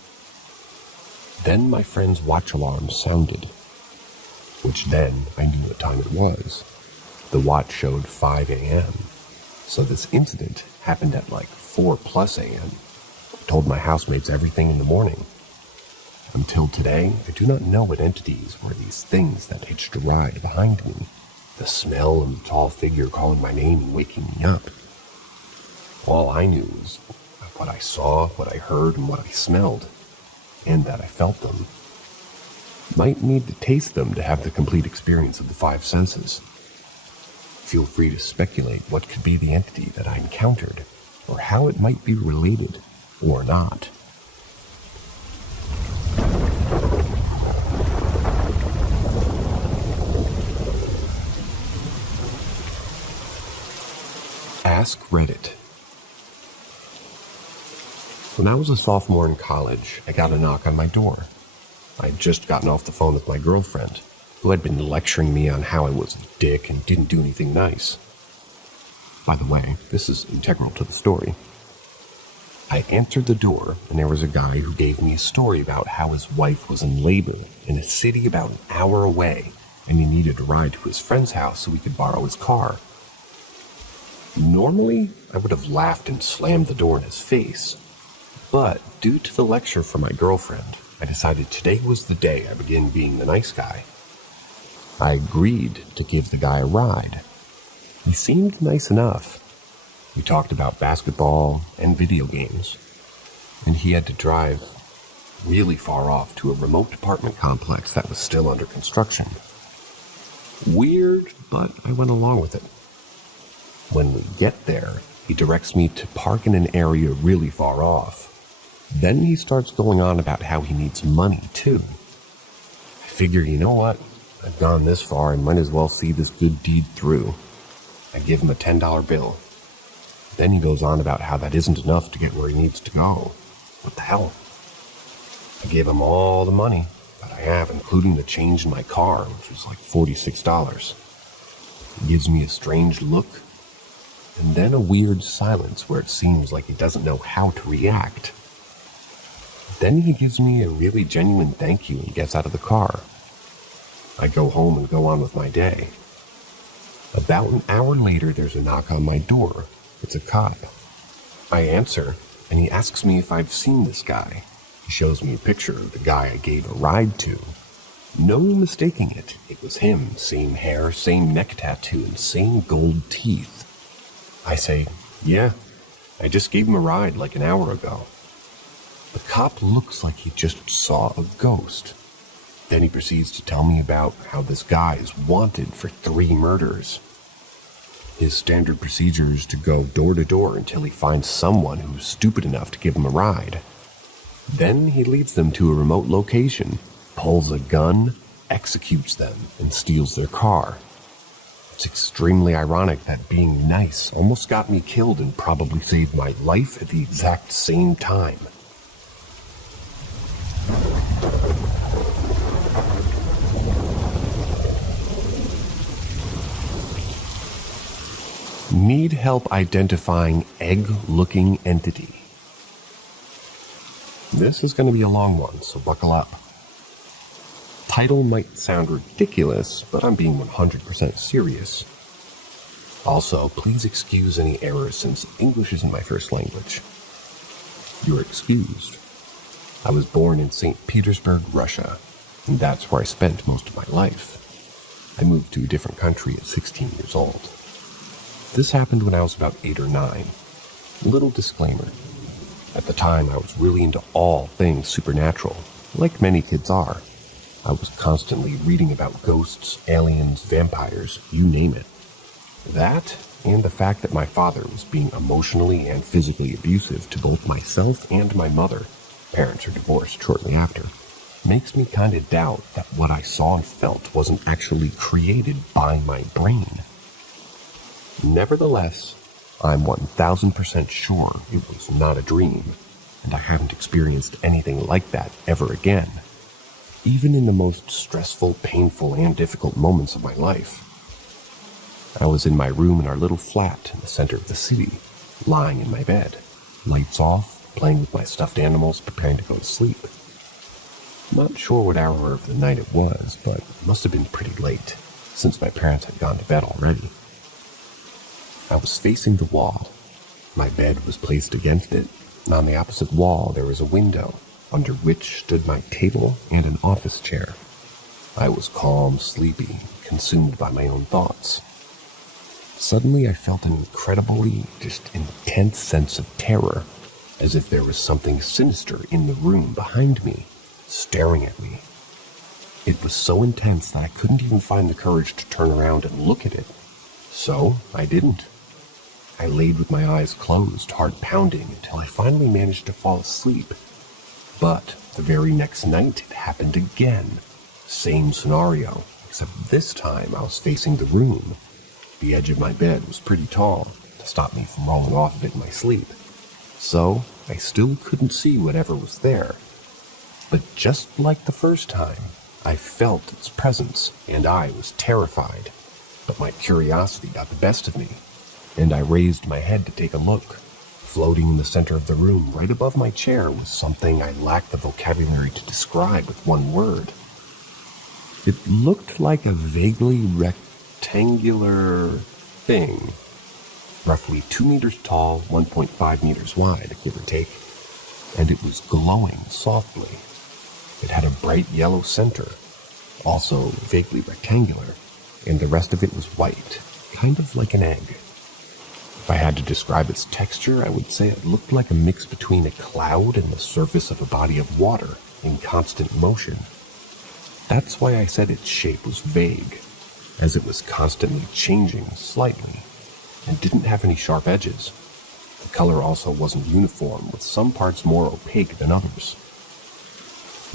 Then my friend's watch alarm sounded, which then I knew what time it was. The watch showed 5 a.m., so this incident happened at like 4+ a.m. I told my housemates everything in the morning. Until today, I do not know what entities were these things that hitched a ride behind me. The smell and the tall figure calling my name and waking me up. All I knew was what I saw, what I heard, and what I smelled, and that I felt them. Might need to taste them to have the complete experience of the 5 senses. Feel free to speculate what could be the entity that I encountered, or how it might be related, or not. Ask Reddit. When I was a sophomore in college, I got a knock on my door. I had just gotten off the phone with my girlfriend. who had been lecturing me on how I was a dick and didn't do anything nice. By the way, this is integral to the story. I answered the door, and there was a guy who gave me a story about how his wife was in labor in a city about an hour away, and he needed a ride to his friend's house so he could borrow his car. Normally, I would have laughed and slammed the door in his face, but due to the lecture from my girlfriend, I decided today was the day I began being the nice guy. I agreed to give the guy a ride. He seemed nice enough. We talked about basketball and video games, and he had to drive really far off to a remote apartment complex that was still under construction. Weird, but I went along with it. When we get there, he directs me to park in an area really far off. Then he starts going on about how he needs money, too. I figured, you know what? I've gone this far and might as well see this good deed through. I give him a $10 bill. Then he goes on about how that isn't enough to get where he needs to go. What the hell? I gave him all the money that I have, including the change in my car, which was like $46. He gives me a strange look, and then a weird silence where it seems like he doesn't know how to react. Then he gives me a really genuine thank you and gets out of the car. I go home and go on with my day. About an hour later, there's a knock on my door. It's a cop. I answer, and he asks me if I've seen this guy. He shows me a picture of the guy I gave a ride to. No mistaking it. It was him. Same hair, same neck tattoo, and same gold teeth. I say, yeah, I just gave him a ride like an hour ago. The cop looks like he just saw a ghost. Then he proceeds to tell me about how this guy is wanted for 3 murders. His standard procedure is to go door to door until he finds someone who's stupid enough to give him a ride. Then he leads them to a remote location, pulls a gun, executes them, and steals their car. It's extremely ironic that being nice almost got me killed and probably saved my life at the exact same time. Need help identifying egg-looking entity. This is going to be a long one, so buckle up. Title might sound ridiculous, but I'm being 100% serious. Also, please excuse any errors since English isn't my first language. You're excused. I was born in St. Petersburg, Russia, and that's where I spent most of my life. I moved to a different country at 16 years old. This happened when I was about 8 or 9. Little disclaimer. At the time, I was really into all things supernatural, like many kids are. I was constantly reading about ghosts, aliens, vampires, you name it. That, and the fact that my father was being emotionally and physically abusive to both myself and my mother, parents are divorced shortly after, makes me kind of doubt that what I saw and felt wasn't actually created by my brain. Nevertheless, I'm 1000% sure it was not a dream, and I haven't experienced anything like that ever again, even in the most stressful, painful, and difficult moments of my life. I was in my room in our little flat in the center of the city, lying in my bed, lights off, playing with my stuffed animals, preparing to go to sleep. Not sure what hour of the night it was, but it must have been pretty late, since my parents had gone to bed already. I was facing the wall. My bed was placed against it, and on the opposite wall there was a window, under which stood my table and an office chair. I was calm, sleepy, consumed by my own thoughts. Suddenly I felt an incredibly, just intense sense of terror, as if there was something sinister in the room behind me, staring at me. It was so intense that I couldn't even find the courage to turn around and look at it. So I didn't. I laid with my eyes closed, heart pounding, until I finally managed to fall asleep. But the very next night, it happened again. Same scenario, except this time I was facing the room. The edge of my bed was pretty tall to stop me from rolling off of it in my sleep. So I still couldn't see whatever was there. But just like the first time, I felt its presence, and I was terrified. But my curiosity got the best of me, and I raised my head to take a look. Floating in the center of the room, right above my chair, was something I lacked the vocabulary to describe with one word. It looked like a vaguely rectangular thing, roughly 2 meters tall, 1.5 meters wide, give or take, and it was glowing softly. It had a bright yellow center, also vaguely rectangular, and the rest of it was white, kind of like an egg. If I had to describe its texture, I would say it looked like a mix between a cloud and the surface of a body of water in constant motion. That's why I said its shape was vague, as it was constantly changing slightly, and didn't have any sharp edges. The color also wasn't uniform, with some parts more opaque than others.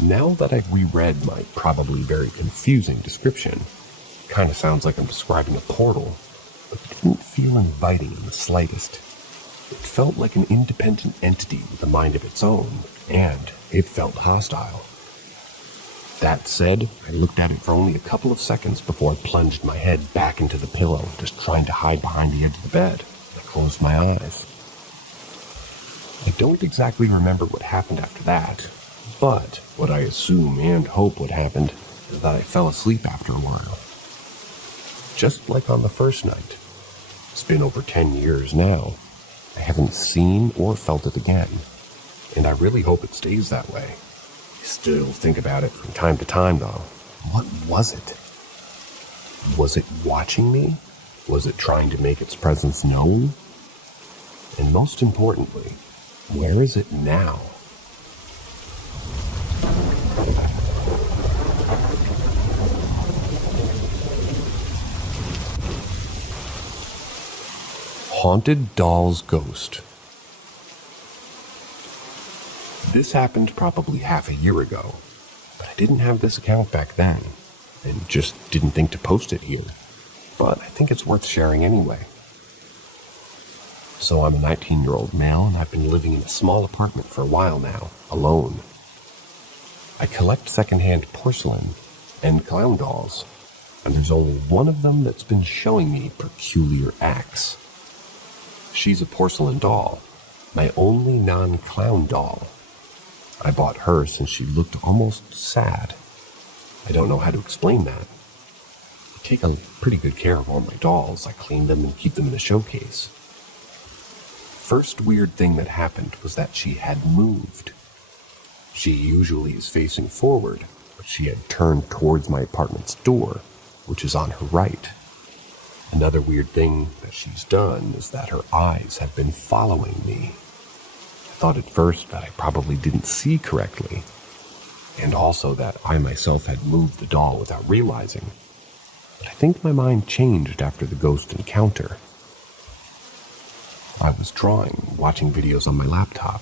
Now that I've reread my probably very confusing description, it kind of sounds like I'm describing a portal, but it didn't feel inviting in the slightest. It felt like an independent entity with a mind of its own, and it felt hostile. That said, I looked at it for only a couple of seconds before I plunged my head back into the pillow, just trying to hide behind the edge of the bed. I closed my eyes. I don't exactly remember what happened after that, but what I assume and hope would happen is that I fell asleep after a while. Just like on the first night. It's been over 10 years now. I haven't seen or felt it again, and I really hope it stays that way. I still think about it from time to time, though. What was it? Was it watching me? Was it trying to make its presence known? And most importantly, where is it now? Haunted Doll's Ghost. This happened probably half a year ago, but I didn't have this account back then, and just didn't think to post it here, but I think it's worth sharing anyway. So I'm a 19-year-old male, and I've been living in a small apartment for a while now, alone. I collect secondhand porcelain and clown dolls, and there's only one of them that's been showing me peculiar acts. She's a porcelain doll, my only non-clown doll. I bought her since she looked almost sad. I don't know how to explain that. I take a pretty good care of all my dolls. I clean them and keep them in a showcase. First weird thing that happened was that she had moved. She usually is facing forward, but she had turned towards my apartment's door, which is on her right. Another weird thing that she's done is that her eyes have been following me. I thought at first that I probably didn't see correctly, and also that I myself had moved the doll without realizing. But I think my mind changed after the ghost encounter. I was drawing, watching videos on my laptop,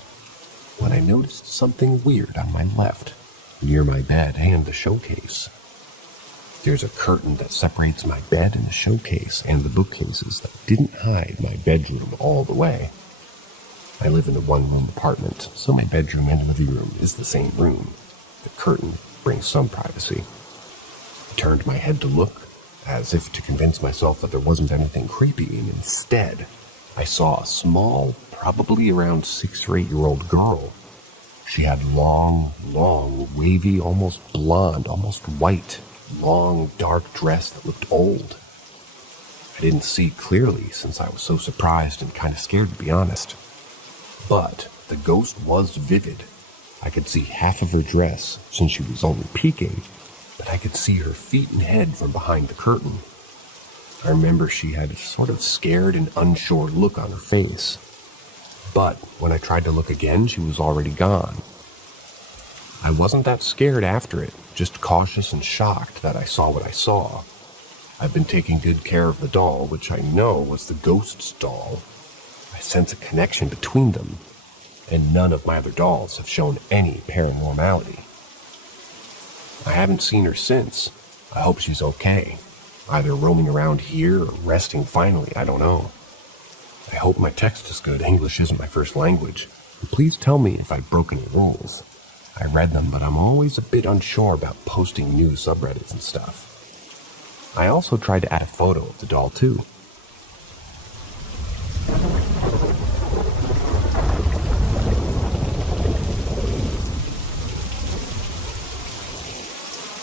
when I noticed something weird on my left, near my bed and the showcase. There's a curtain that separates my bed and the showcase and the bookcases that didn't hide my bedroom all the way. I live in a one-room apartment, so my bedroom and living room is the same room. The curtain brings some privacy. I turned my head to look, as if to convince myself that there wasn't anything creepy, and instead, I saw a small, probably around 6 or 8-year-old girl. She had long, wavy, almost blonde, almost white, long, dark dress that looked old. I didn't see clearly since I was so surprised and kind of scared, to be honest. But the ghost was vivid. I could see half of her dress since she was only peeking, but I could see her feet and head from behind the curtain. I remember she had a sort of scared and unsure look on her face. But when I tried to look again, she was already gone. I wasn't that scared after it, just cautious and shocked that I saw what I saw. I've been taking good care of the doll, which I know was the ghost's doll. I sense a connection between them, and none of my other dolls have shown any paranormality. I haven't seen her since. I hope she's okay. Either roaming around here or resting finally, I don't know. I hope my text is good. English isn't my first language. And please tell me if I've broken rules. I read them, but I'm always a bit unsure about posting new subreddits and stuff. I also tried to add a photo of the doll, too.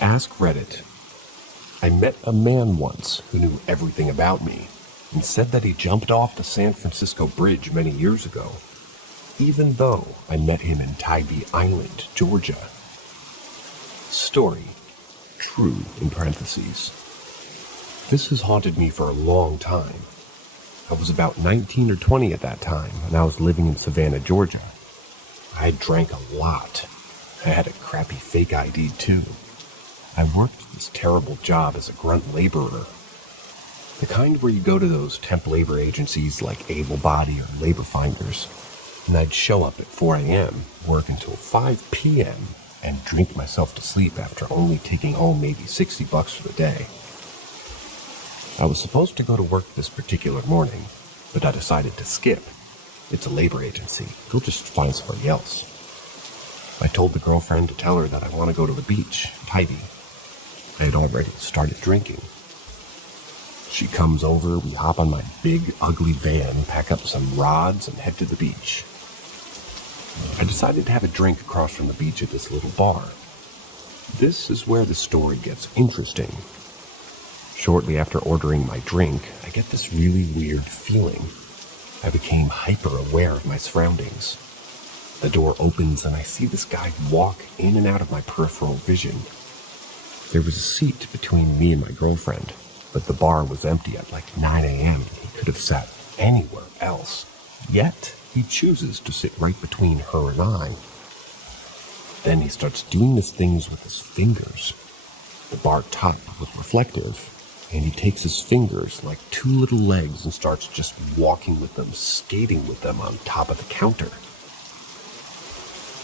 Ask Reddit. I met a man once who knew everything about me and said that he jumped off the San Francisco Bridge many years ago, even though I met him in Tybee Island, Georgia. Story. True, in parentheses. This has haunted me for a long time. I was about 19 or 20 at that time, and I was living in Savannah, Georgia. I drank a lot. I had a crappy fake ID, too. I worked this terrible job as a grunt laborer. The kind where you go to those temp labor agencies like Able Body or Labor Finders, and I'd show up at 4 a.m., work until 5 p.m., and drink myself to sleep after only taking home maybe $60 for the day. I was supposed to go to work this particular morning, but I decided to skip. It's a labor agency. You'll just find somebody else. I told the girlfriend to tell her that I want to go to the beach, Tybee. I had already started drinking. She comes over, we hop on my big, ugly van, pack up some rods, and head to the beach. I decided to have a drink across from the beach at this little bar. This is where the story gets interesting. Shortly after ordering my drink, I get this really weird feeling. I became hyper-aware of my surroundings. The door opens and I see this guy walk in and out of my peripheral vision. There was a seat between me and my girlfriend, but the bar was empty at like 9 a.m. and he could have sat anywhere else. Yet, he chooses to sit right between her and I. Then he starts doing these things with his fingers. The bar top was reflective, and he takes his fingers like two little legs and starts just walking with them, skating with them on top of the counter.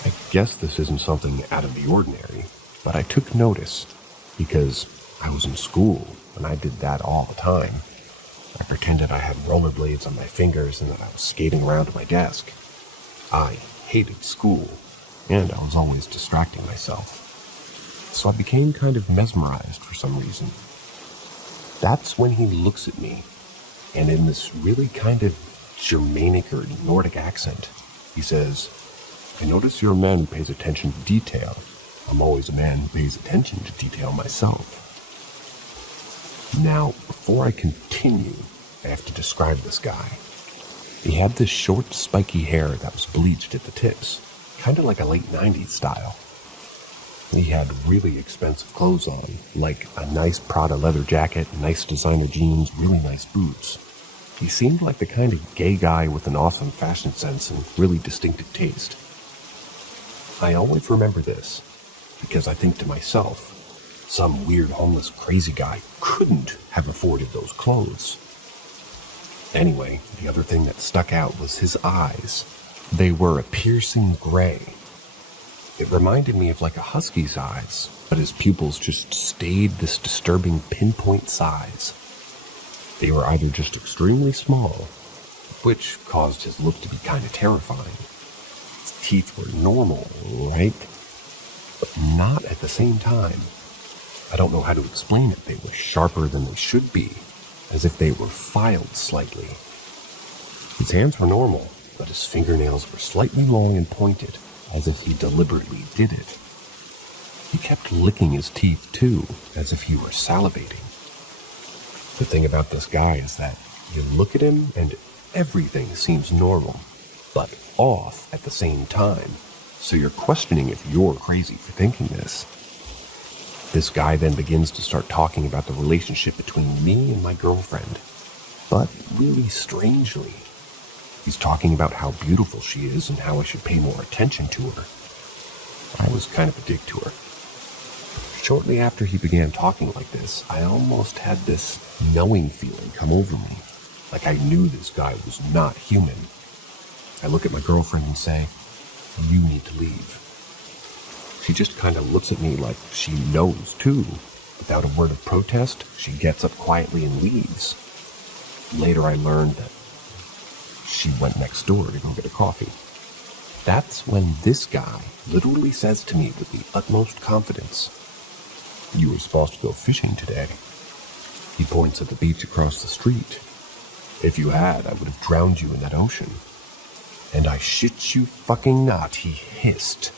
I guess this isn't something out of the ordinary, but I took notice because I was in school and I did that all the time. I pretended I had rollerblades on my fingers and that I was skating around to my desk. I hated school, and I was always distracting myself. So I became kind of mesmerized for some reason. That's when he looks at me, and in this really kind of Germanic or Nordic accent, he says, "I notice you're a man who pays attention to detail. I'm always a man who pays attention to detail myself." Now, before I continue, I have to describe this guy. He had this short, spiky hair that was bleached at the tips, kind of like a late 90s style. He had really expensive clothes on, like a nice Prada leather jacket, nice designer jeans, really nice boots. He seemed like the kind of gay guy with an awesome fashion sense and really distinctive taste. I always remember this, because I think to myself, some weird homeless crazy guy couldn't have afforded those clothes. Anyway, the other thing that stuck out was his eyes. They were a piercing gray. It reminded me of like a husky's eyes, but his pupils just stayed this disturbing pinpoint size. They were either just extremely small, which caused his look to be kind of terrifying. His teeth were normal, right? But not at the same time. I don't know how to explain it. They were sharper than they should be, as if they were filed slightly. His hands were normal, but his fingernails were slightly long and pointed, as if he deliberately did it. He kept licking his teeth too, as if he were salivating. The thing about this guy is that you look at him and everything seems normal, but off at the same time, so you're questioning if you're crazy for thinking this. This guy then begins to start talking about the relationship between me and my girlfriend, but really strangely. He's talking about how beautiful she is and how I should pay more attention to her. I was kind of a dick to her. Shortly after he began talking like this, I almost had this knowing feeling come over me, like I knew this guy was not human. I look at my girlfriend and say, "You need to leave." She just kind of looks at me like she knows too. Without a word of protest, she gets up quietly and leaves. Later I learned that she went next door to go get a coffee. That's when this guy literally says to me with the utmost confidence, "You were supposed to go fishing today." He points at the beach across the street. "If you had, I would have drowned you in that ocean." And I shit you fucking not, he hissed.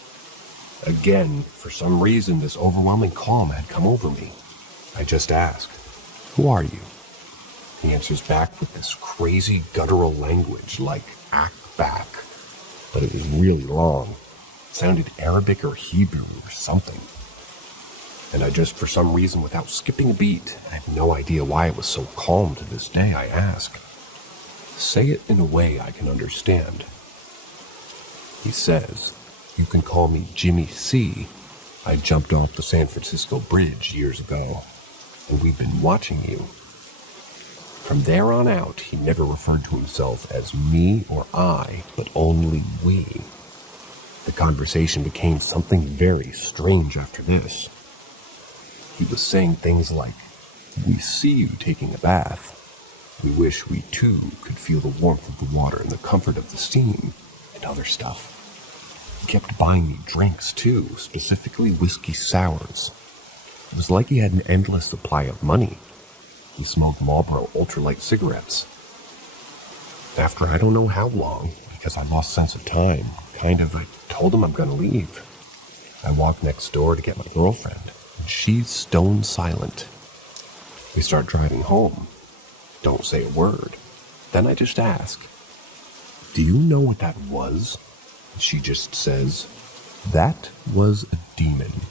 Again, for some reason, this overwhelming calm had come over me. I just ask, "Who are you?" He answers back with this crazy guttural language like "ack back," but it was really long. It sounded Arabic or Hebrew or something. And I just, for some reason, without skipping a beat, I have no idea why it was so calm to this day, I ask, "Say it in a way I can understand." He says, "You can call me Jimmy C. I jumped off the San Francisco Bridge years ago, and we've been watching you." From there on out, he never referred to himself as me or I, but only we. The conversation became something very strange after this. He was saying things like, "We see you taking a bath. We wish we too could feel the warmth of the water and the comfort of the steam," and other stuff. He kept buying me drinks too, specifically whiskey sours. It was like he had an endless supply of money. He smoked Marlboro ultralight cigarettes. After I don't know how long, because I lost sense of time, I told him I'm gonna leave. I walked next door to get my girlfriend, and she's stone silent. We start driving home. Don't say a word. Then I just ask, "Do you know what that was?" She just says, "That was a demon."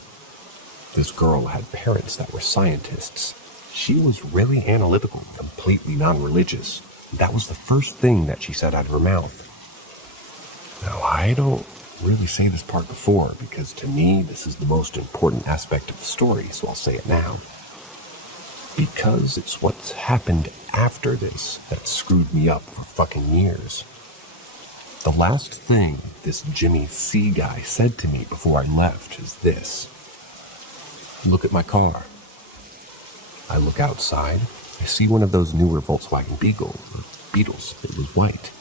This girl had parents that were scientists. She was really analytical, completely non-religious. That was the first thing that she said out of her mouth. Now, I don't really say this part before, because to me, this is the most important aspect of the story, so I'll say it now. Because it's what's happened after this that screwed me up for fucking years. The last thing this Jimmy C guy said to me before I left is this: "Look at my car." I look outside. I see one of those newer Volkswagen Beetles. It was white.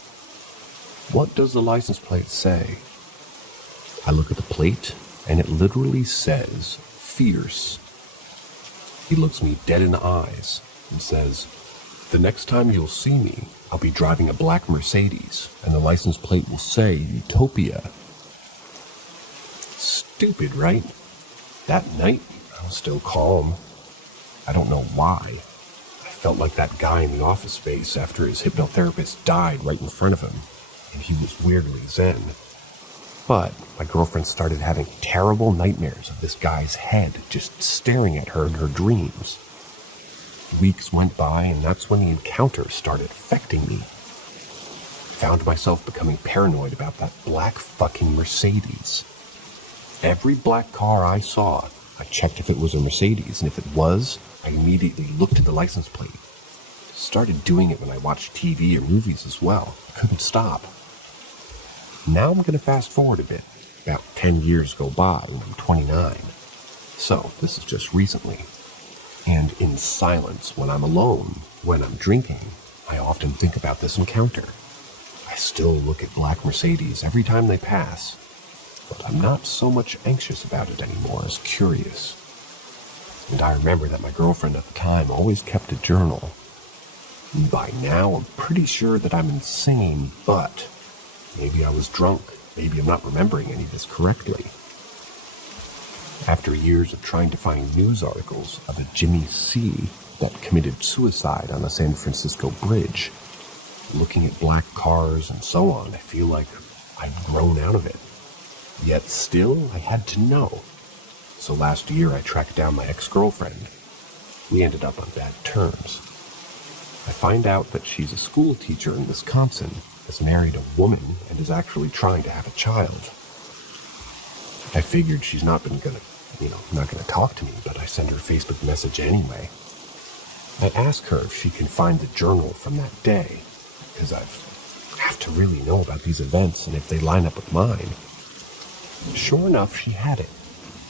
"What does the license plate say?" I look at the plate, and it literally says, "Fierce." He looks me dead in the eyes and says, "The next time you'll see me, I'll be driving a black Mercedes, and the license plate will say Utopia." Stupid, right? That night, I was still calm. I don't know why. I felt like that guy in the Office Space after his hypnotherapist died right in front of him, and he was weirdly zen. But my girlfriend started having terrible nightmares of this guy's head just staring at her in her dreams. Weeks went by, and that's when the encounter started affecting me. I found myself becoming paranoid about that black fucking Mercedes. Every black car I saw, I checked if it was a Mercedes, and if it was, I immediately looked at the license plate. Started doing it when I watched TV or movies as well. I couldn't stop. Now I'm going to fast forward a bit. About 10 years go by when I'm 29. So this is just recently. And in silence, when I'm alone, when I'm drinking, I often think about this encounter. I still look at black Mercedes every time they pass, but I'm not so much anxious about it anymore as curious. And I remember that my girlfriend at the time always kept a journal. And by now, I'm pretty sure that I'm insane, but maybe I was drunk. Maybe I'm not remembering any of this correctly. After years of trying to find news articles of a Jimmy C that committed suicide on the San Francisco Bridge, looking at black cars and so on, I feel like I've grown out of it. Yet still, I had to know. So last year, I tracked down my ex-girlfriend. We ended up on bad terms. I find out that she's a school teacher in Wisconsin, has married a woman, and is actually trying to have a child. I figured she's not gonna talk to me, but I send her a Facebook message anyway. I ask her if she can find the journal from that day, because I have to really know about these events and if they line up with mine. Sure enough, she had it,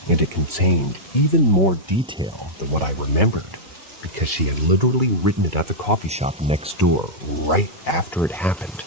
and it contained even more detail than what I remembered, because she had literally written it at the coffee shop next door right after it happened.